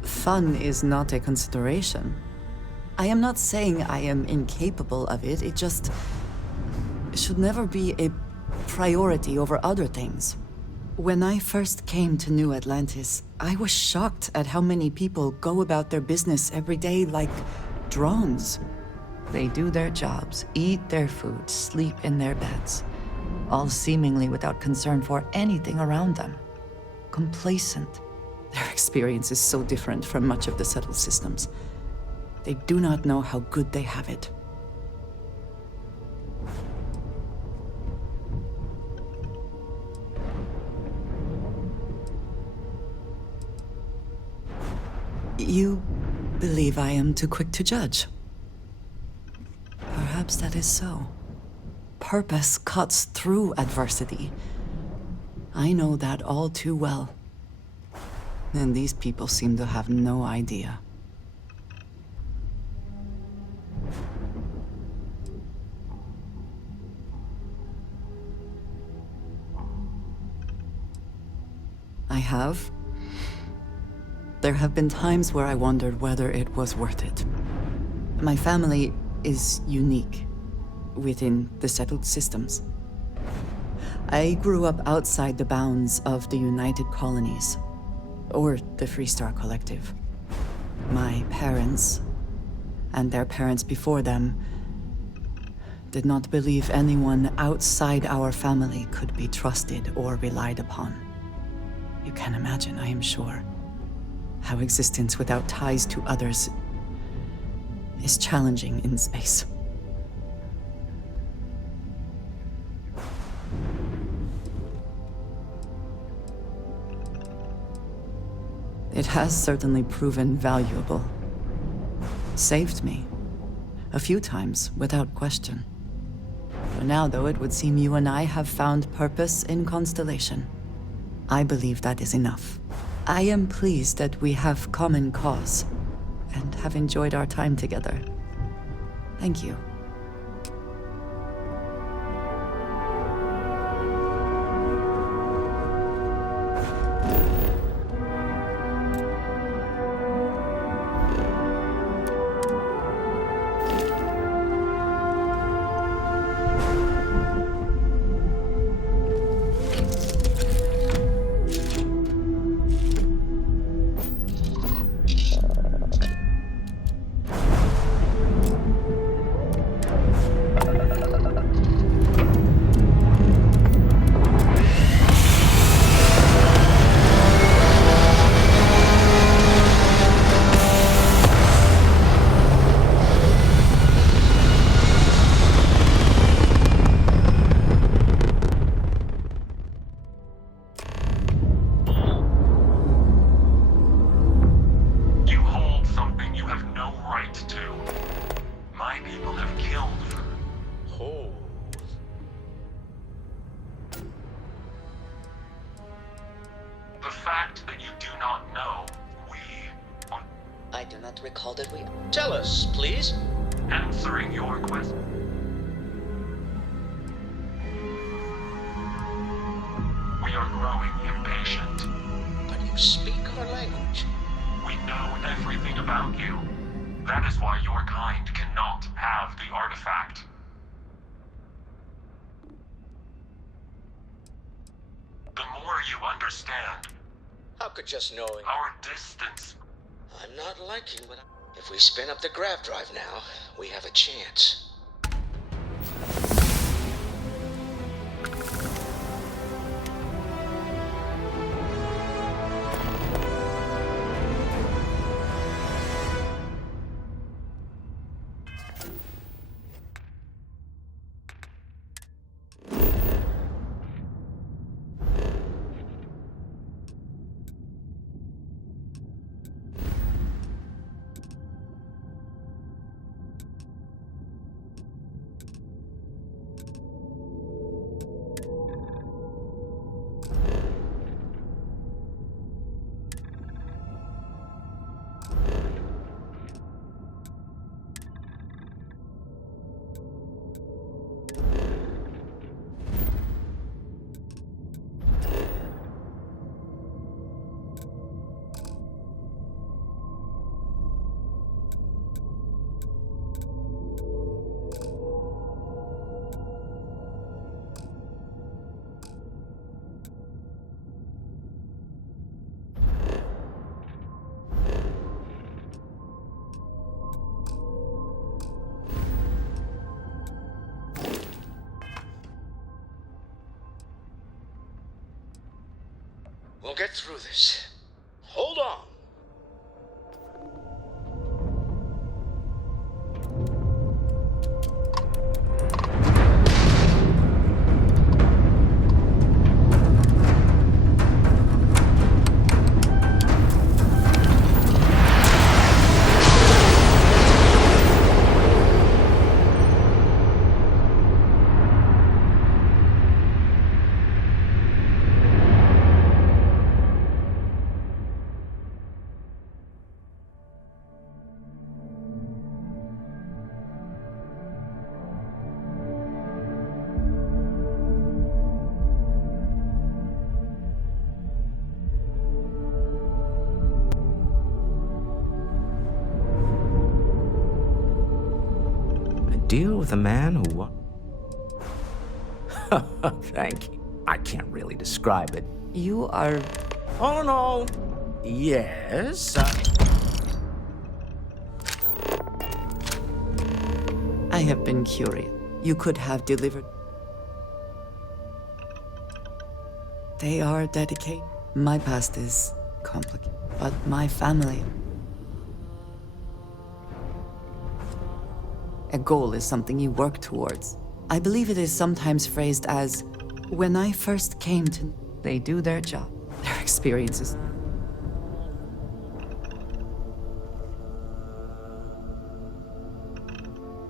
Fun is not a consideration. I am not saying I am incapable of it, it just should never be a priority over other things. When I first came to New Atlantis, I was shocked at how many people go about their business every day like drones. They do their jobs, eat their food, sleep in their beds, all seemingly without concern for anything around them. Complacent. Their experience is so different from much of the settled systems. They do not know how good they have it. You believe I am too quick to judge. Perhaps that is so. Purpose cuts through adversity. I know that all too well. And these people seem to have no idea. I have. There have been times where I wondered whether it was worth it. My family is unique within the settled systems. I grew up outside the bounds of the United Colonies, or the Freestar Collective. My parents, and their parents before them, did not believe anyone outside our family could be trusted or relied upon. You can imagine, I am sure, how existence without ties to others is challenging in space. It has certainly proven valuable. Saved me. A few times, without question. For now, though, it would seem you and I have found purpose in Constellation. I believe that is enough. I am pleased that we have common cause, and have enjoyed our time together. Thank you. Tell us, please. Answering your question. We are growing impatient. But you speak our language. We know everything about you. That is why your kind cannot have the artifact. The more you understand, How could just knowing... our distance... I'm not liking what If we spin up the grav drive now, we have a chance. We'll get through this. Hold on. Deal with a man who Thank you. I can't really describe it. You are... All in all, yes. I have been curious. You could have delivered... They are dedicated. My past is complicated, but my family... A goal is something you work towards. I believe it is sometimes phrased as, when I first came to... They do their job, their experiences.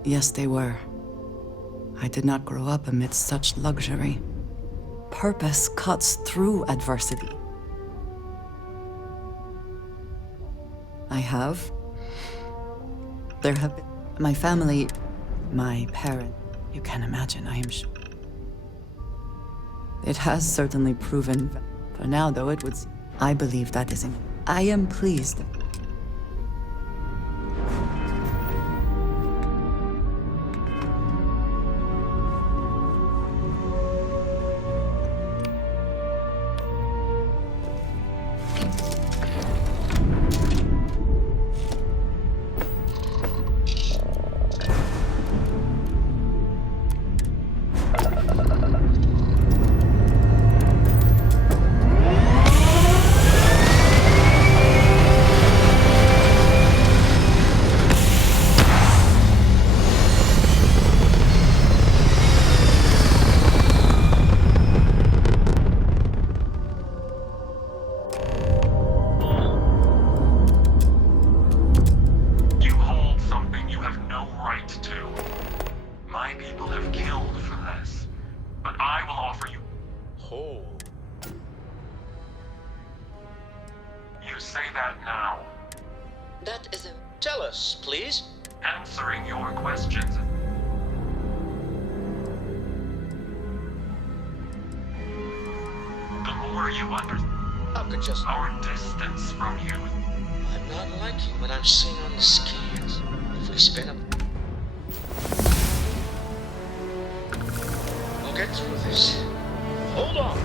Yes, they were. I did not grow up amidst such luxury. Purpose cuts through adversity. I have. There have been... My family, my parent, you can imagine, I am sure. It has certainly proven, for now though it would, I believe that is, I am pleased. Tell us, please. Answering your questions. The more you understand our distance from you. I'm not liking what I'm seeing on the scans. If we spin up... We'll get through this. Hold on.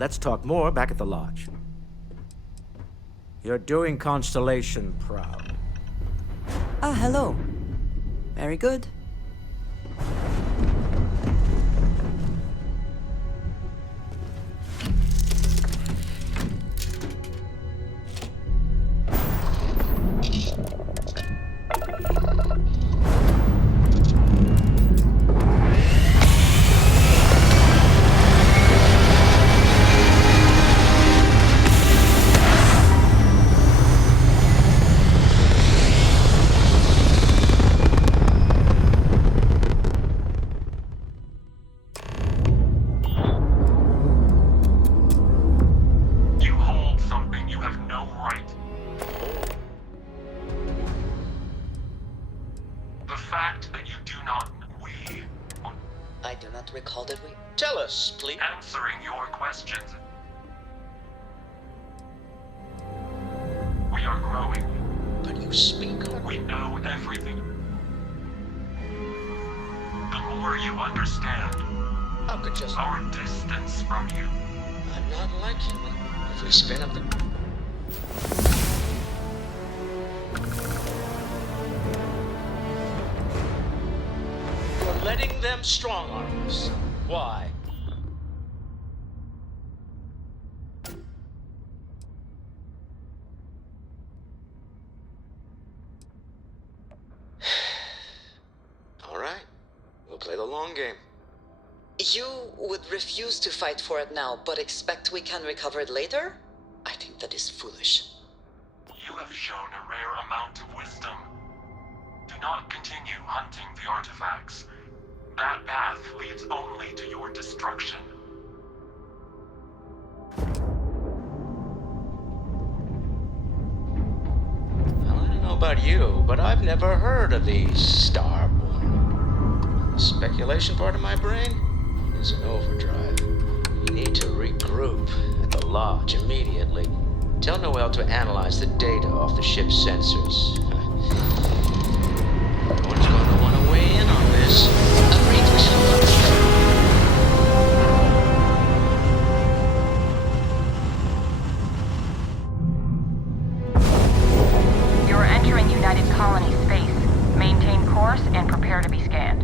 Let's talk more back at the lodge. You're doing Constellation proud. Ah, hello. Very good. call, did we? Tell us, please. Answering your questions. We are growing. But you speak on... We know everything. The more you understand, how could just... our distance from you. I'm not like human. If we spin up the... You're letting them strong-arm us. Why? All right. We'll play the long game. You would refuse to fight for it now, but expect we can recover it later? I think that is foolish. You have shown a rare amount of wisdom. Do not continue hunting the artifacts. That path leads only to your destruction. Well, I don't know about you, but I've never heard of these Starborn. The speculation part of my brain is in overdrive. You need to regroup at the lodge immediately. Tell Noel to analyze the data off the ship's sensors. Everyone's going to want to weigh in on this. Agreed, we shall look. You are entering United Colony space. Maintain course and prepare to be scanned.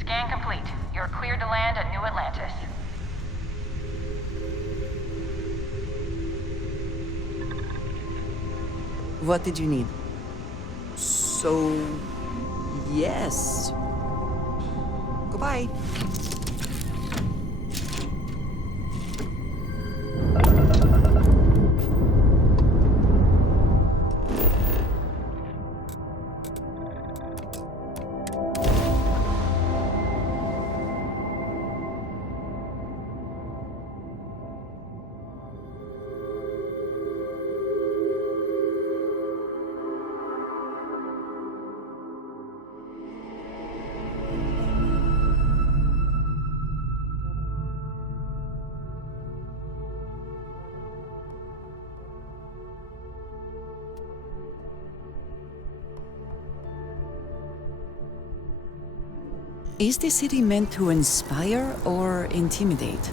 Scan complete. You're cleared to land at New Atlantis. What did you need? So... yes. Goodbye. Is the city meant to inspire or intimidate?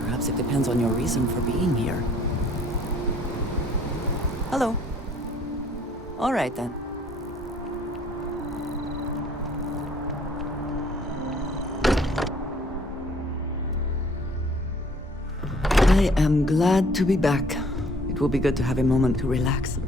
Perhaps it depends on your reason for being here. Hello. All right then. I am glad to be back. It will be good to have a moment to relax.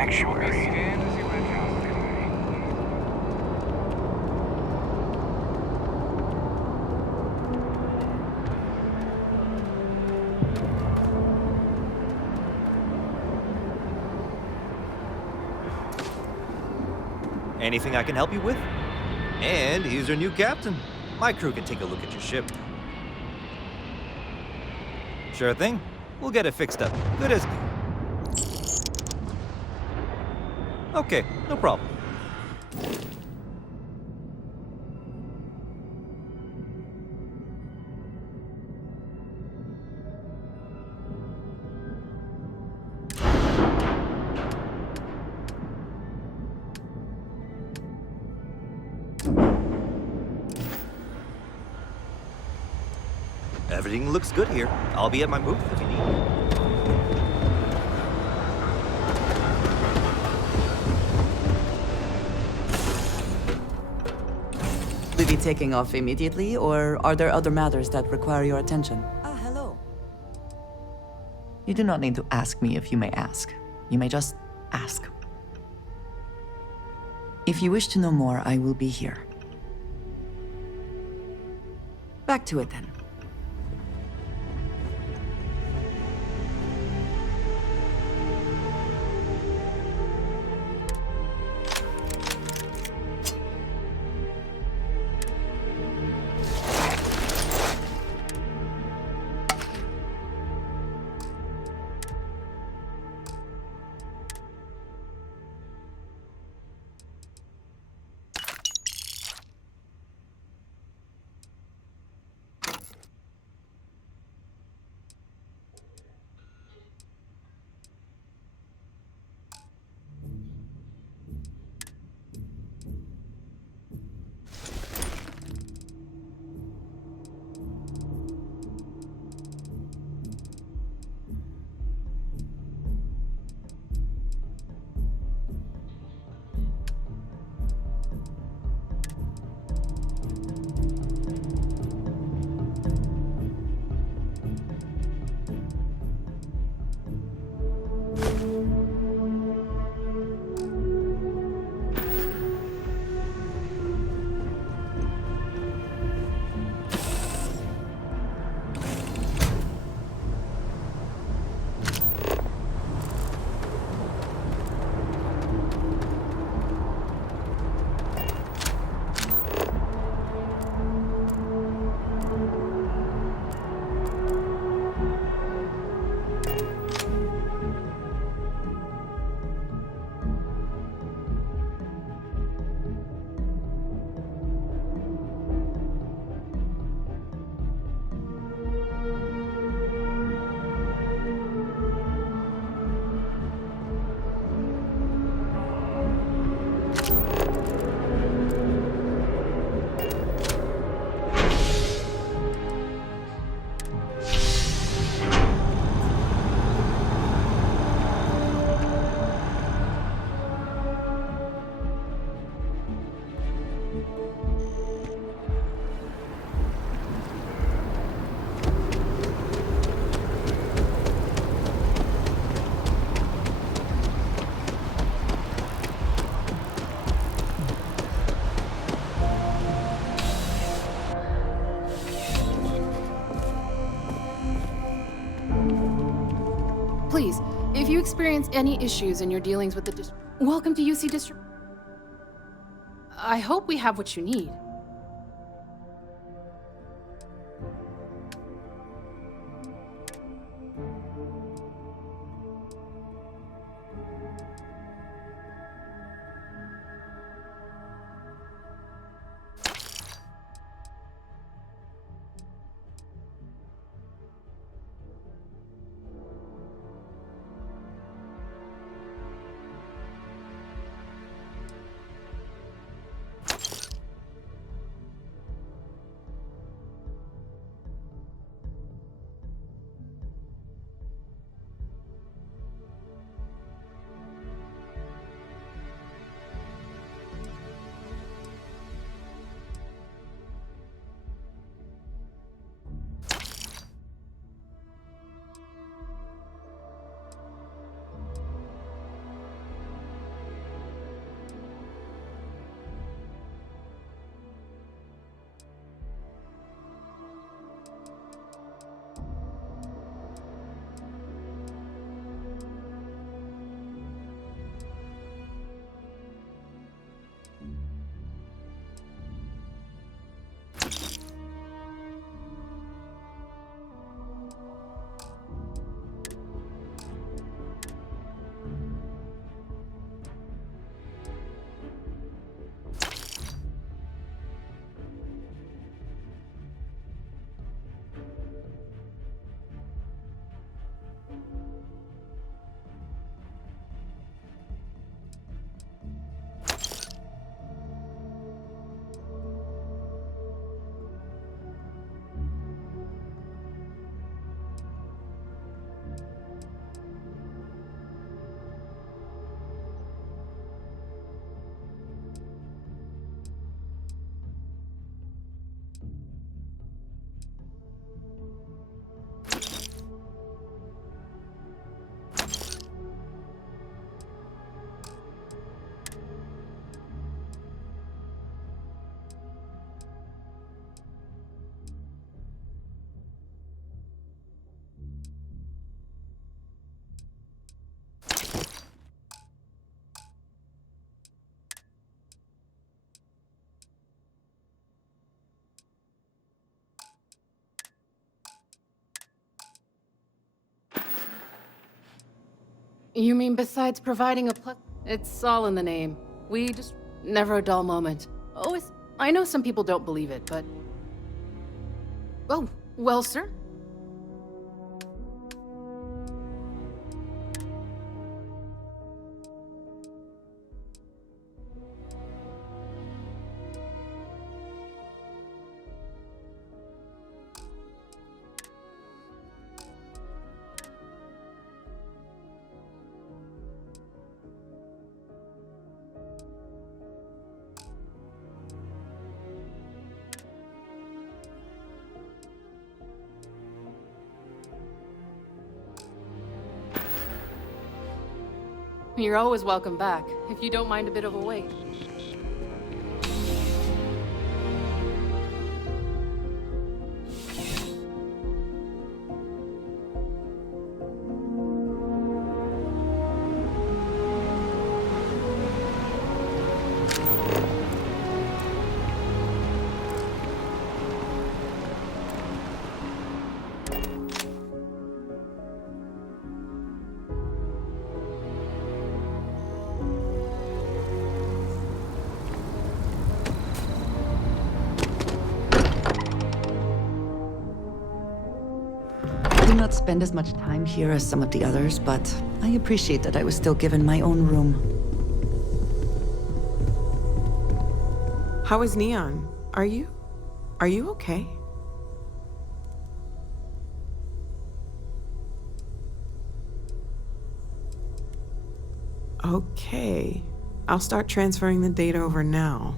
sanctuary. Anything I can help you with? And he's your new captain. My crew can take a look at your ship. Sure thing. We'll get it fixed up. Good as new. Okay, no problem. Everything looks good here. I'll be at my booth if you need. Will you be taking off immediately, or are there other matters that require your attention? Hello. You do not need to ask me if you may ask. You may just ask. If you wish to know more, I will be here. Back to it then. Please, if you experience any issues in your dealings with the welcome to UC District. I hope we have what you need. You mean besides providing a It's all in the name. We just... Never a dull moment. Always... I know some people don't believe it, but... Oh, well, sir. You're always welcome back, if you don't mind a bit of a wait. I do not spend as much time here as some of the others, but I appreciate that I was still given my own room. How is Neon? Are you okay? Okay. I'll start transferring the data over now.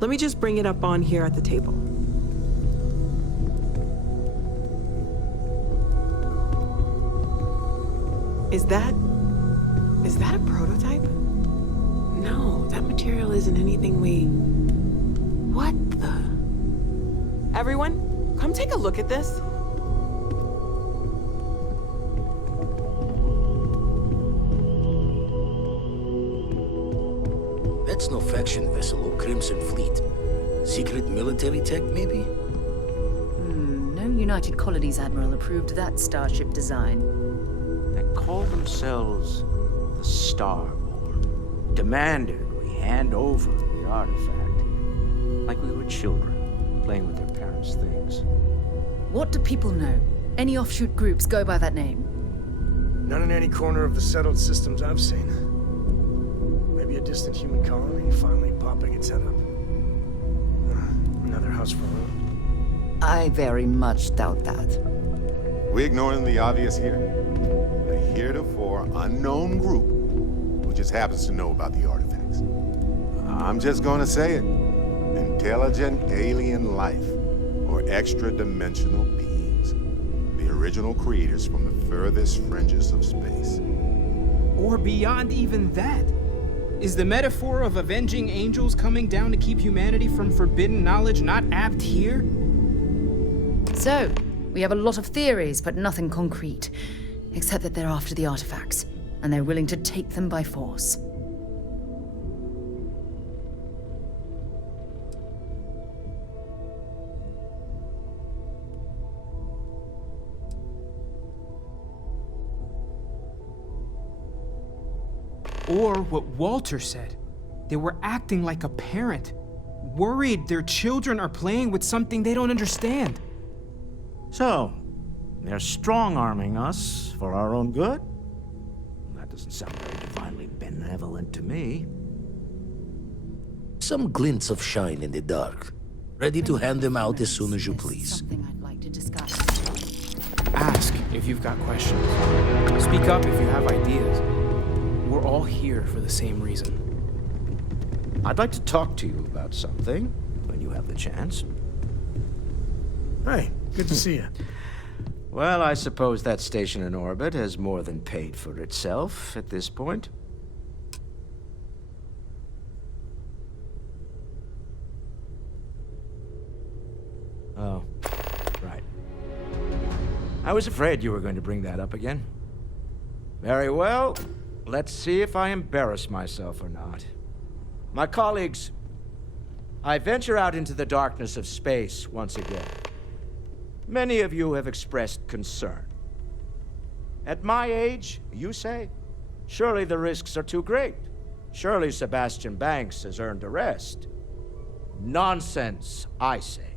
Let me just bring it up on here at the table. Is that a prototype? No, that material isn't anything we... What the... Everyone, come take a look at this. That's no faction vessel or Crimson Fleet. Secret military tech, maybe? No United Colonies Admiral approved that starship design. They call themselves the Starborn. Demanded we hand over the artifact. Like we were children, playing with their parents' things. What do people know? Any offshoot groups go by that name? None in any corner of the settled systems I've seen. Maybe a distant human colony finally popping its head up. Another house for her. I very much doubt that. We ignoring the obvious here? A heretofore unknown group who just happens to know about the artifacts. I'm just gonna say it. Intelligent alien life, or extra-dimensional beings. The original creators from the furthest fringes of space. Or beyond even that. Is the metaphor of avenging angels coming down to keep humanity from forbidden knowledge not apt here? So, we have a lot of theories, but nothing concrete. Except that they're after the artifacts, and they're willing to take them by force. Or what Walter said. They were acting like a parent, worried their children are playing with something they don't understand. So, they're strong-arming us for our own good? That doesn't sound very divinely benevolent to me. Some glints of shine in the dark. Ready to hand them out as soon as you please. Something I'd like to discuss. Ask if you've got questions. Speak up if you have ideas. We're all here for the same reason. I'd like to talk to you about something when you have the chance. Hey, good to see you. Well, I suppose that station in orbit has more than paid for itself at this point. Oh, right. I was afraid you were going to bring that up again. Very well. Let's see if I embarrass myself or not. My colleagues, I venture out into the darkness of space once again. Many of you have expressed concern. At my age, you say? Surely the risks are too great. Surely Sebastian Banks has earned a rest. Nonsense, I say.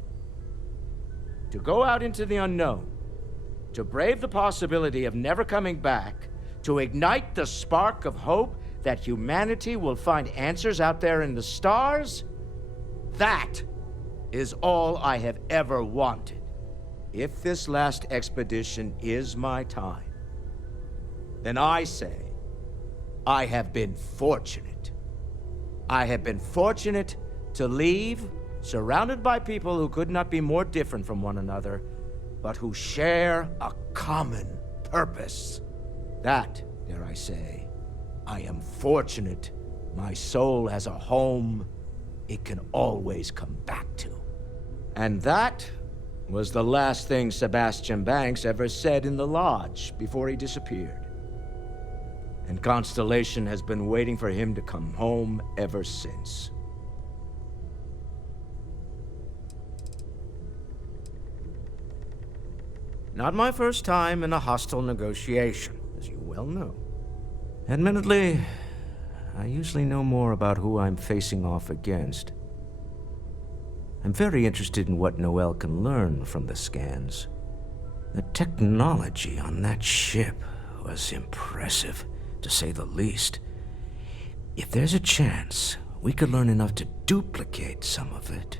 To go out into the unknown, to brave the possibility of never coming back, to ignite the spark of hope that humanity will find answers out there in the stars, that is all I have ever wanted. If this last expedition is my time, then I say, I have been fortunate. I have been fortunate to leave surrounded by people who could not be more different from one another, but who share a common purpose. That, dare I say, I am fortunate my soul has a home it can always come back to. And that was the last thing Sebastian Banks ever said in the lodge before he disappeared. And Constellation has been waiting for him to come home ever since. Not my first time in a hostile negotiation, as you well know. Admittedly, I usually know more about who I'm facing off against. I'm very interested in what Noel can learn from the scans. The technology on that ship was impressive, to say the least. If there's a chance, we could learn enough to duplicate some of it.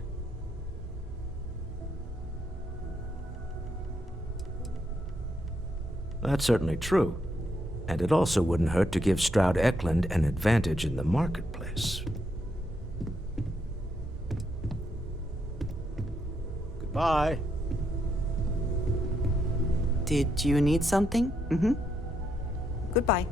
That's certainly true. And it also wouldn't hurt to give Stroud Eklund an advantage in the marketplace. Goodbye. Did you need something? Mm-hmm. Goodbye.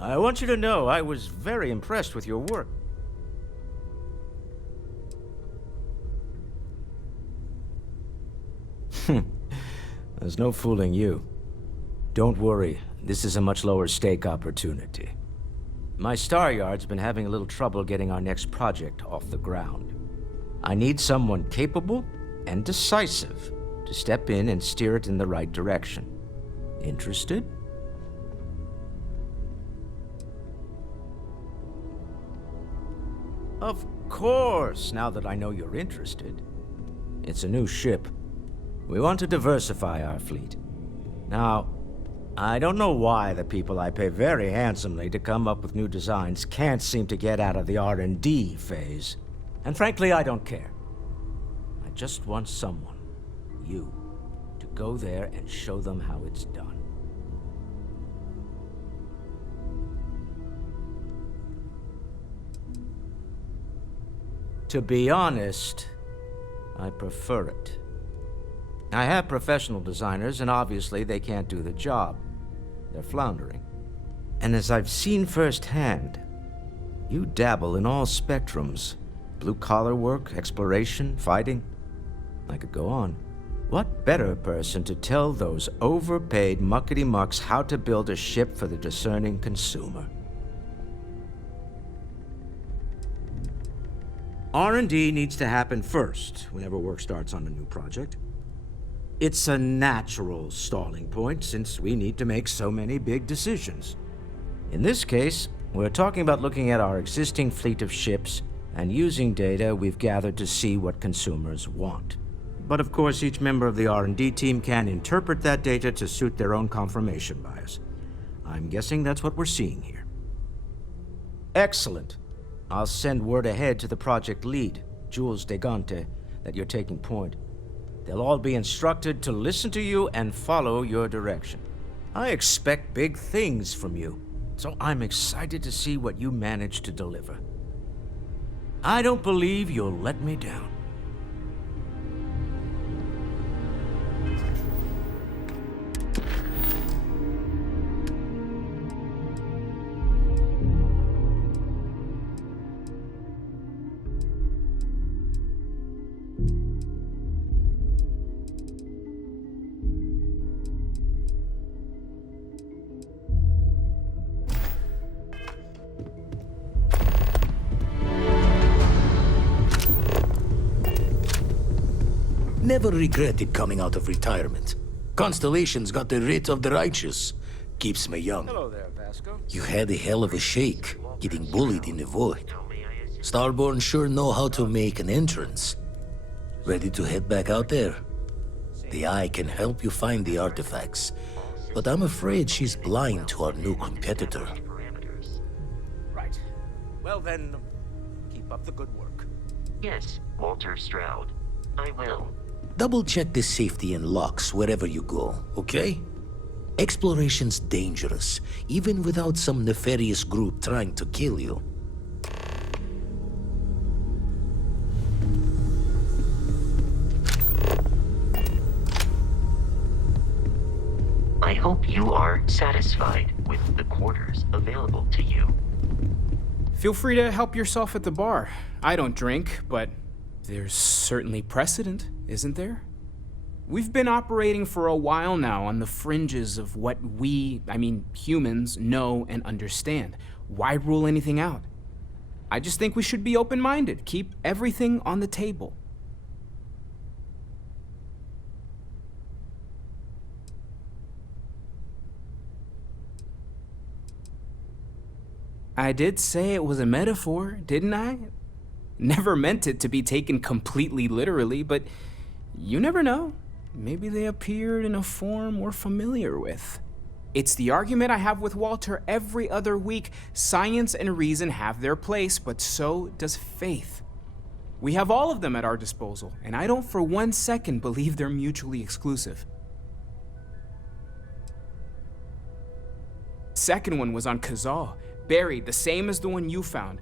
I want you to know I was very impressed with your work. There's no fooling you. Don't worry, this is a much lower stake opportunity. My Star Yard's been having a little trouble getting our next project off the ground. I need someone capable and decisive to step in and steer it in the right direction. Interested? Of course, now that I know you're interested. It's a new ship. We want to diversify our fleet. Now, I don't know why the people I pay very handsomely to come up with new designs can't seem to get out of the R&D phase. And frankly, I don't care. I just want someone, you, to go there and show them how it's done. To be honest, I prefer it. I have professional designers, and obviously they can't do the job. They're floundering. And as I've seen firsthand, you dabble in all spectrums. Blue-collar work, exploration, fighting. I could go on. What better person to tell those overpaid muckety-mucks how to build a ship for the discerning consumer? R&D needs to happen first whenever work starts on a new project. It's a natural stalling point since we need to make so many big decisions. In this case, we're talking about looking at our existing fleet of ships and using data we've gathered to see what consumers want. But of course, each member of the R&D team can interpret that data to suit their own confirmation bias. I'm guessing that's what we're seeing here. Excellent. I'll send word ahead to the project lead, Jules Degante, that you're taking point. They'll all be instructed to listen to you and follow your direction. I expect big things from you, so I'm excited to see what you manage to deliver. I don't believe you'll let me down. Never regretted coming out of retirement. Constellation's got the writ of the righteous. Keeps me young. Hello there, Vasco. You had a hell of a shake, getting bullied in the void. Starborn sure know how to make an entrance. Ready to head back out there? The Eye can help you find the artifacts, but I'm afraid she's blind to our new competitor. Right. Well then, keep up the good work. Yes, Walter Stroud. I will. Double check the safety and locks wherever you go, okay? Exploration's dangerous, even without some nefarious group trying to kill you. I hope you are satisfied with the quarters available to you. Feel free to help yourself at the bar. I don't drink, but there's certainly precedent, isn't there? We've been operating for a while now on the fringes of what humans, know and understand. Why rule anything out? I just think we should be open-minded, keep everything on the table. I did say it was a metaphor, didn't I? Never meant it to be taken completely literally, but you never know. Maybe they appeared in a form we're familiar with. It's the argument I have with Walter every other week. Science and reason have their place, but so does faith. We have all of them at our disposal, and I don't for 1 second believe they're mutually exclusive. Second one was on Kazal, buried, the same as the one you found.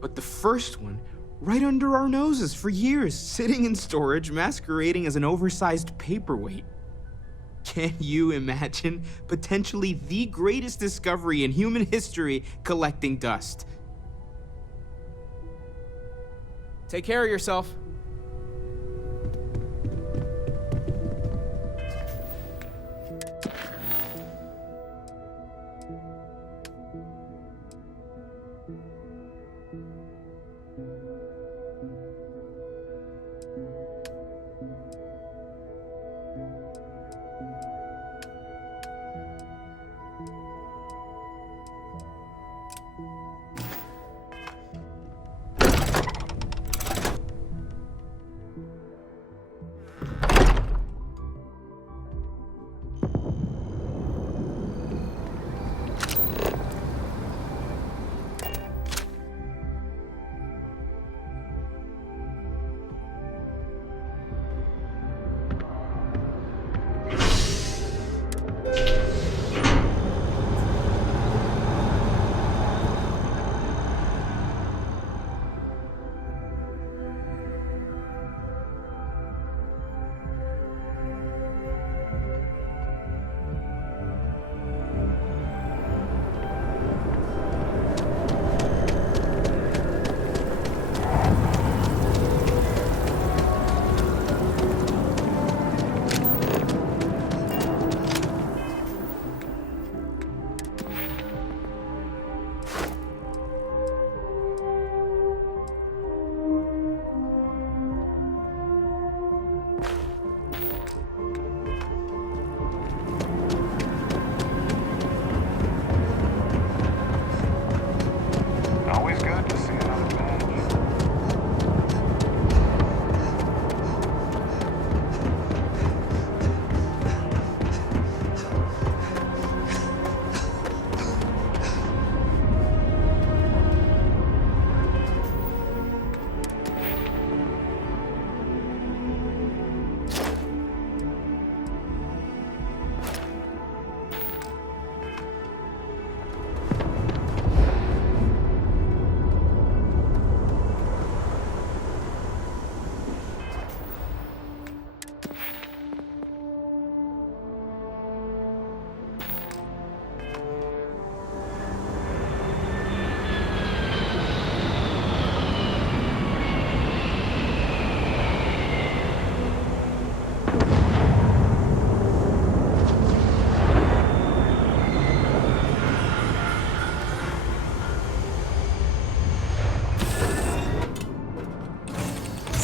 But the first one, right under our noses for years, sitting in storage, masquerading as an oversized paperweight. Can you imagine potentially the greatest discovery in human history collecting dust? Take care of yourself.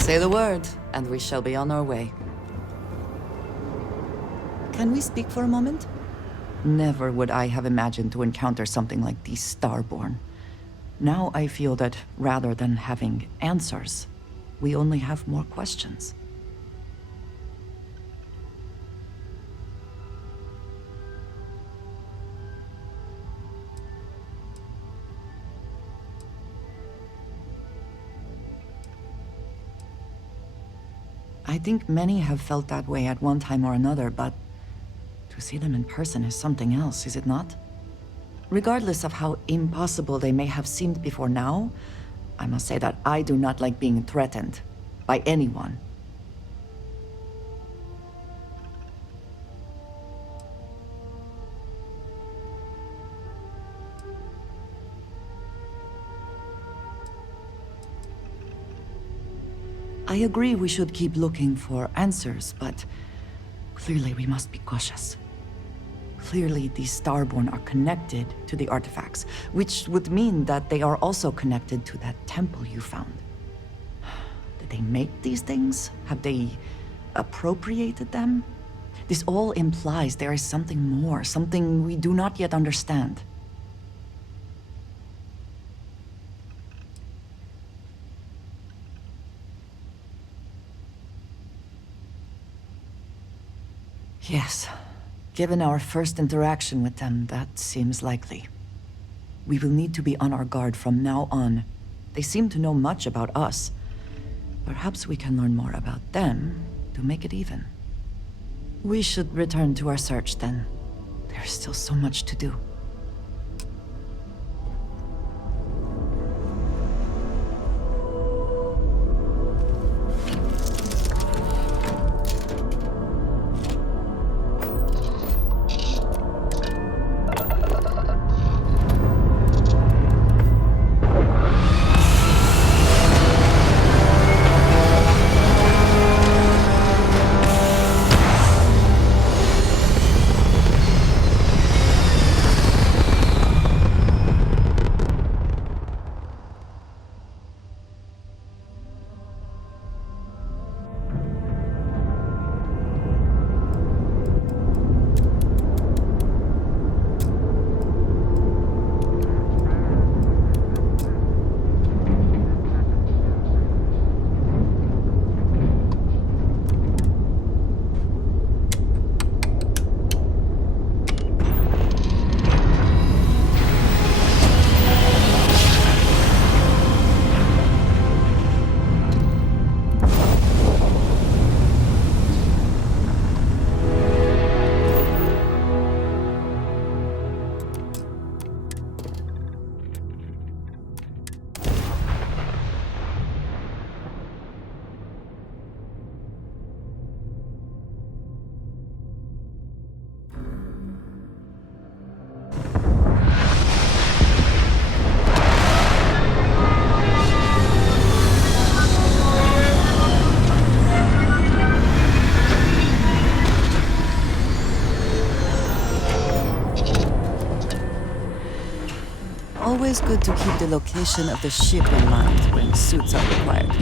Say the word, and we shall be on our way. Can we speak for a moment? Never would I have imagined to encounter something like these Starborn. Now I feel that rather than having answers, we only have more questions. I think many have felt that way at one time or another, but to see them in person is something else, is it not? Regardless of how impossible they may have seemed before now, I must say that I do not like being threatened by anyone. I agree we should keep looking for answers, but clearly we must be cautious. Clearly, these Starborn are connected to the artifacts, which would mean that they are also connected to that temple you found. Did they make these things? Have they appropriated them? This all implies there is something more, something we do not yet understand. Yes. Given our first interaction with them, that seems likely. We will need to be on our guard from now on. They seem to know much about us. Perhaps we can learn more about them to make it even. We should return to our search then. There's still so much to do. Always good to keep the location of the ship in mind when suits are required.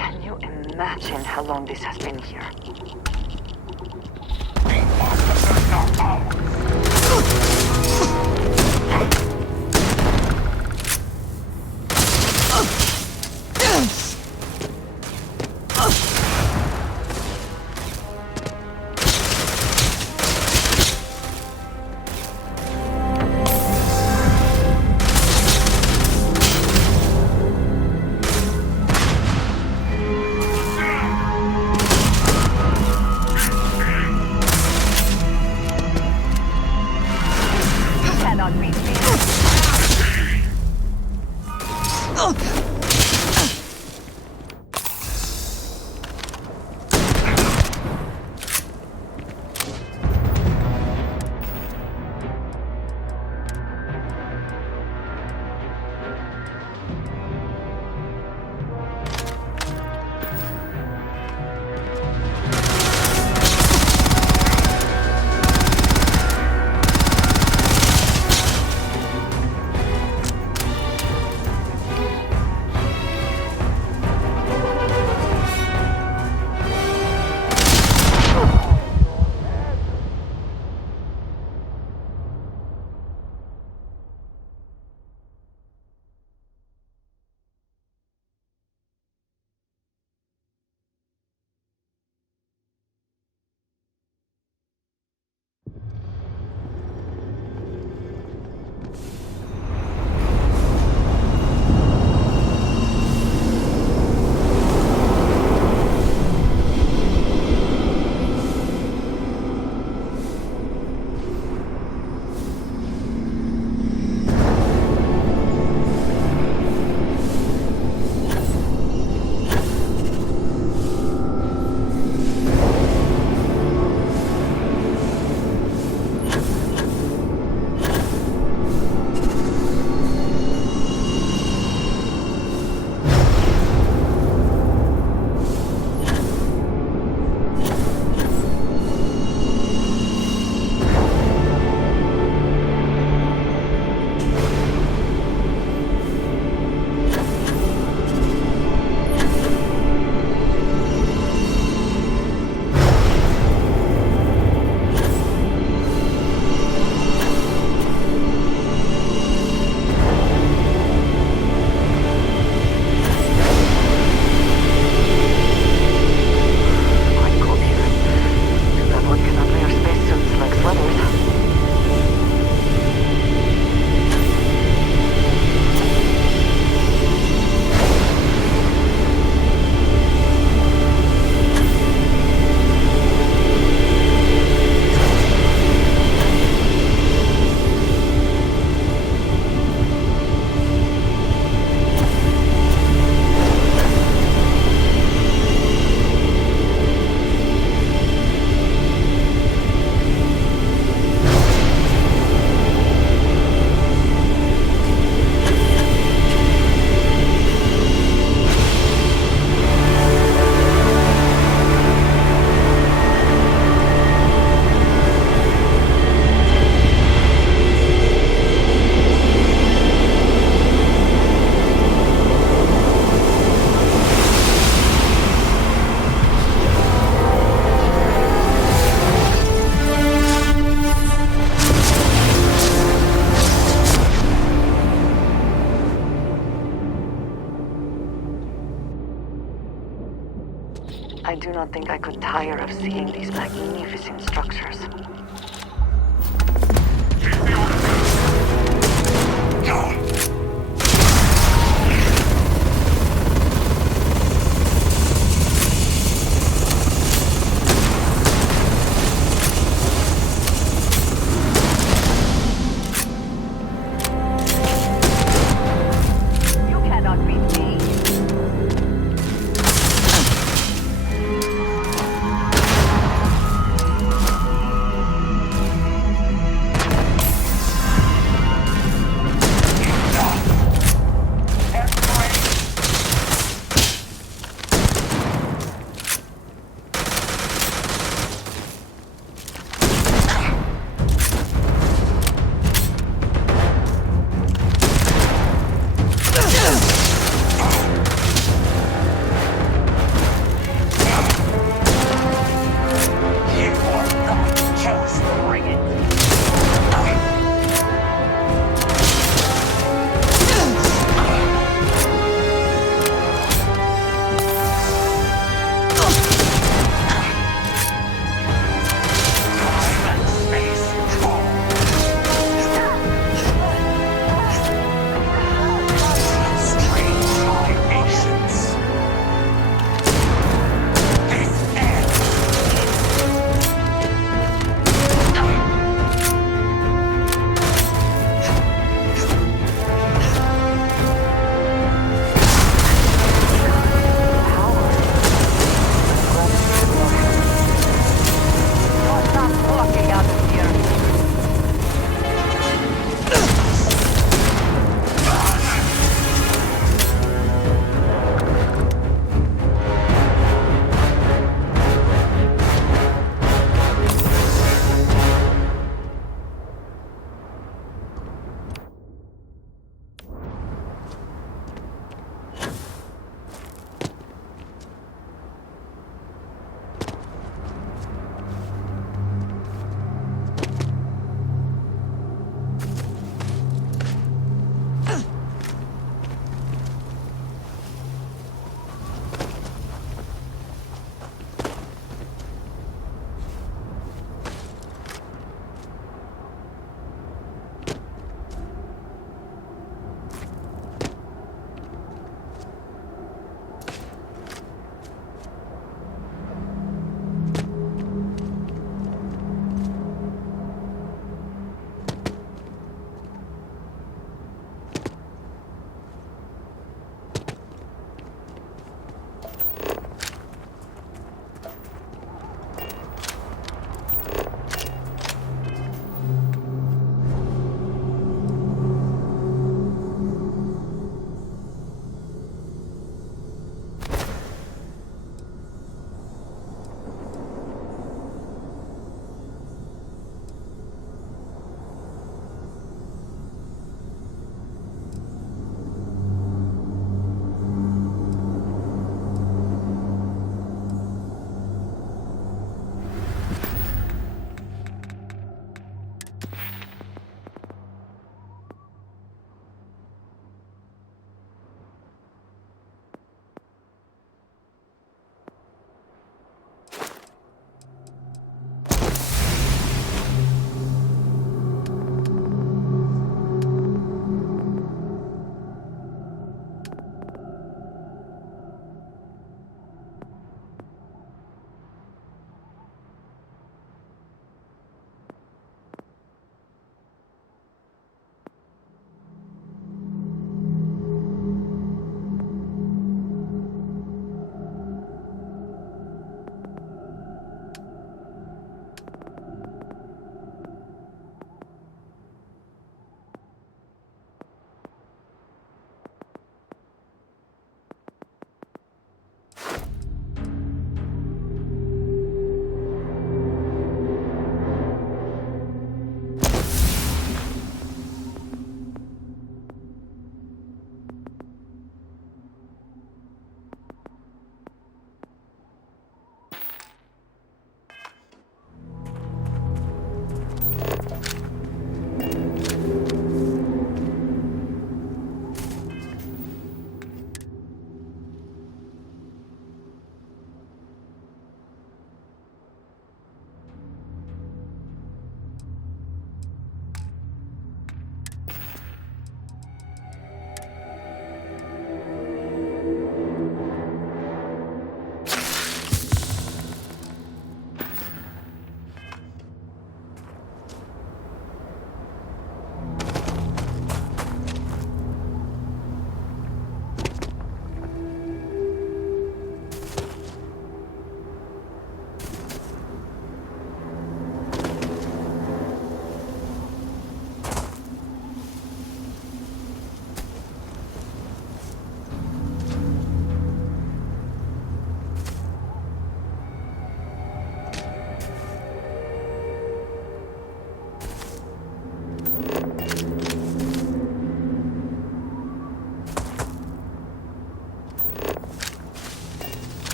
Can you imagine how long this has been here? I do not think I could tire of seeing these magnificent structures.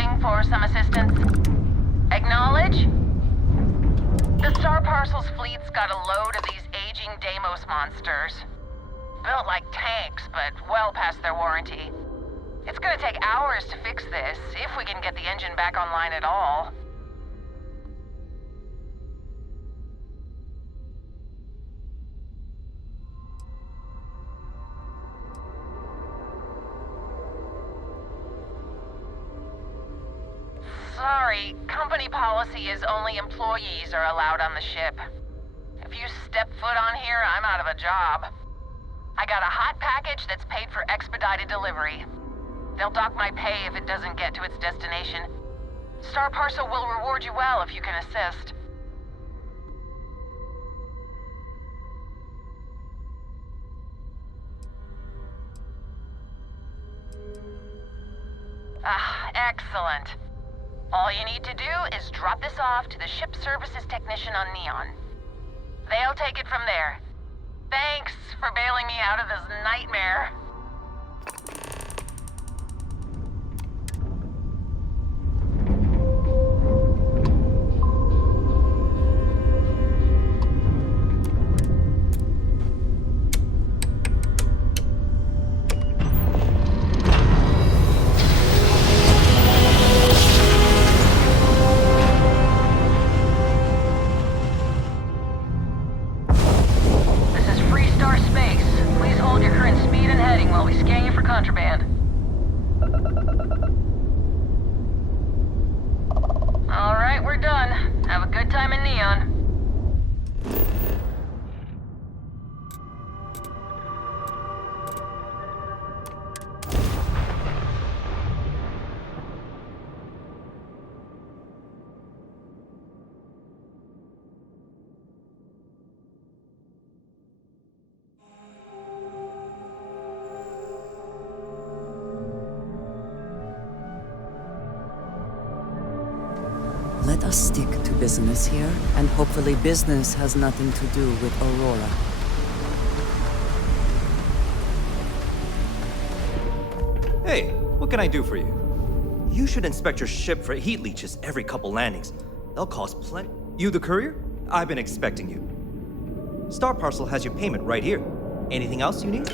hoping for some assistance? Acknowledge? The Star Parcel's fleet's got a load of these aging Deimos monsters. Built like tanks, but well past their warranty. It's gonna take hours to fix this, if we can get the engine back online at all. Sorry, company policy is only employees are allowed on the ship. If you step foot on here, I'm out of a job. I got a hot package that's paid for expedited delivery. They'll dock my pay if it doesn't get to its destination. Star Parcel will reward you well if you can assist. Ah, excellent. All you need to do is drop this off to the ship services technician on Neon. They'll take it from there. Thanks for bailing me out of this nightmare. Contraband. All right, we're done. Have a good time in Neon. Let us stick to business here, and hopefully business has nothing to do with Aurora. Hey, what can I do for you? You should inspect your ship for heat leeches every couple landings. They'll cost plenty. You the courier? I've been expecting you. Star Parcel has your payment right here. Anything else you need?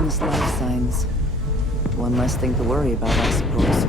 Indigenous life signs. One less thing to worry about, I suppose.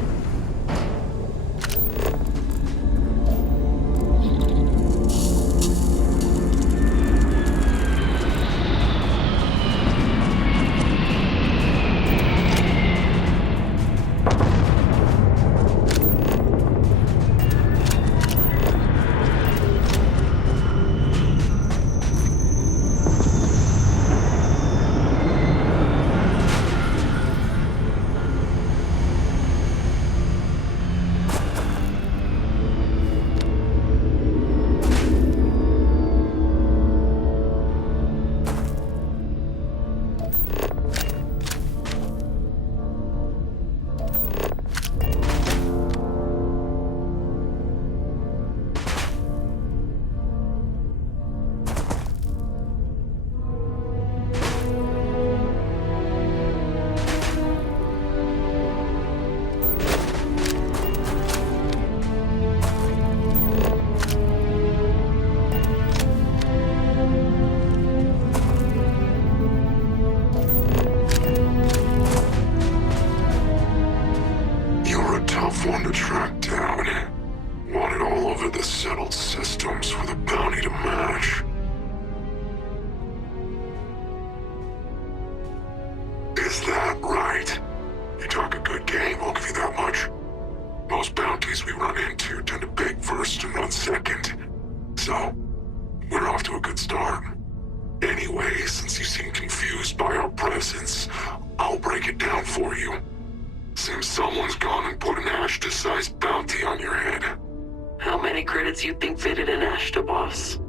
One to track down. Wanted all over the settled systems with a bounty to match. Is that right? You talk a good game, I'll give you that much. Most bounties we run into tend to beg first and run second. So, we're off to a good start. Anyway, since you seem confused by our presence, I'll break it down for you. Seems someone's gone and put an Ashta-sized bounty on your head. How many credits you think fitted in Ashta, boss?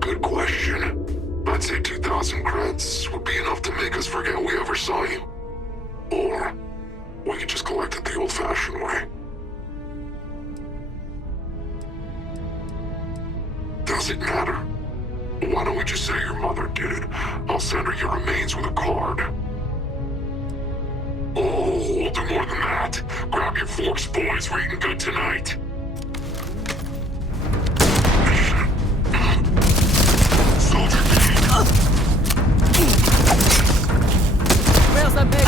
Good question. I'd say 2,000 creds would be enough to make us forget we ever saw you. Or, we could just collect it the old-fashioned way. Does it matter? Why don't we just say your mother did it? I'll send her your remains with a card. Oh, we'll do more than that. Grab your forks, boys. We're eating good tonight. Soldier Where's the big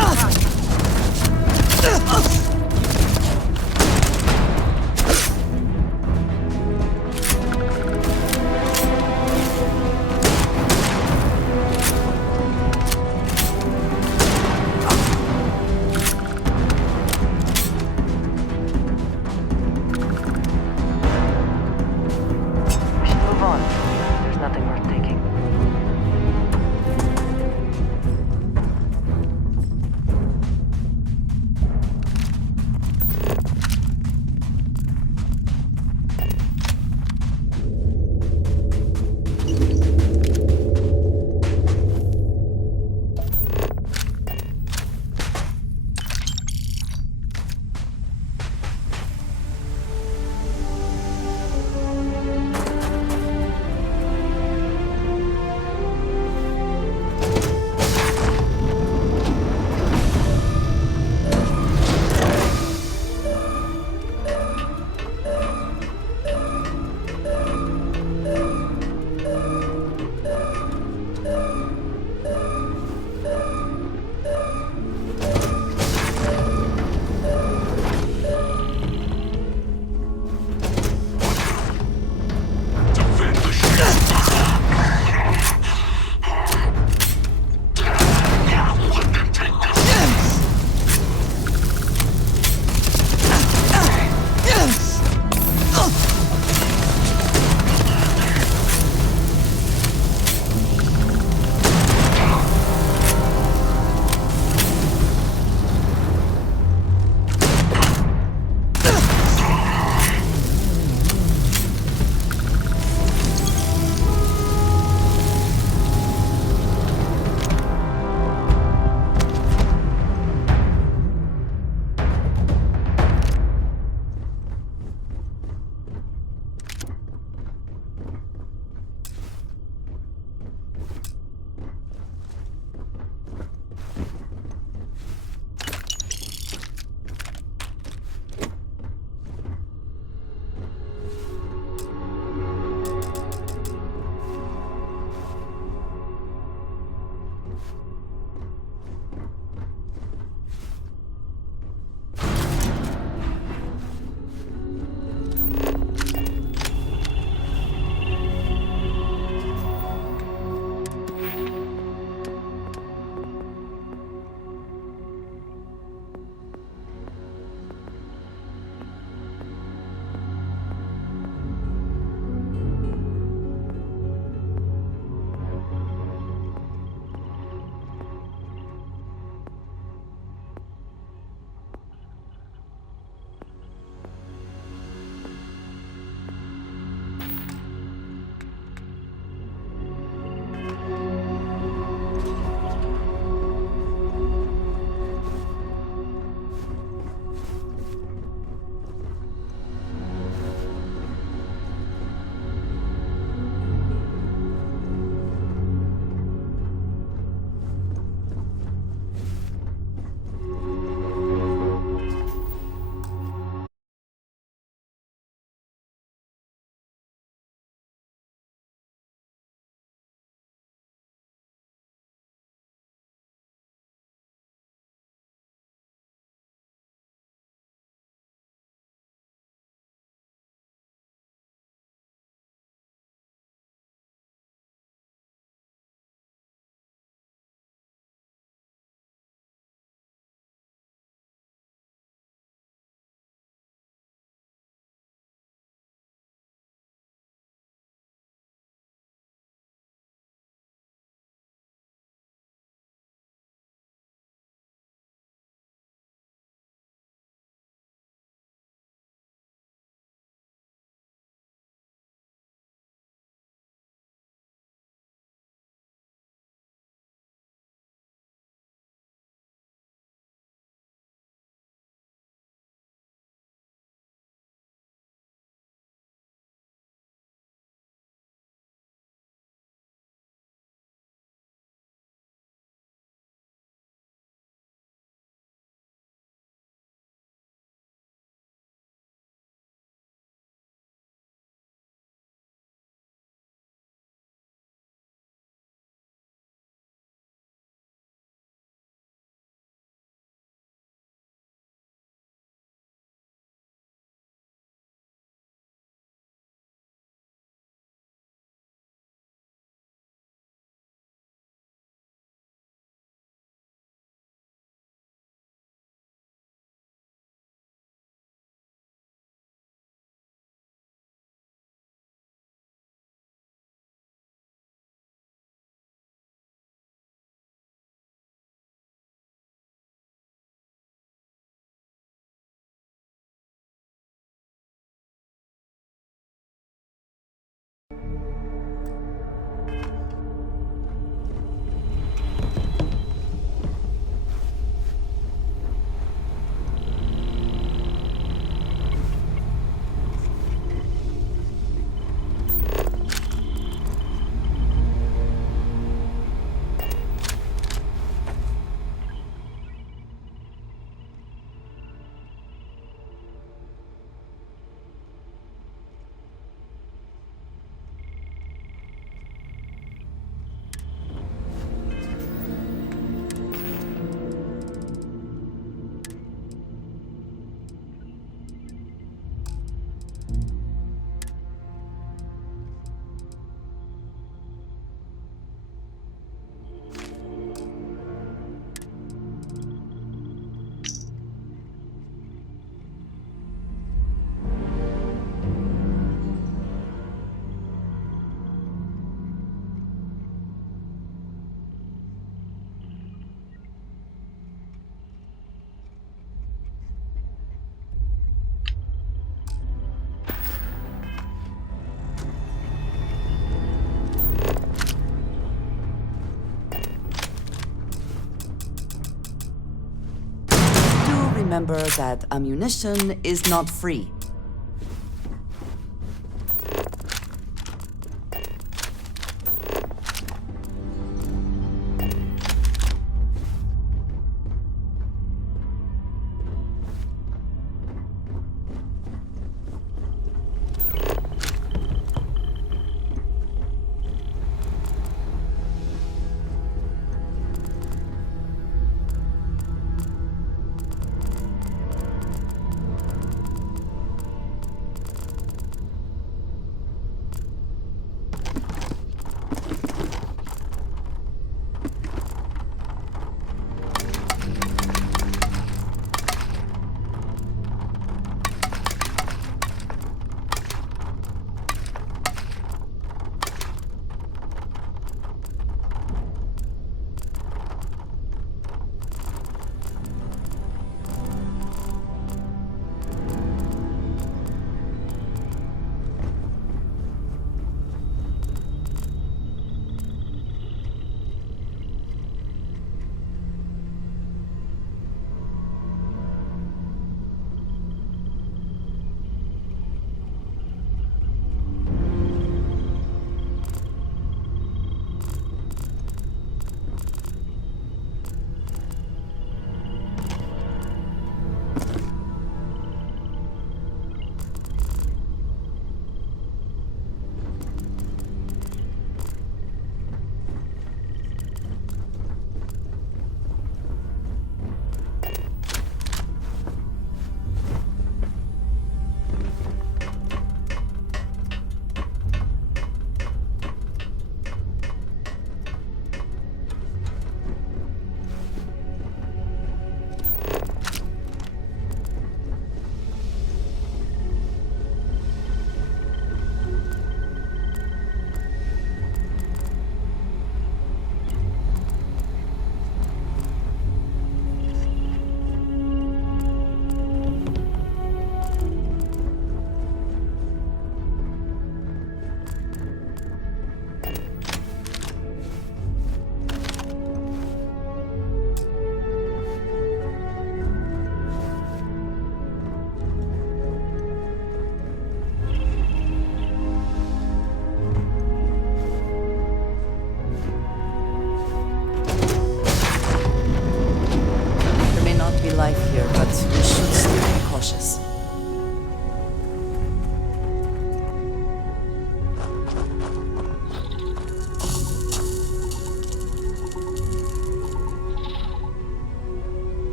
remember that ammunition is not free.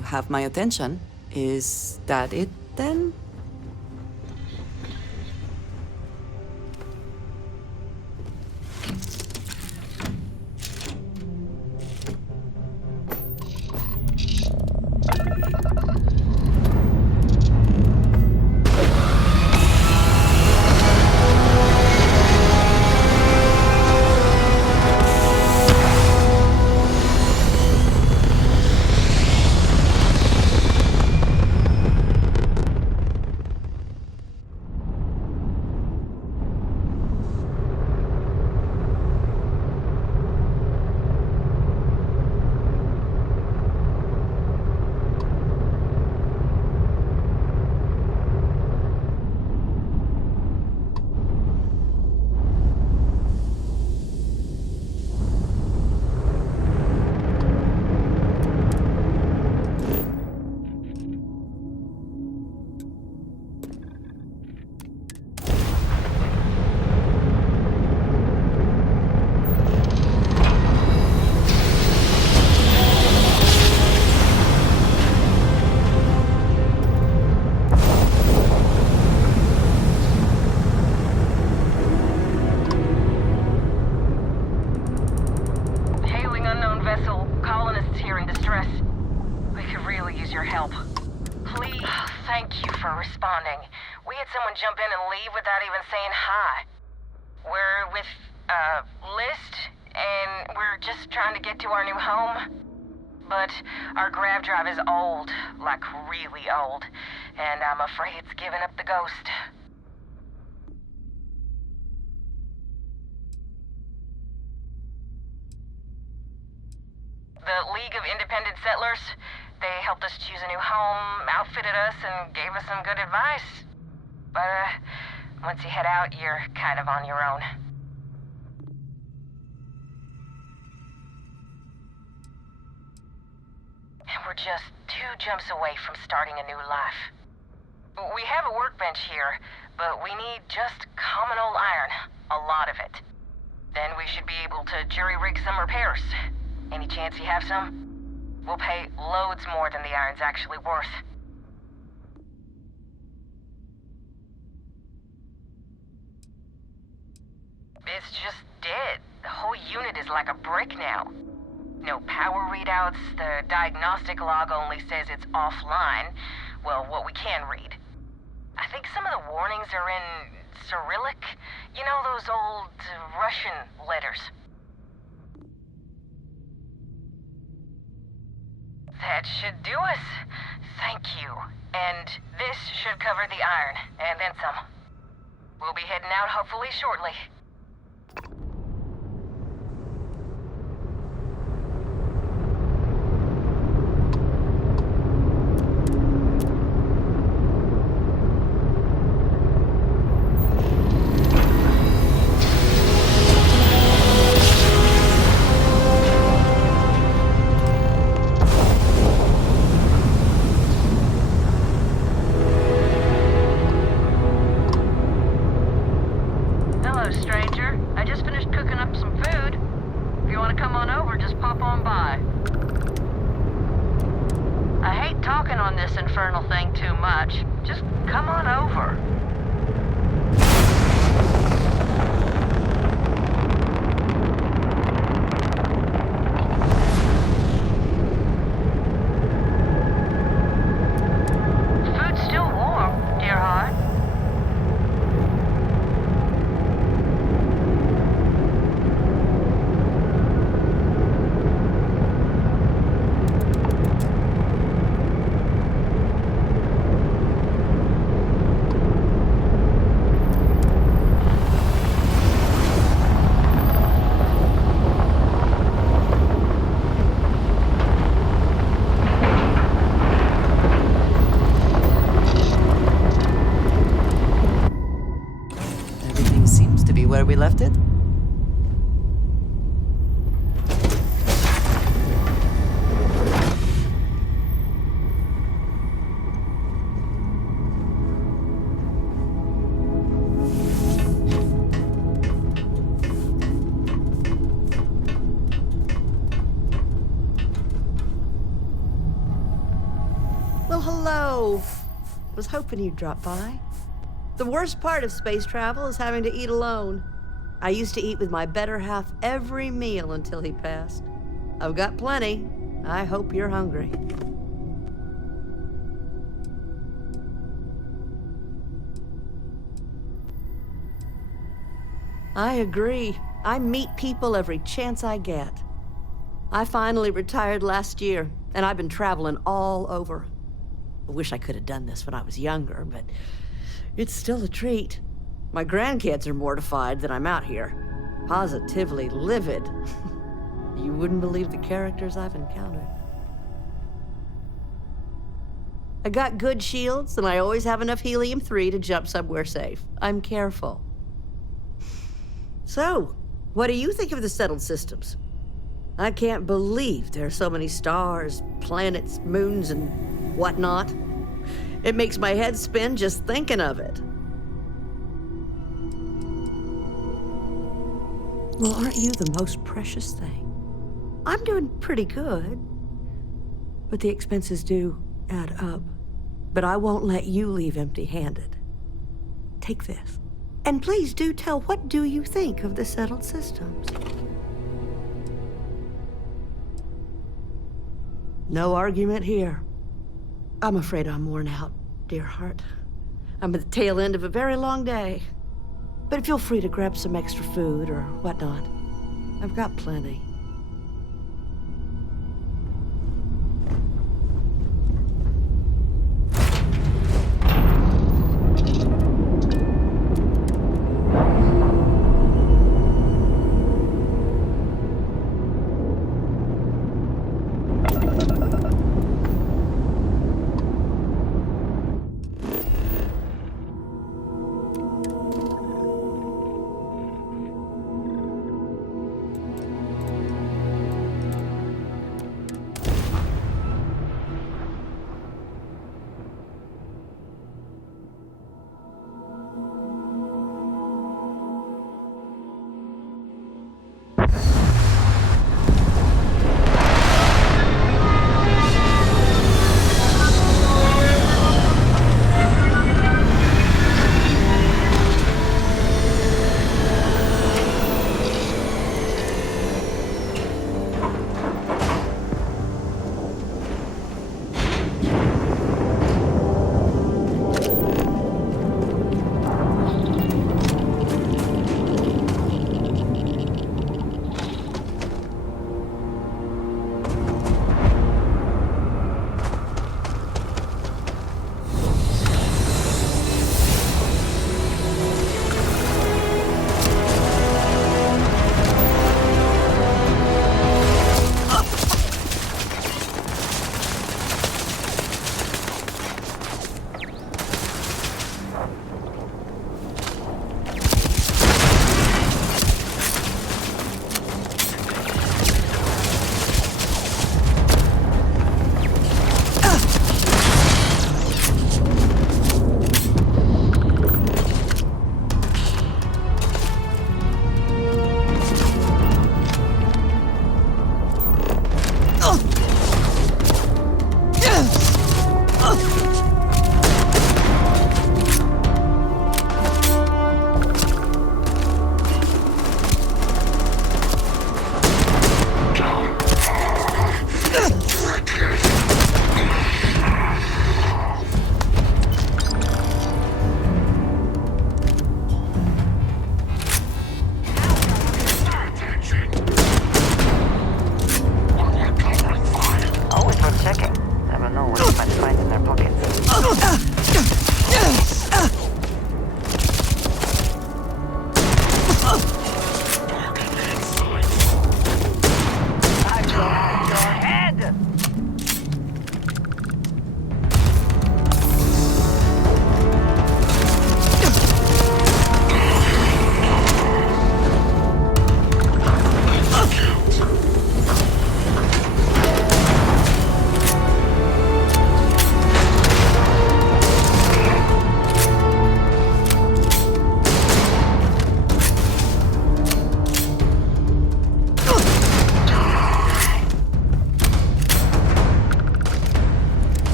you have my attention. Is that it, then? Jump in and leave without even saying hi. We're with, List, and we're just trying to get to our new home. But our grav drive is old, like really old, and I'm afraid it's giving up the ghost. The League of Independent Settlers, they helped us choose a new home, outfitted us, and gave us some good advice. But, once you head out, you're kind of on your own. And we're just 2 jumps away from starting a new life. We have a workbench here, but we need just common old iron. A lot of it. Then we should be able to jury-rig some repairs. Any chance you have some? We'll pay loads more than the iron's actually worth. It's just dead. The whole unit is like a brick now. No power readouts, the diagnostic log only says it's offline. Well, what we can read. I think some of the warnings are in Cyrillic. You know, those old Russian letters. That should do us. Thank you. And this should cover the iron, and then some. We'll be heading out hopefully shortly. Well, hello. Was hoping you'd drop by. The worst part of space travel is having to eat alone. I used to eat with my better half every meal until he passed. I've got plenty. I hope you're hungry. I agree. I meet people every chance I get. I finally retired last year, and I've been traveling all over. I wish I could have done this when I was younger, but it's still a treat. My grandkids are mortified that I'm out here. Positively livid. You wouldn't believe the characters I've encountered. I got good shields, and I always have enough helium-3 to jump somewhere safe. I'm careful. So, what do you think of the settled systems? I can't believe there are so many stars, planets, moons, and whatnot. It makes my head spin just thinking of it. Well, aren't you the most precious thing? I'm doing pretty good, but the expenses do add up. But I won't let you leave empty-handed. Take this. And please do tell, what do you think of the settled systems? No argument here. I'm afraid I'm worn out, dear heart. I'm at the tail end of a very long day. But feel free to grab some extra food or whatnot. I've got plenty.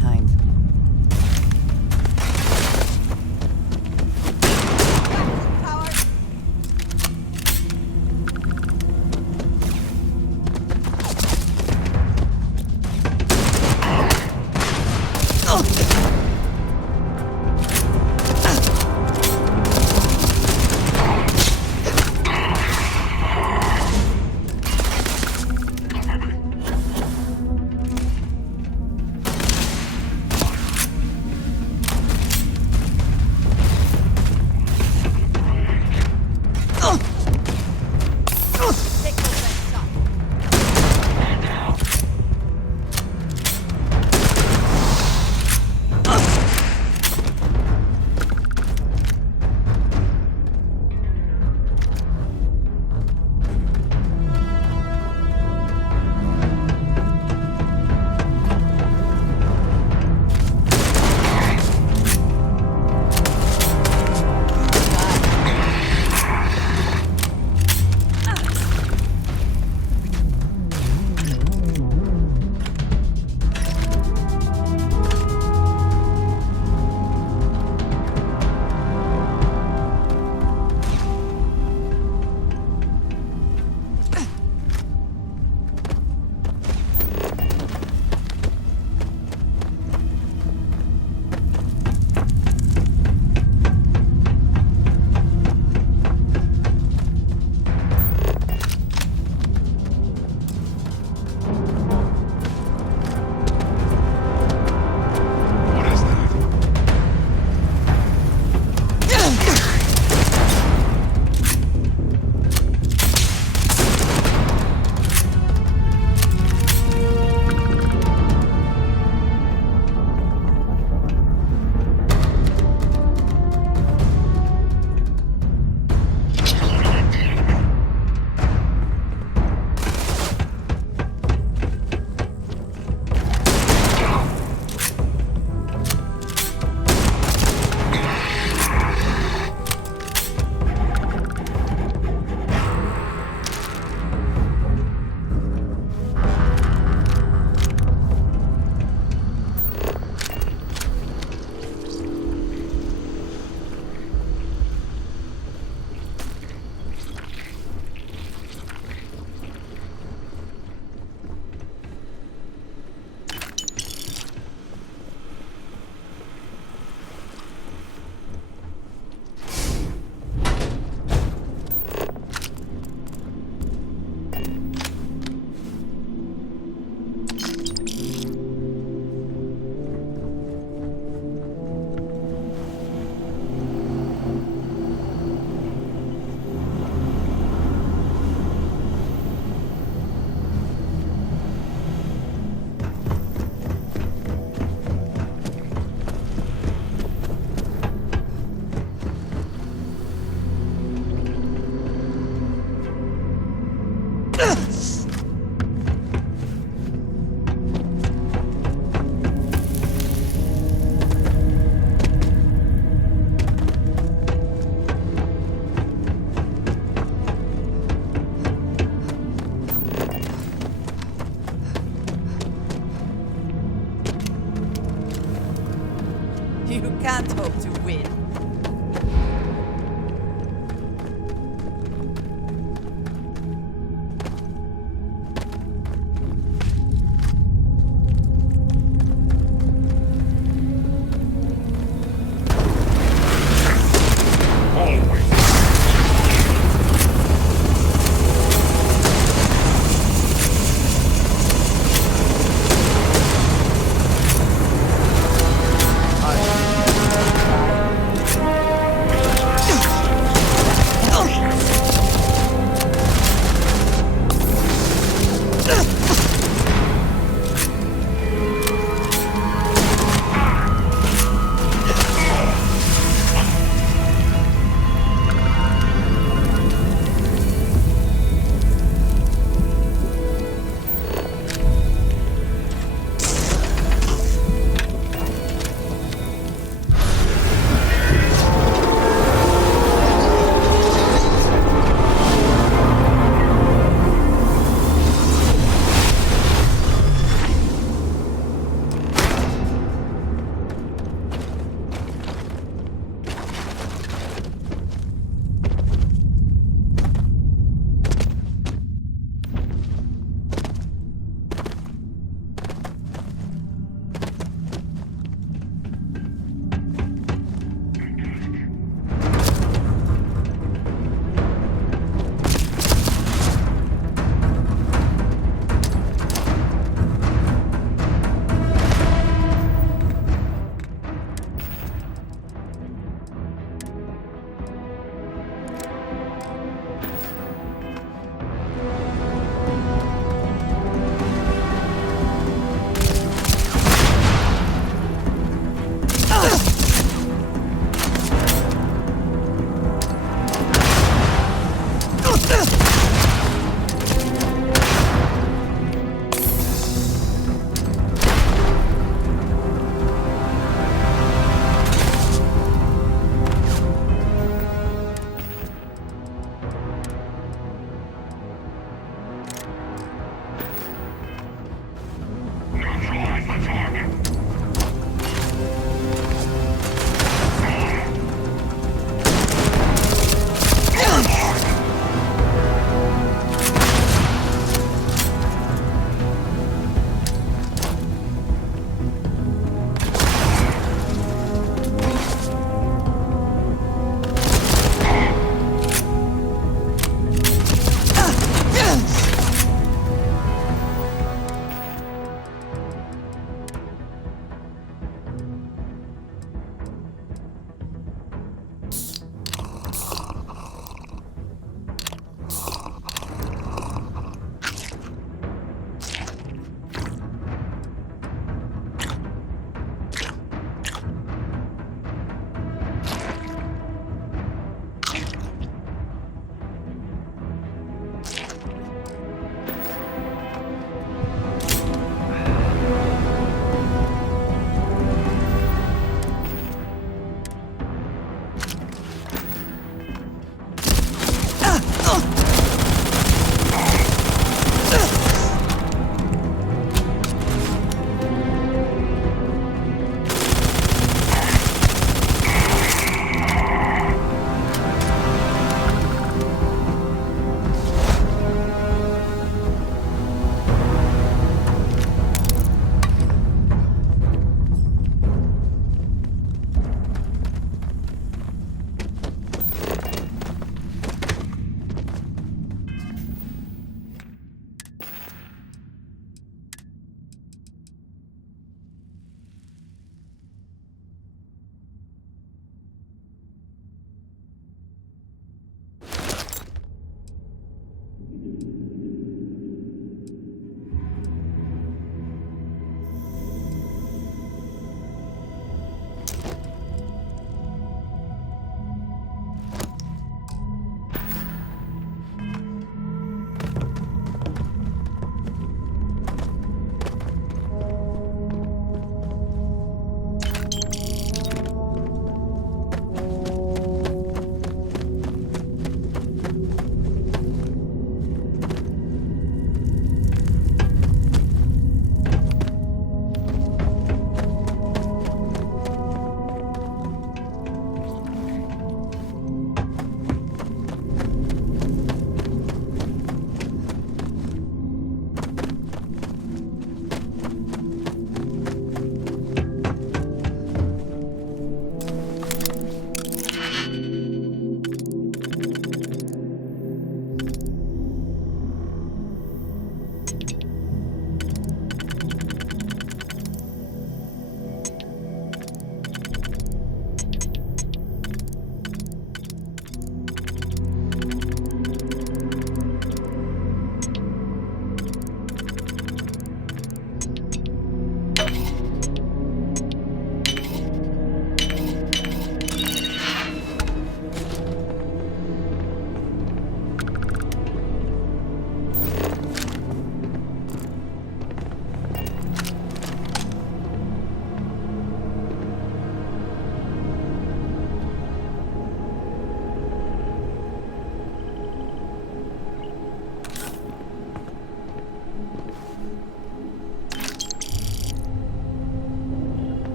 behind.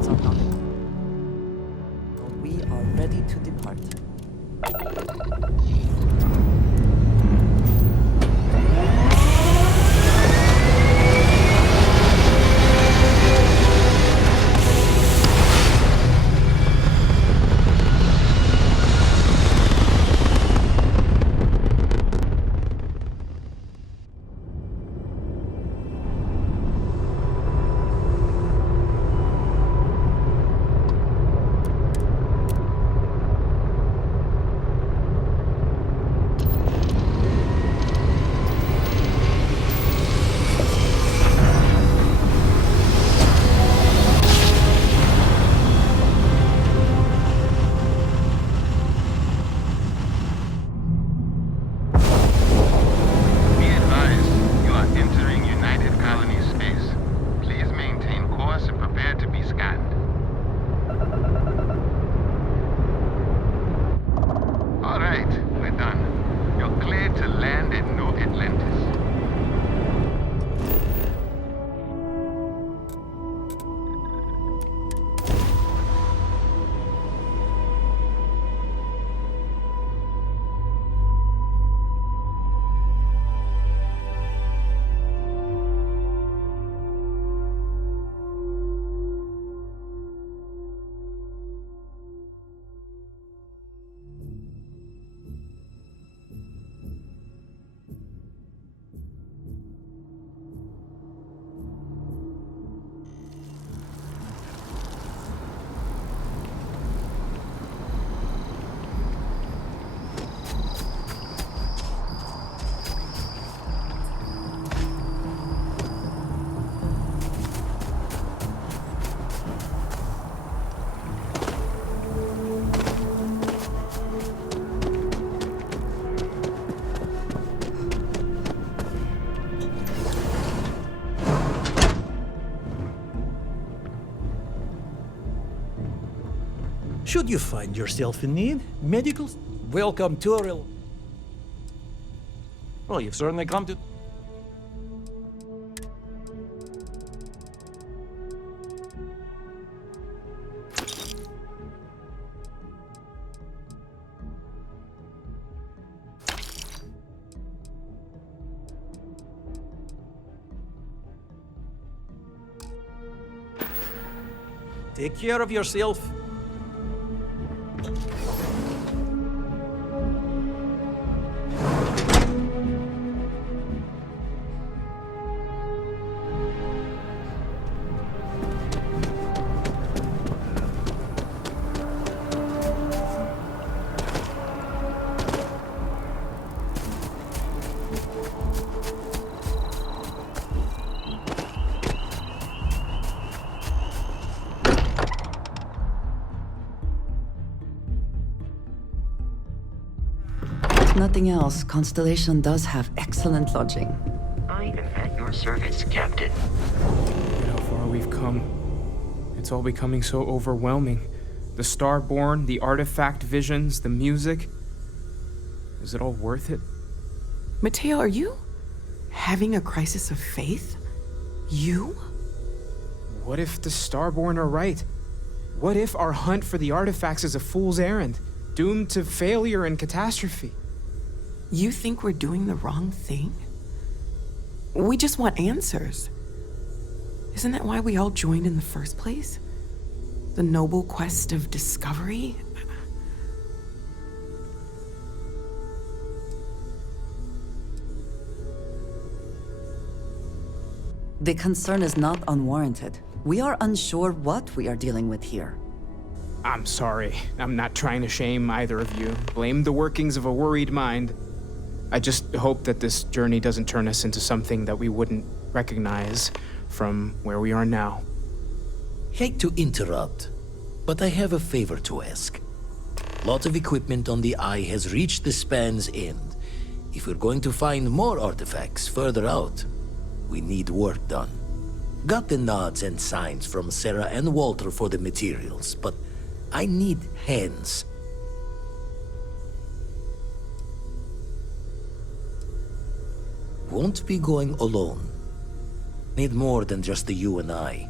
Things are not. We are ready to depart. Should you find yourself in need, medical... Welcome to a real... Well, you've certainly come to... Take care of yourself. Nothing else, Constellation does have excellent lodging. I am at your service, Captain. Look at how far we've come. It's all becoming so overwhelming. The Starborn, the artifact visions, the music. Is it all worth it? Mateo, are you having a crisis of faith? You? What if the Starborn are right? What if our hunt for the artifacts is a fool's errand, doomed to failure and catastrophe? You think we're doing the wrong thing? We just want answers. Isn't that why we all joined in the first place? The noble quest of discovery? The concern is not unwarranted. We are unsure what we are dealing with here. I'm sorry. I'm not trying to shame either of you. Blame the workings of a worried mind. I just hope that this journey doesn't turn us into something that we wouldn't recognize from where we are now. Hate to interrupt, but I have a favor to ask. Lot of equipment on the Eye has reached the span's end. If we're going to find more artifacts further out, we need work done. Got the nods and signs from Sarah and Walter for the materials, but I need hands. Won't be going alone. Need more than just the you and I.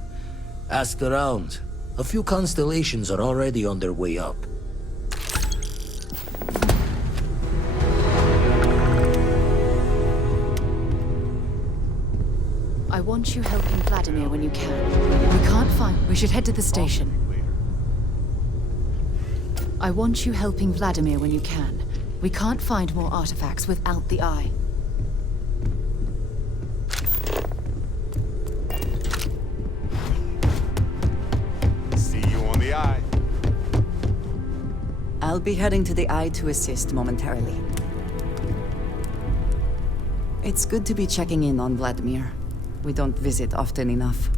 Asked around. A few constellations are already on their way up. I want you helping Vladimir when you can. We can't find... We should head to the station. I want you helping Vladimir when you can. We can't find more artifacts without the Eye. See you on the Eye. I'll be heading to the Eye to assist momentarily. It's good to be checking in on Vladimir. We don't visit often enough.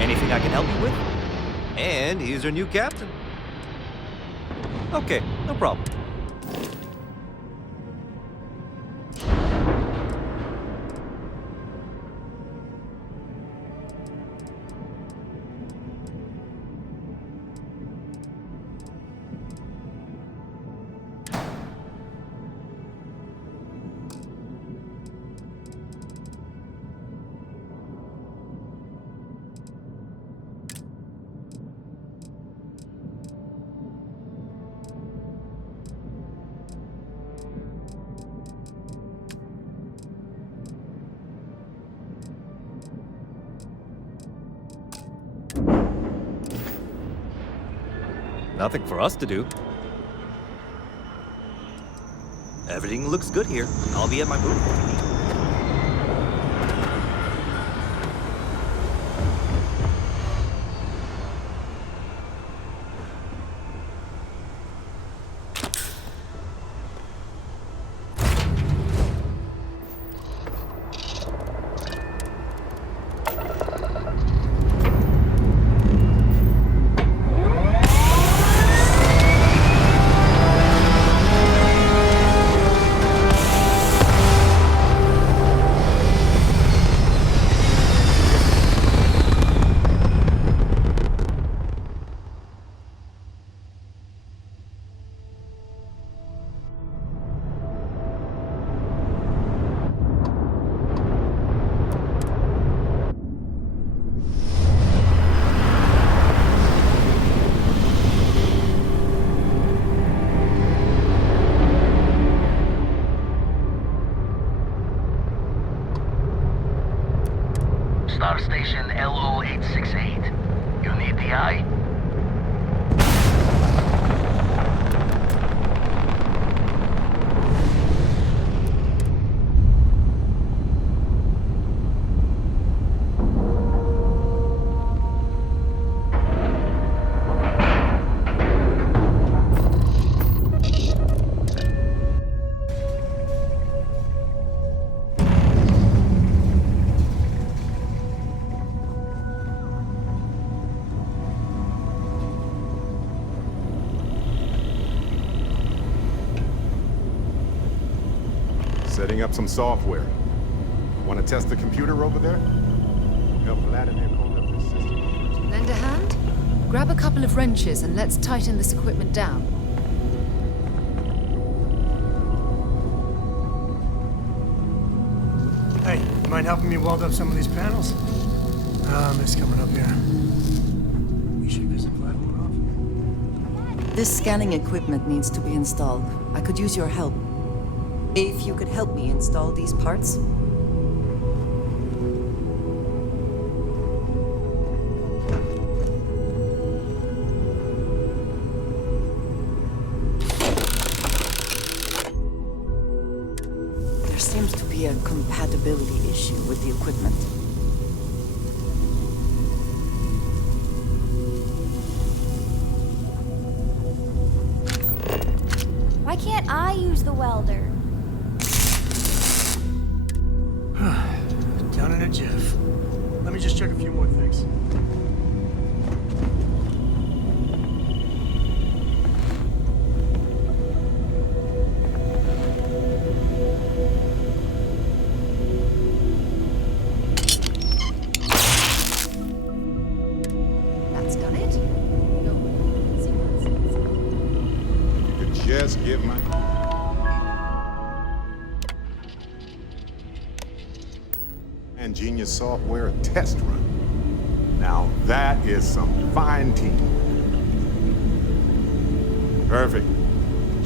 Anything I can help you with? And he's our new captain. Okay, no problem. Nothing for us to do. Everything looks good here. I'll be at my booth if you need. Star Station LO868. You need the Eye? Setting up some software. Want to test the computer over there? Help Vladimir code up this system. Lend a hand? Grab a couple of wrenches and let's tighten this equipment down. mind helping me weld up some of these panels? I miss coming up here. We should visit Vlad more often. This scanning equipment needs to be installed. I could use your help. If you could help me install these parts. There seems to be a compatibility issue with the equipment. Why can't I use the welder? Done in a jiff. Let me just check a few more things. That's done it. You could just give my... and Genius software a test run. Now that is some fine team. Perfect.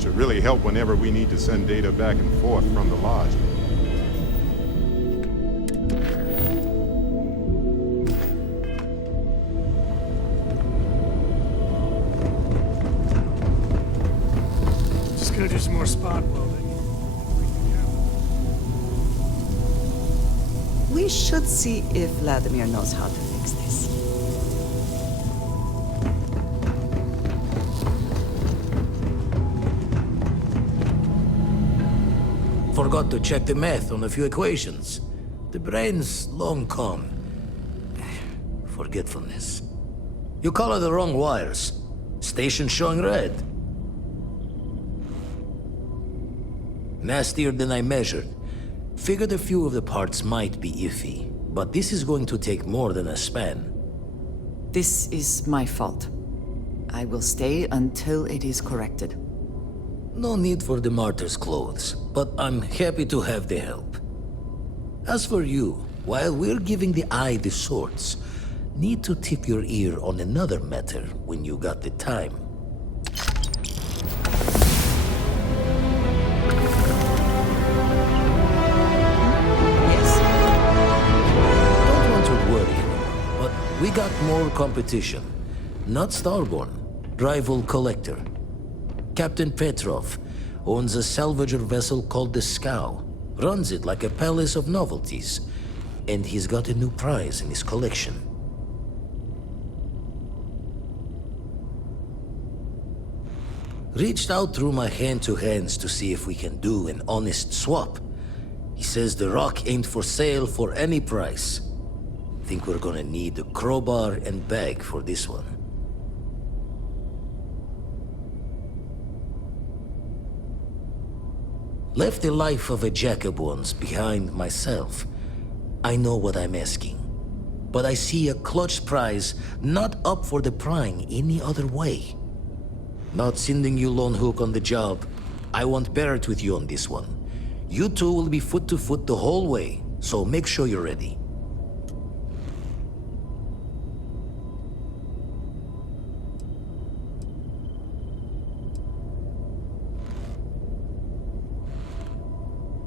Should really help whenever we need to send data back and forth from the lodge. Just gonna do some more spot welding. We should see if Vladimir knows how to fix this. Forgot to check the math on a few equations. The brain's long gone. Forgetfulness. You color the wrong wires. Station showing red. Nastier than I measured. Figured a few of the parts might be iffy, but this is going to take more than a span. This is my fault. I will stay until it is corrected. No need for the martyr's clothes, but I'm happy to have the help. As for you, while we're giving the eye the sorts, need to tip your ear on another matter when you got the time. Don't want to worry anymore, but we got more competition. Not Starborn, rival collector. Captain Petrov owns a salvager vessel called the Scow. Runs it like a palace of novelties. And he's got a new prize in his collection. Reached out through my hand-to-hands to see if we can do an honest swap. He says the rock ain't for sale for any price. Think we're gonna need a crowbar and bag for this one. Left the life of a Jacob once behind myself. I know what I'm asking. But I see a clutch prize not up for the prying any other way. Not sending you lone hook on the job. I want Barrett with you on this one. You two will be foot to foot the whole way, so make sure you're ready.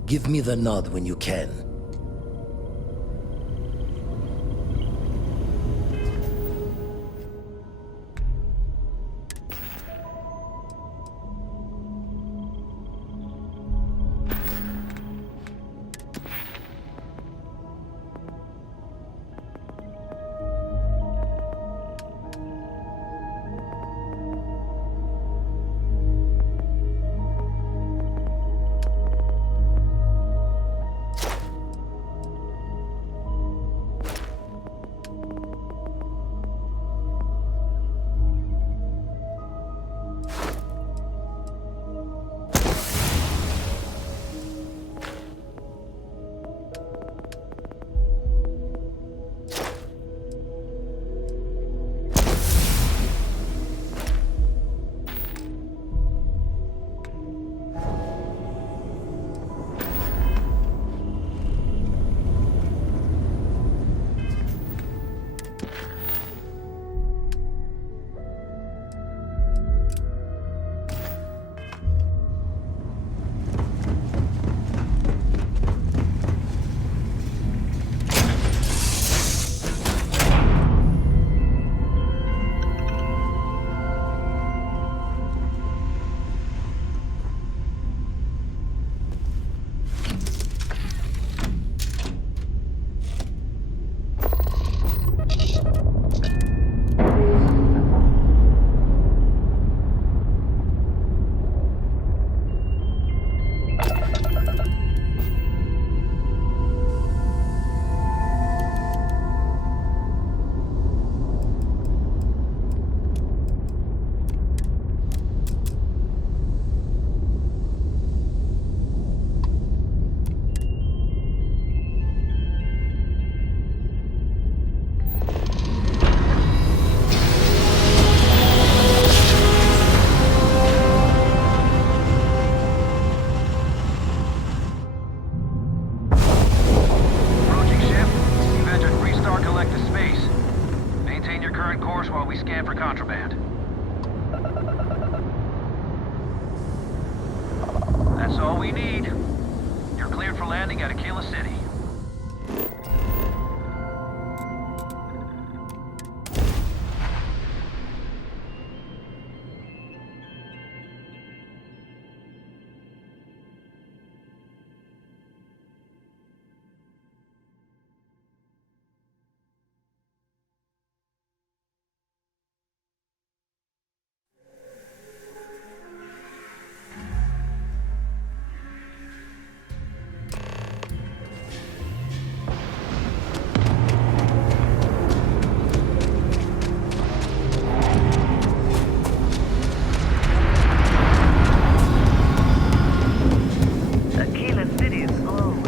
Give me the nod when you can. need. You're cleared for landing at Aquila City. Aquila City is closed.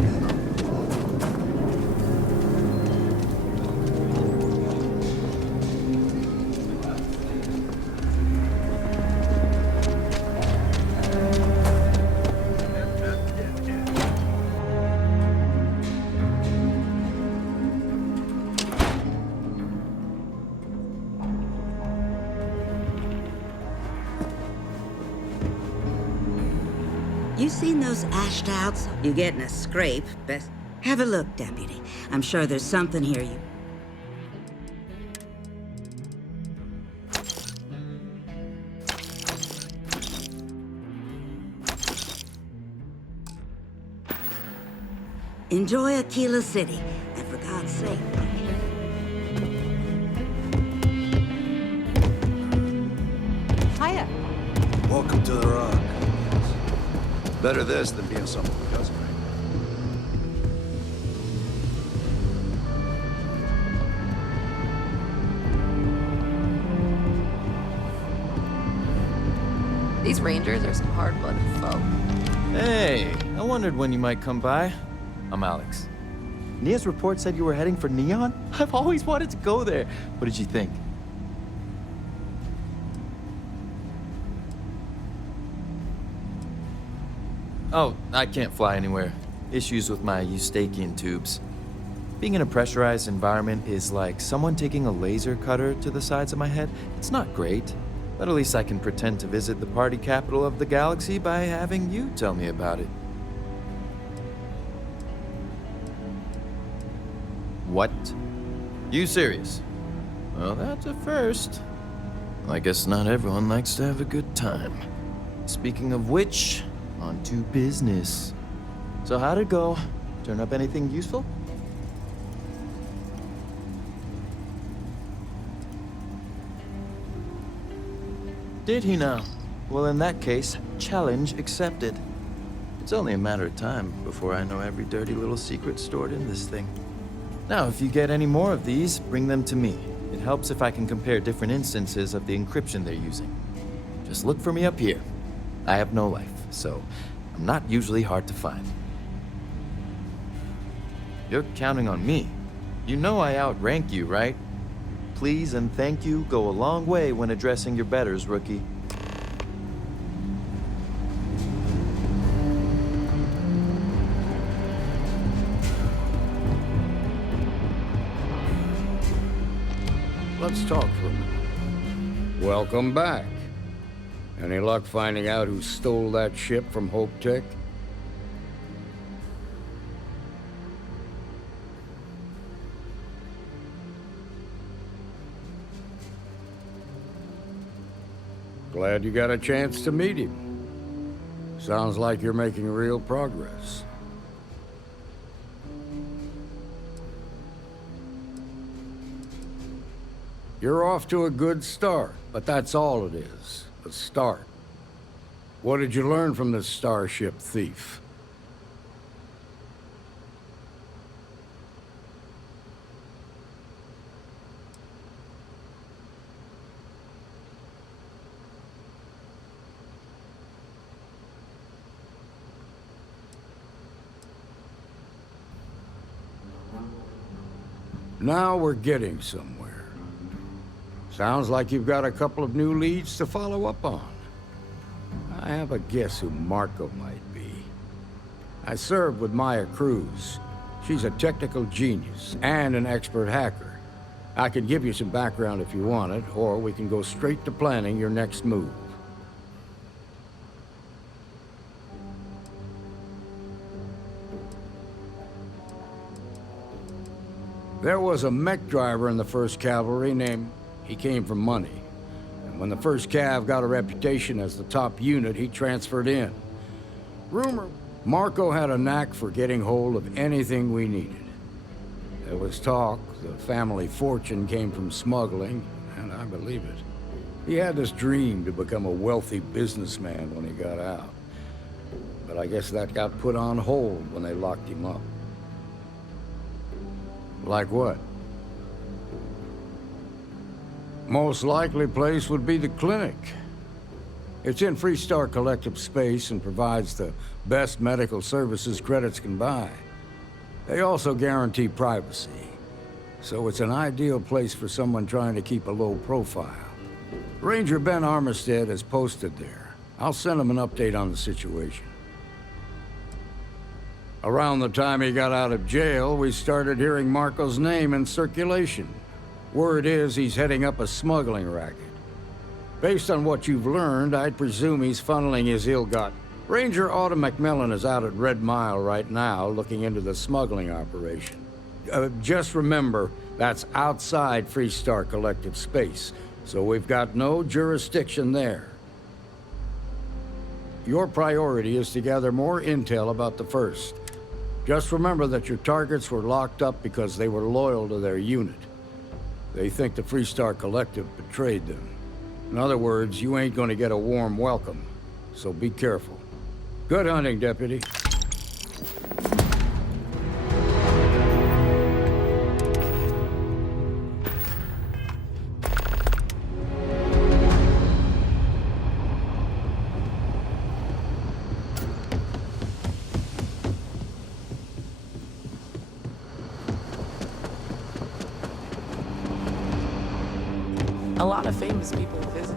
You seen those ashed outs? You get in a scrape, best have a look, Deputy. I'm sure there's something here you... Enjoy Aquila City, and for God's sake... Hiya. Welcome to the Rock. Better this than being someone who doesn't, right? These rangers are some hard-blooded folk. Hey, I wondered when you might come by. I'm Alex. Nia's report said you were heading for Neon? I've always wanted to go there. What did you think? Oh, I can't fly anywhere. Issues with my Eustachian tubes. Being in a pressurized environment is like someone taking a laser cutter to the sides of my head. It's not great, but at least I can pretend to visit the party capital of the galaxy by having you tell me about it. What? You serious? Well, that's a first. I guess not everyone likes to have a good time. Speaking of which, on to business. So how'd it go? Turn up anything useful? Did he now? Well, in that case, challenge accepted. It's only a matter of time before I know every dirty little secret stored in this thing. Now, if you get any more of these, bring them to me. It helps if I can compare different instances of the encryption they're using. Just look for me up here. I have no life, so I'm not usually hard to find. You're counting on me. You know I outrank you, right? Please and thank you go a long way when addressing your betters, rookie. Let's talk for a minute. Welcome back. Any luck finding out who stole that ship from Hope Tech? Glad you got a chance to meet him. Sounds like you're making real progress. You're off to a good start, but that's all it is, a start. What did you learn from this starship thief? Now we're getting somewhere. Sounds like you've got a couple of new leads to follow up on. I have a guess who Marco might be. I served with Maya Cruz. She's a technical genius and an expert hacker. I can give you some background if you want it, or we can go straight to planning your next move. There was a mech driver in the 1st Cavalry named... He came from money. And when the 1st Cav got a reputation as the top unit, he transferred in. Rumor, Marco had a knack for getting hold of anything we needed. There was talk the family fortune came from smuggling, and I believe it. He had this dream to become a wealthy businessman when he got out. But I guess that got put on hold when they locked him up. Like what? Most likely place would be the clinic. It's in Freestar Collective space and provides the best medical services credits can buy. They also guarantee privacy, so it's an ideal place for someone trying to keep a low profile. Ranger Ben Armistead is posted there. I'll send him an update on the situation. Around the time he got out of jail, we started hearing Marco's name in circulation. Word is he's heading up a smuggling racket. Based on what you've learned, I'd presume he's funneling his ill-gotten. Ranger Autumn McMillan is out at Red Mile right now, looking into the smuggling operation. Just remember, that's outside Freestar Collective space, so we've got no jurisdiction there. Your priority is to gather more intel about the First. Just remember that your targets were locked up because they were loyal to their unit. They think the Freestar Collective betrayed them. In other words, you ain't gonna get a warm welcome, so be careful. Good hunting, Deputy. A lot of famous people visit.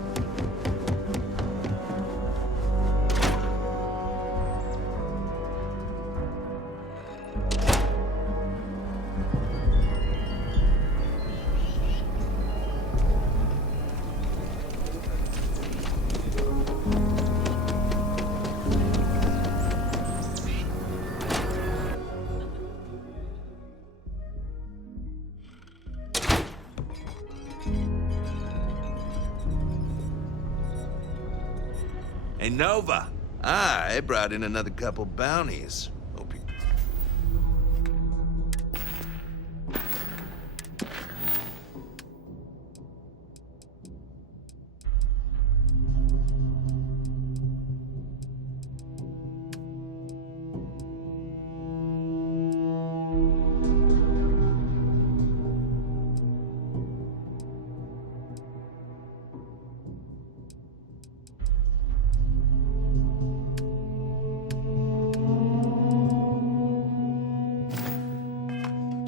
Hey, Nova. I brought in another couple bounties. Hope you...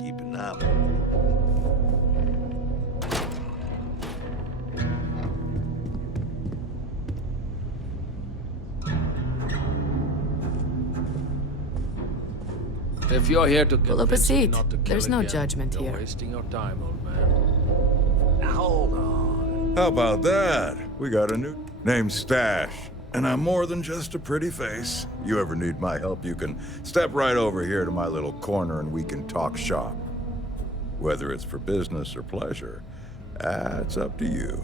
Keeping up. If you're here to Pull up a convince me seat. not to kill There's no again, judgment you're here. wasting your time, old man. Hold on. How about that? We got a new name, Stash. And I'm more than just a pretty face. You ever need my help, you can step right over here to my little corner and we can talk shop. Whether it's for business or pleasure, that's up to you.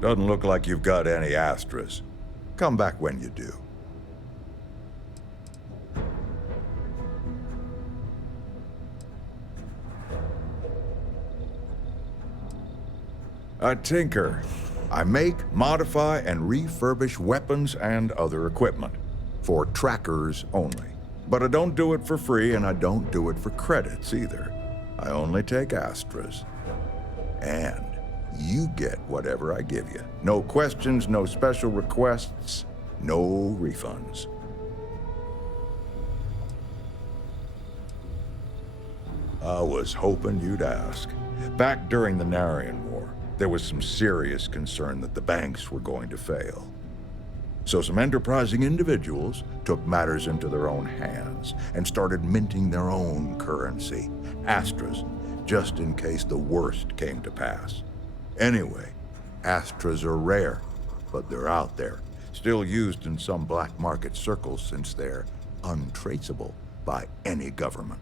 Doesn't look like you've got any Astras. Come back when you do. I tinker. I make, modify, and refurbish weapons and other equipment. For trackers only. But I don't do it for free, and I don't do it for credits either. I only take Astras. And you get whatever I give you. No questions, no special requests, no refunds. I was hoping you'd ask. Back during the Narian War, there was some serious concern that the banks were going to fail. So some enterprising individuals took matters into their own hands and started minting their own currency, Astras, just in case the worst came to pass. Anyway, Astras are rare, but they're out there, still used in some black market circles since they're untraceable by any government.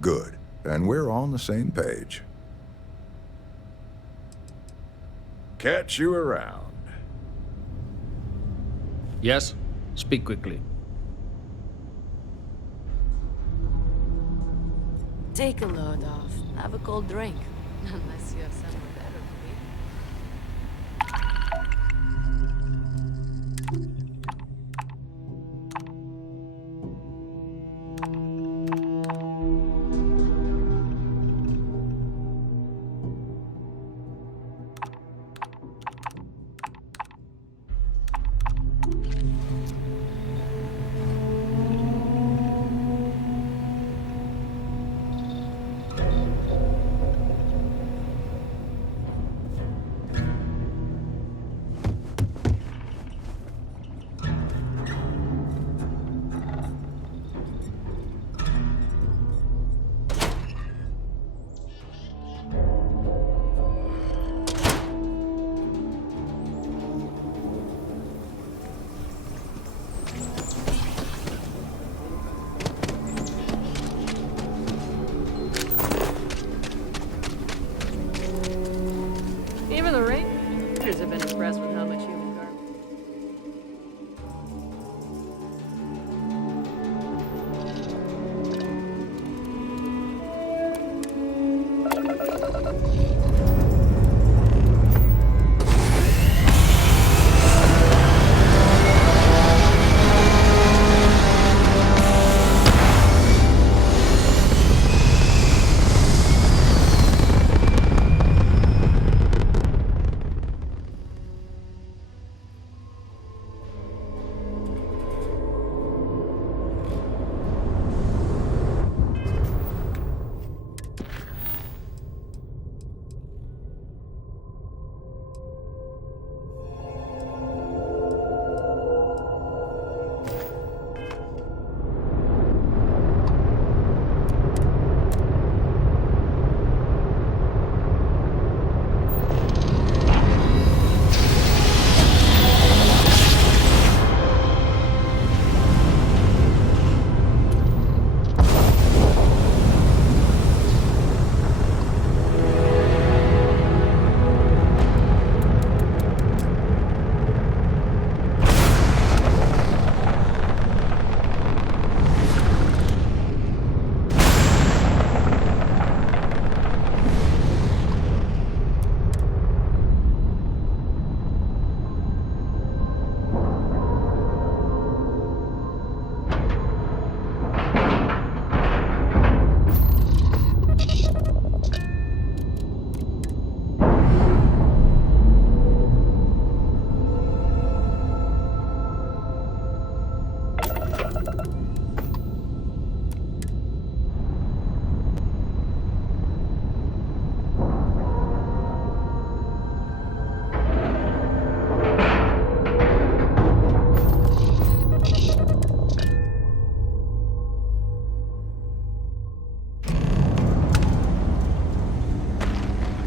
Good, and we're on the same page. Catch you around. Yes? Speak quickly. Take a load off. Have a cold drink. Unless you have somewhere better to be. Even the Rangers have been impressed with how much human garbage.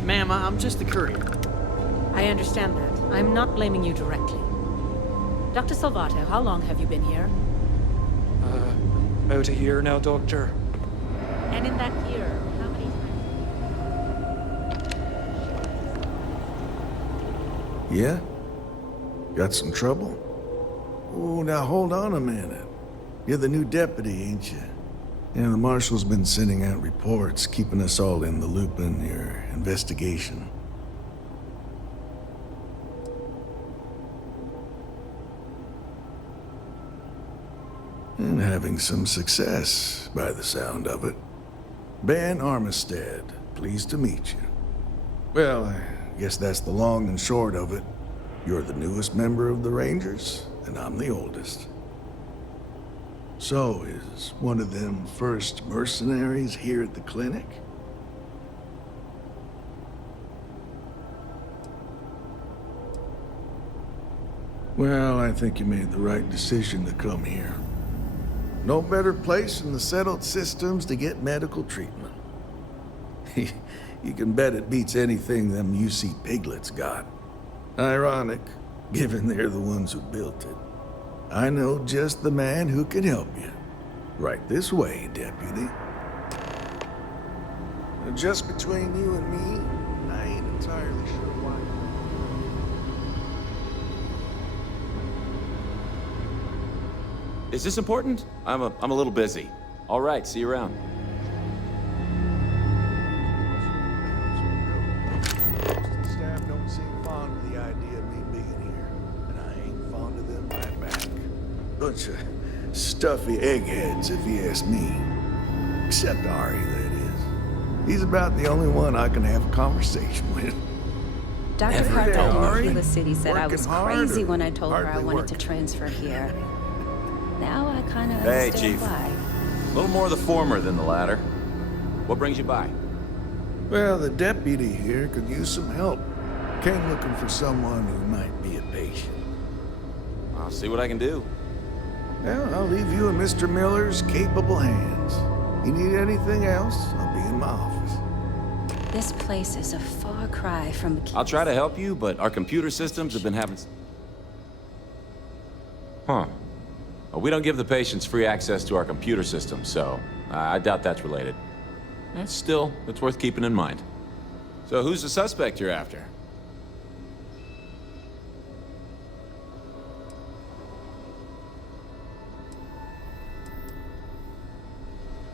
Ma'am, I'm just the courier. I understand that. I'm not blaming you directly. Dr. Salvato, how long have you been here? About a year now, Doctor. And in that year, how many times? Yeah? Got some trouble? Oh, now hold on a minute. You're the new deputy, ain't you? Yeah, the marshal's been sending out reports, keeping us all in the loop in your investigation. And having some success, by the sound of it. Ben Armistead, pleased to meet you. Well, I guess that's the long and short of it. You're the newest member of the Rangers, and I'm the oldest. So, is one of them first mercenaries here at the clinic? Well, I think you made the right decision to come here. No better place in the settled systems to get medical treatment. You can bet it beats anything them UC piglets got. Ironic, given they're the ones who built it. I know just the man who can help you. Right this way, Deputy. Just between you and me, I ain't entirely sure why. Is this important? I'm a little busy. All right, see you around. Staff don't seem fond of the idea of me being here, and I ain't fond of them right back. Bunch of stuffy eggheads, if you ask me. Except Ari, that is. He's about the only one I can have a conversation with. Dr. Every day, Ari. Carter, the city said I was Working hard crazy or when I told her I hardly wanted to working? transfer here. Now I kind of Hey, understand Chief. why. A little more the former than the latter. What brings you by? Well, the deputy here could use some help. Came looking for someone who might be a patient. I'll see what I can do. Well, I'll leave you in Mr. Miller's capable hands. You need anything else, I'll be in my office. This place is a far cry from... I'll try to help you, but our computer systems have been having... Huh. Well, we don't give the patients free access to our computer systems, so I doubt that's related. Still, it's worth keeping in mind. So who's the suspect you're after?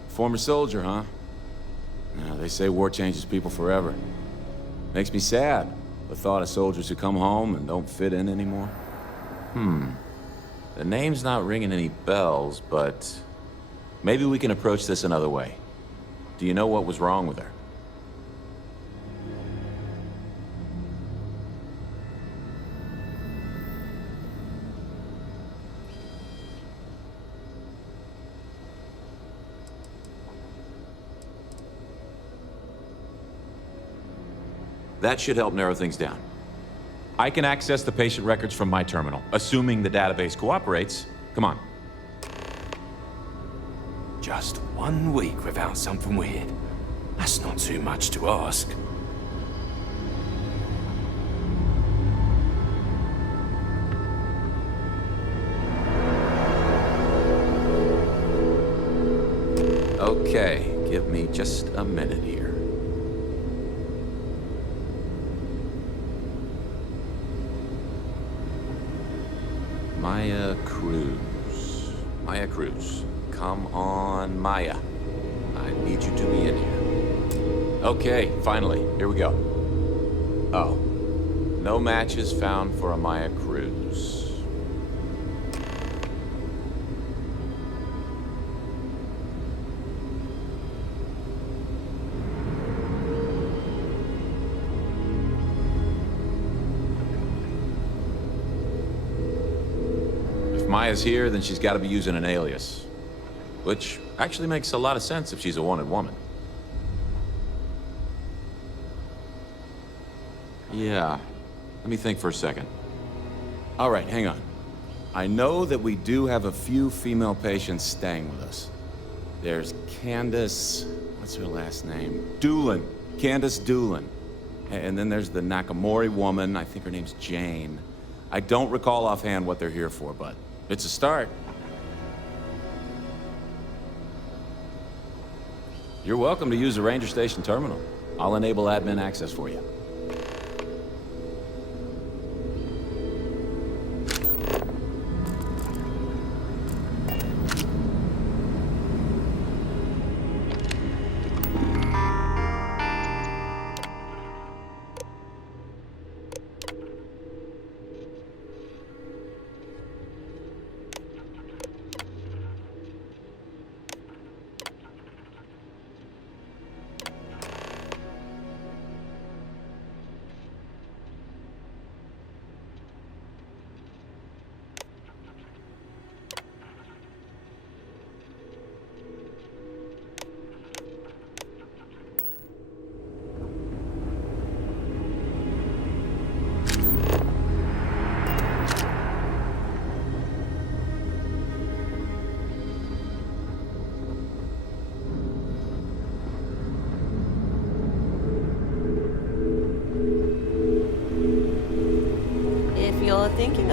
Former soldier, huh? Yeah, they say war changes people forever. Makes me sad, the thought of soldiers who come home and don't fit in anymore. The name's not ringing any bells, but maybe we can approach this another way. Do you know what was wrong with her? That should help narrow things down. I can access the patient records from my terminal, assuming the database cooperates. Come on. Just 1 week without something weird. That's not too much to ask. Okay, give me just a minute here. Maya Cruz. Maya Cruz. Come on, Maya. I need you to be in here. Okay, finally. Here we go. Oh. No matches found for a Maya Cruz. If Maya's here, then she's got to be using an alias. Which actually makes a lot of sense if she's a wanted woman. Yeah. Let me think for a second. All right, hang on. I know that we do have a few female patients staying with us. There's Candace... what's her last name? Doolin. Candace Doolin. And then there's the Nakamori woman. I think her name's Jane. I don't recall offhand what they're here for, but it's a start. You're welcome to use the Ranger Station terminal. I'll enable admin access for you.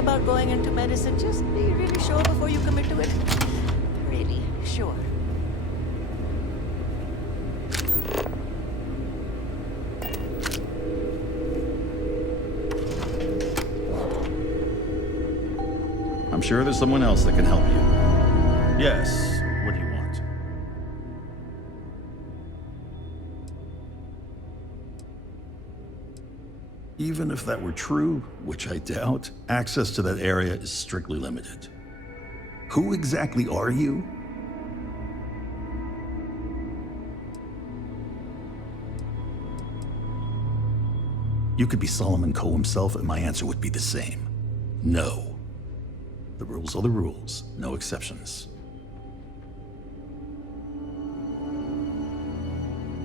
about going into medicine, just be really sure before you commit to it. Really sure. I'm sure there's someone else that can help you. Yes, what do you want? Even if that were true, which I doubt, access to that area is strictly limited. Who exactly are you? You could be Solomon Coe himself, and my answer would be the same. No. The rules are the rules, no exceptions.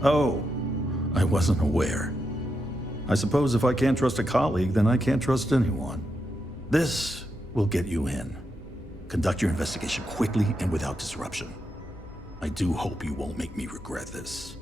Oh, I wasn't aware. I suppose if I can't trust a colleague, then I can't trust anyone. This will get you in. Conduct your investigation quickly and without disruption. I do hope you won't make me regret this.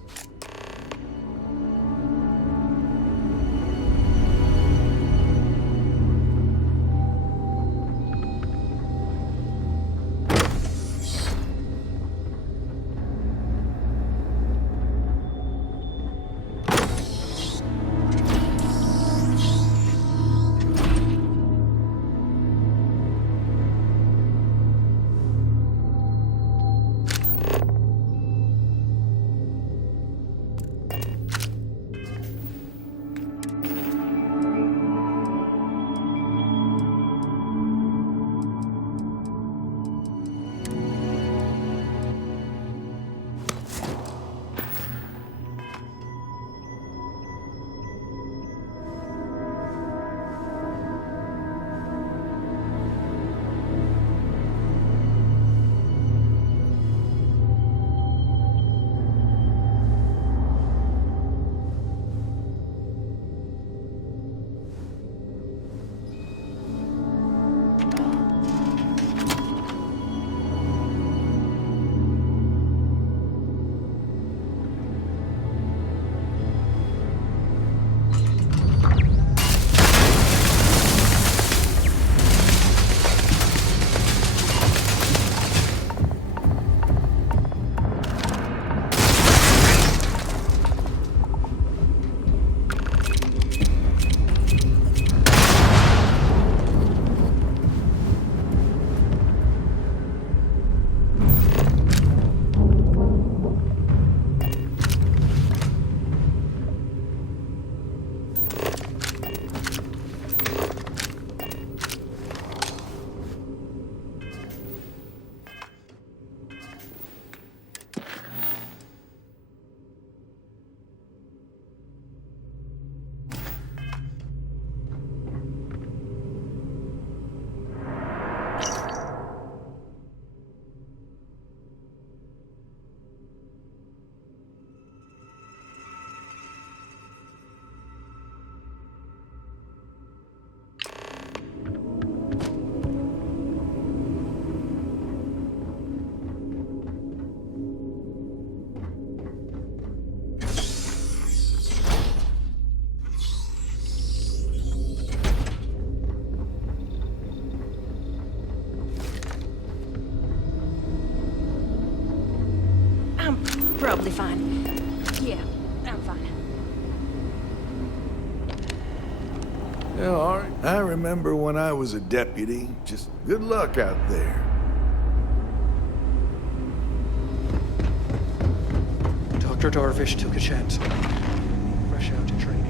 Probably fine. Yeah, I'm fine. Yeah, all right. I remember when I was a deputy. Just good luck out there. Dr. Darvish took a chance on me. Fresh out of training.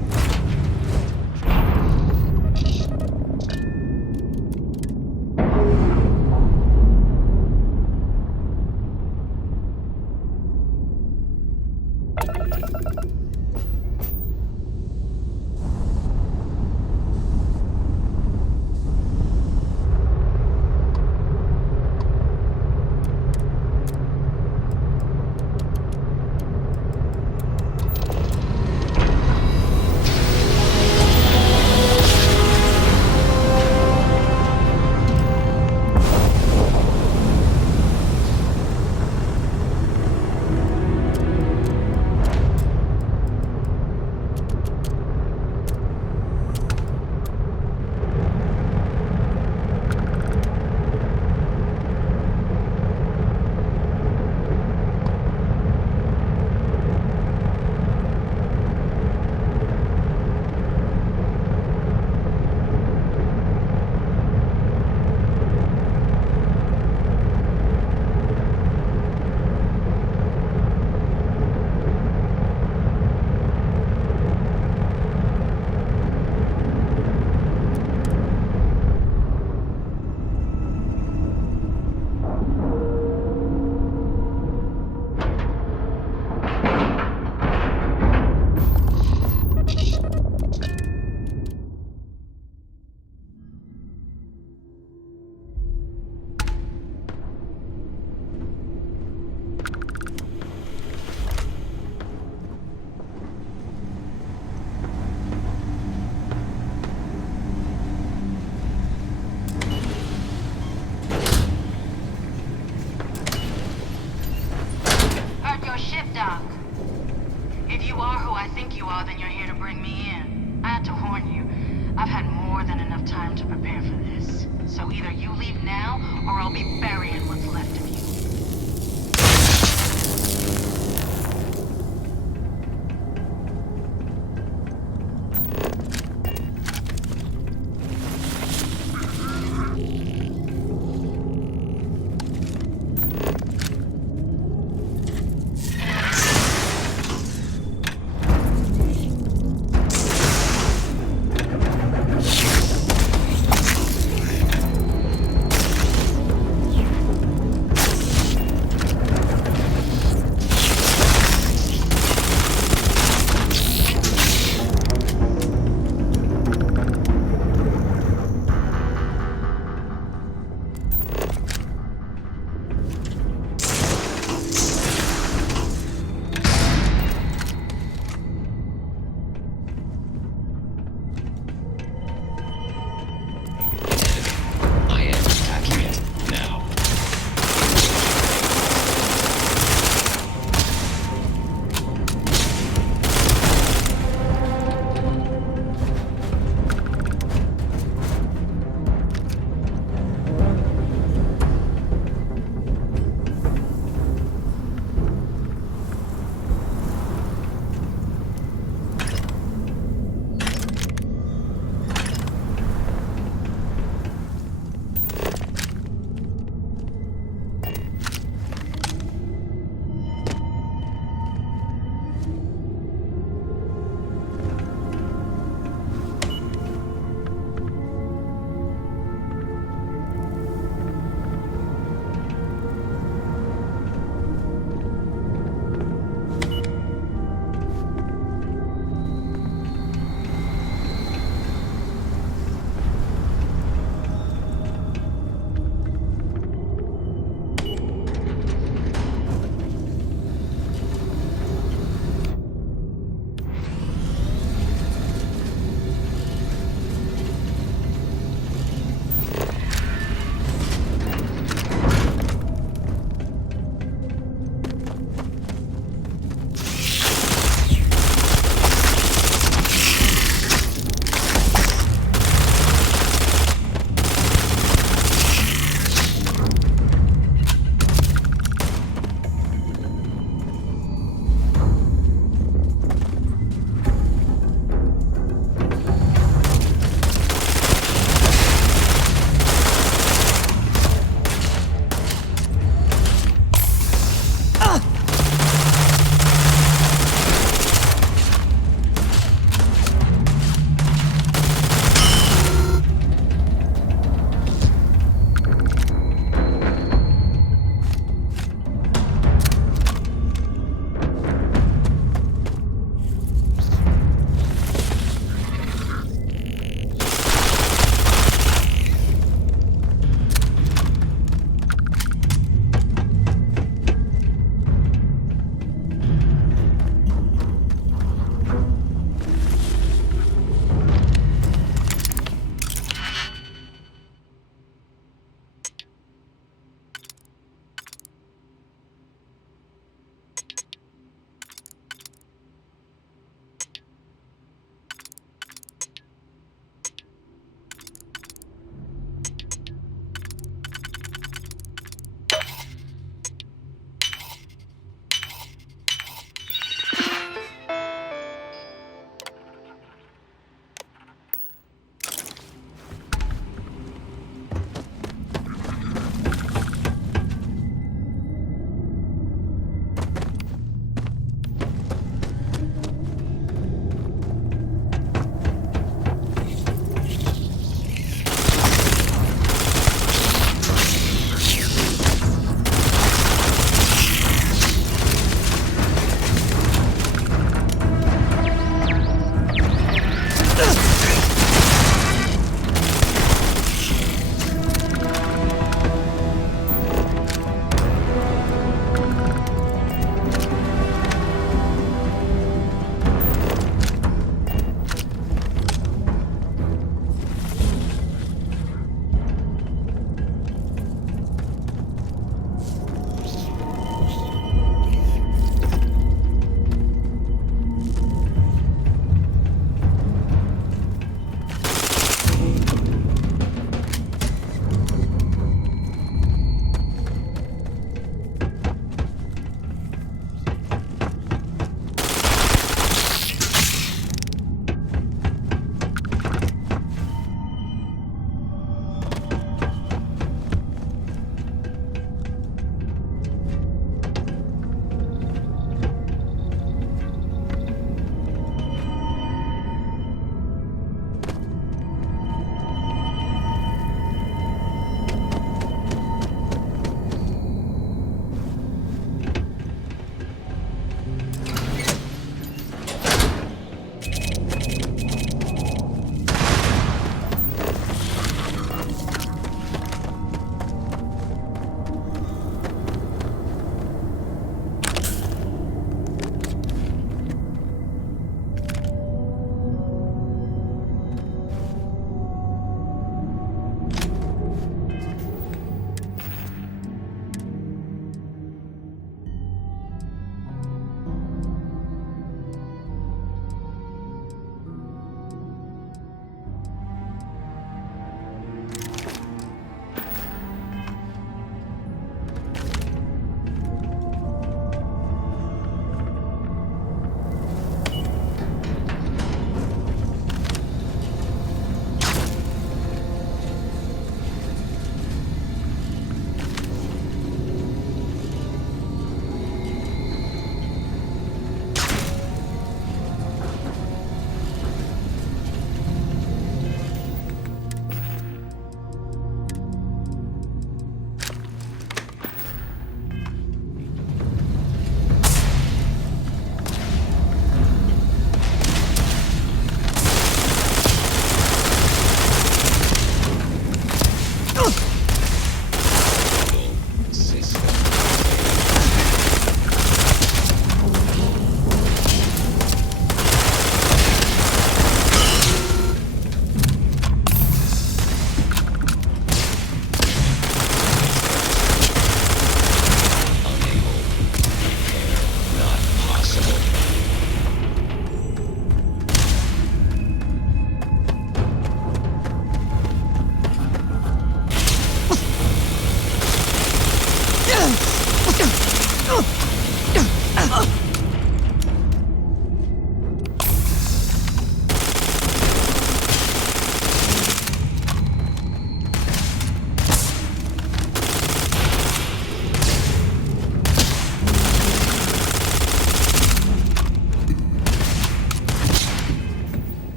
your ship, Doc. If you are who I think you are, then you're here to bring me in. I had to warn you. I've had more than enough time to prepare for this. So either you leave now, or I'll be burying what's left of you.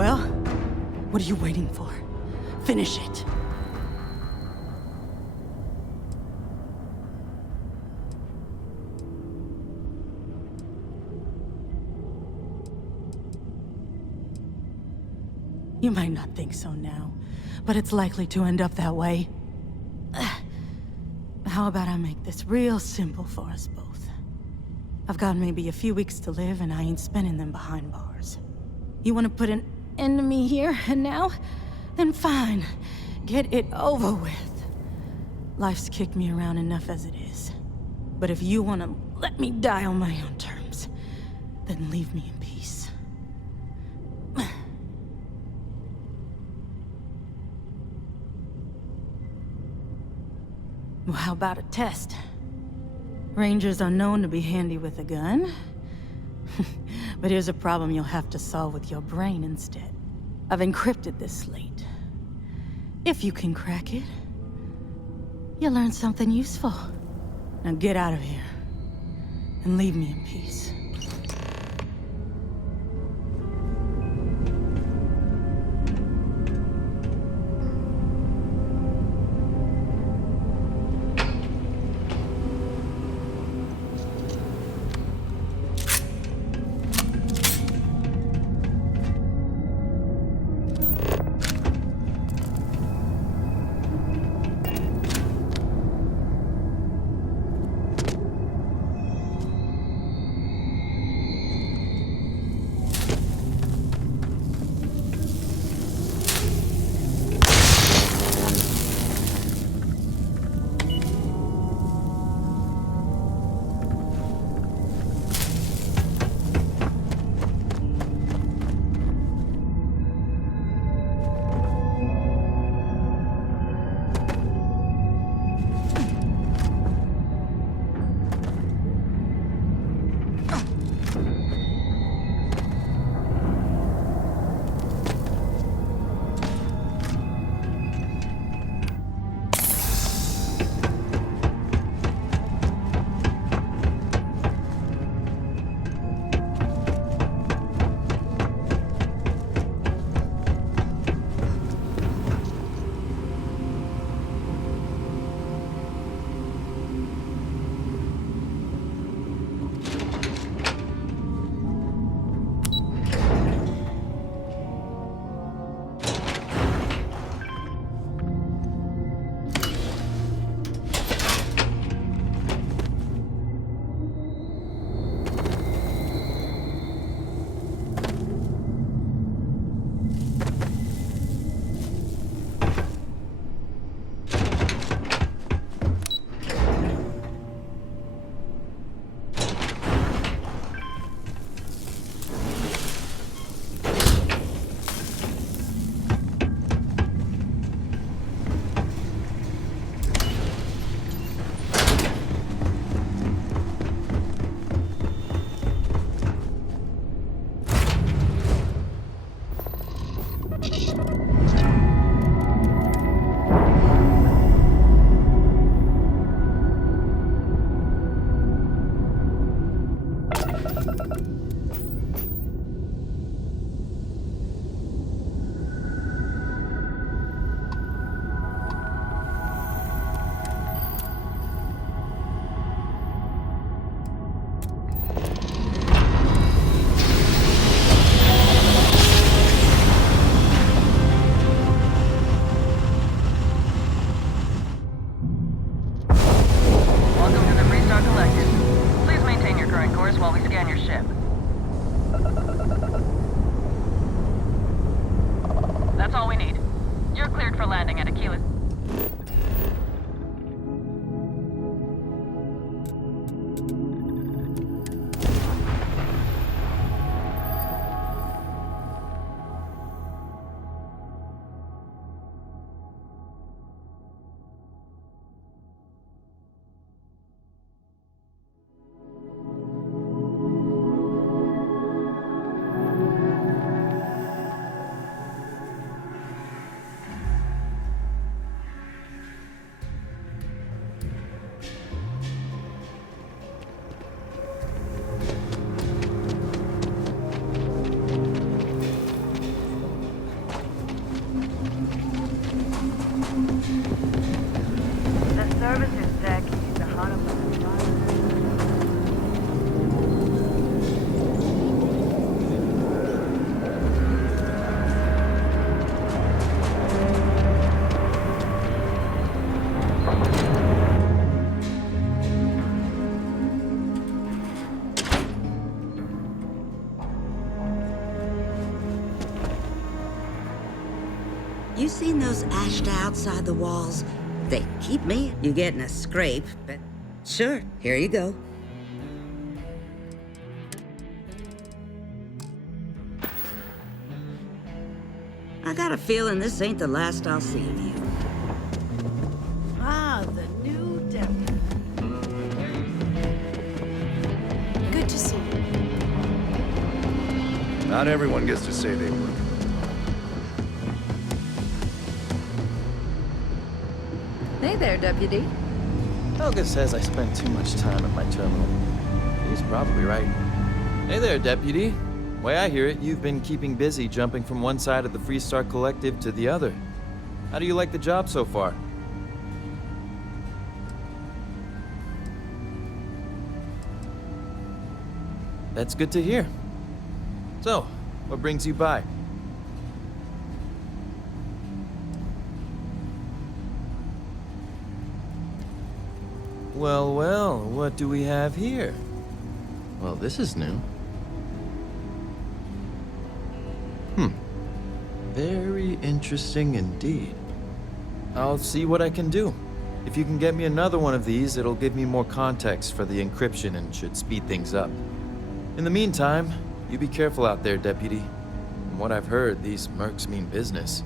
Well, what are you waiting for? Finish it. You might not think so now, but it's likely to end up that way. How about I make this real simple for us both? I've got maybe a few weeks to live, and I ain't spending them behind bars. You want to put an end to me here and now? Then fine. Get it over with. Life's kicked me around enough as it is. But if you want to let me die on my own terms, then leave me in peace. Well, how about a test? Rangers are known to be handy with a gun. But here's a problem you'll have to solve with your brain instead. I've encrypted this slate. If you can crack it, you'll learn something useful. Now get out of here, and leave me in peace. You seen those ashed outside the walls? They keep me. You get in a scrape, but sure, here you go. I got a feeling this ain't the last I'll see of you. Ah, the new deputy. Good to see you. Not everyone gets to say they work. Hey there, Deputy. Helga says I spend too much time at my terminal. He's probably right. Hey there, Deputy. Way I hear it, you've been keeping busy jumping from one side of the Freestar Collective to the other. How do you like the job so far? That's good to hear. So, what brings you by? Well, well, what do we have here? Well, this is new. Very interesting indeed. I'll see what I can do. If you can get me another one of these, it'll give me more context for the encryption and should speed things up. In the meantime, you be careful out there, Deputy. From what I've heard, these mercs mean business.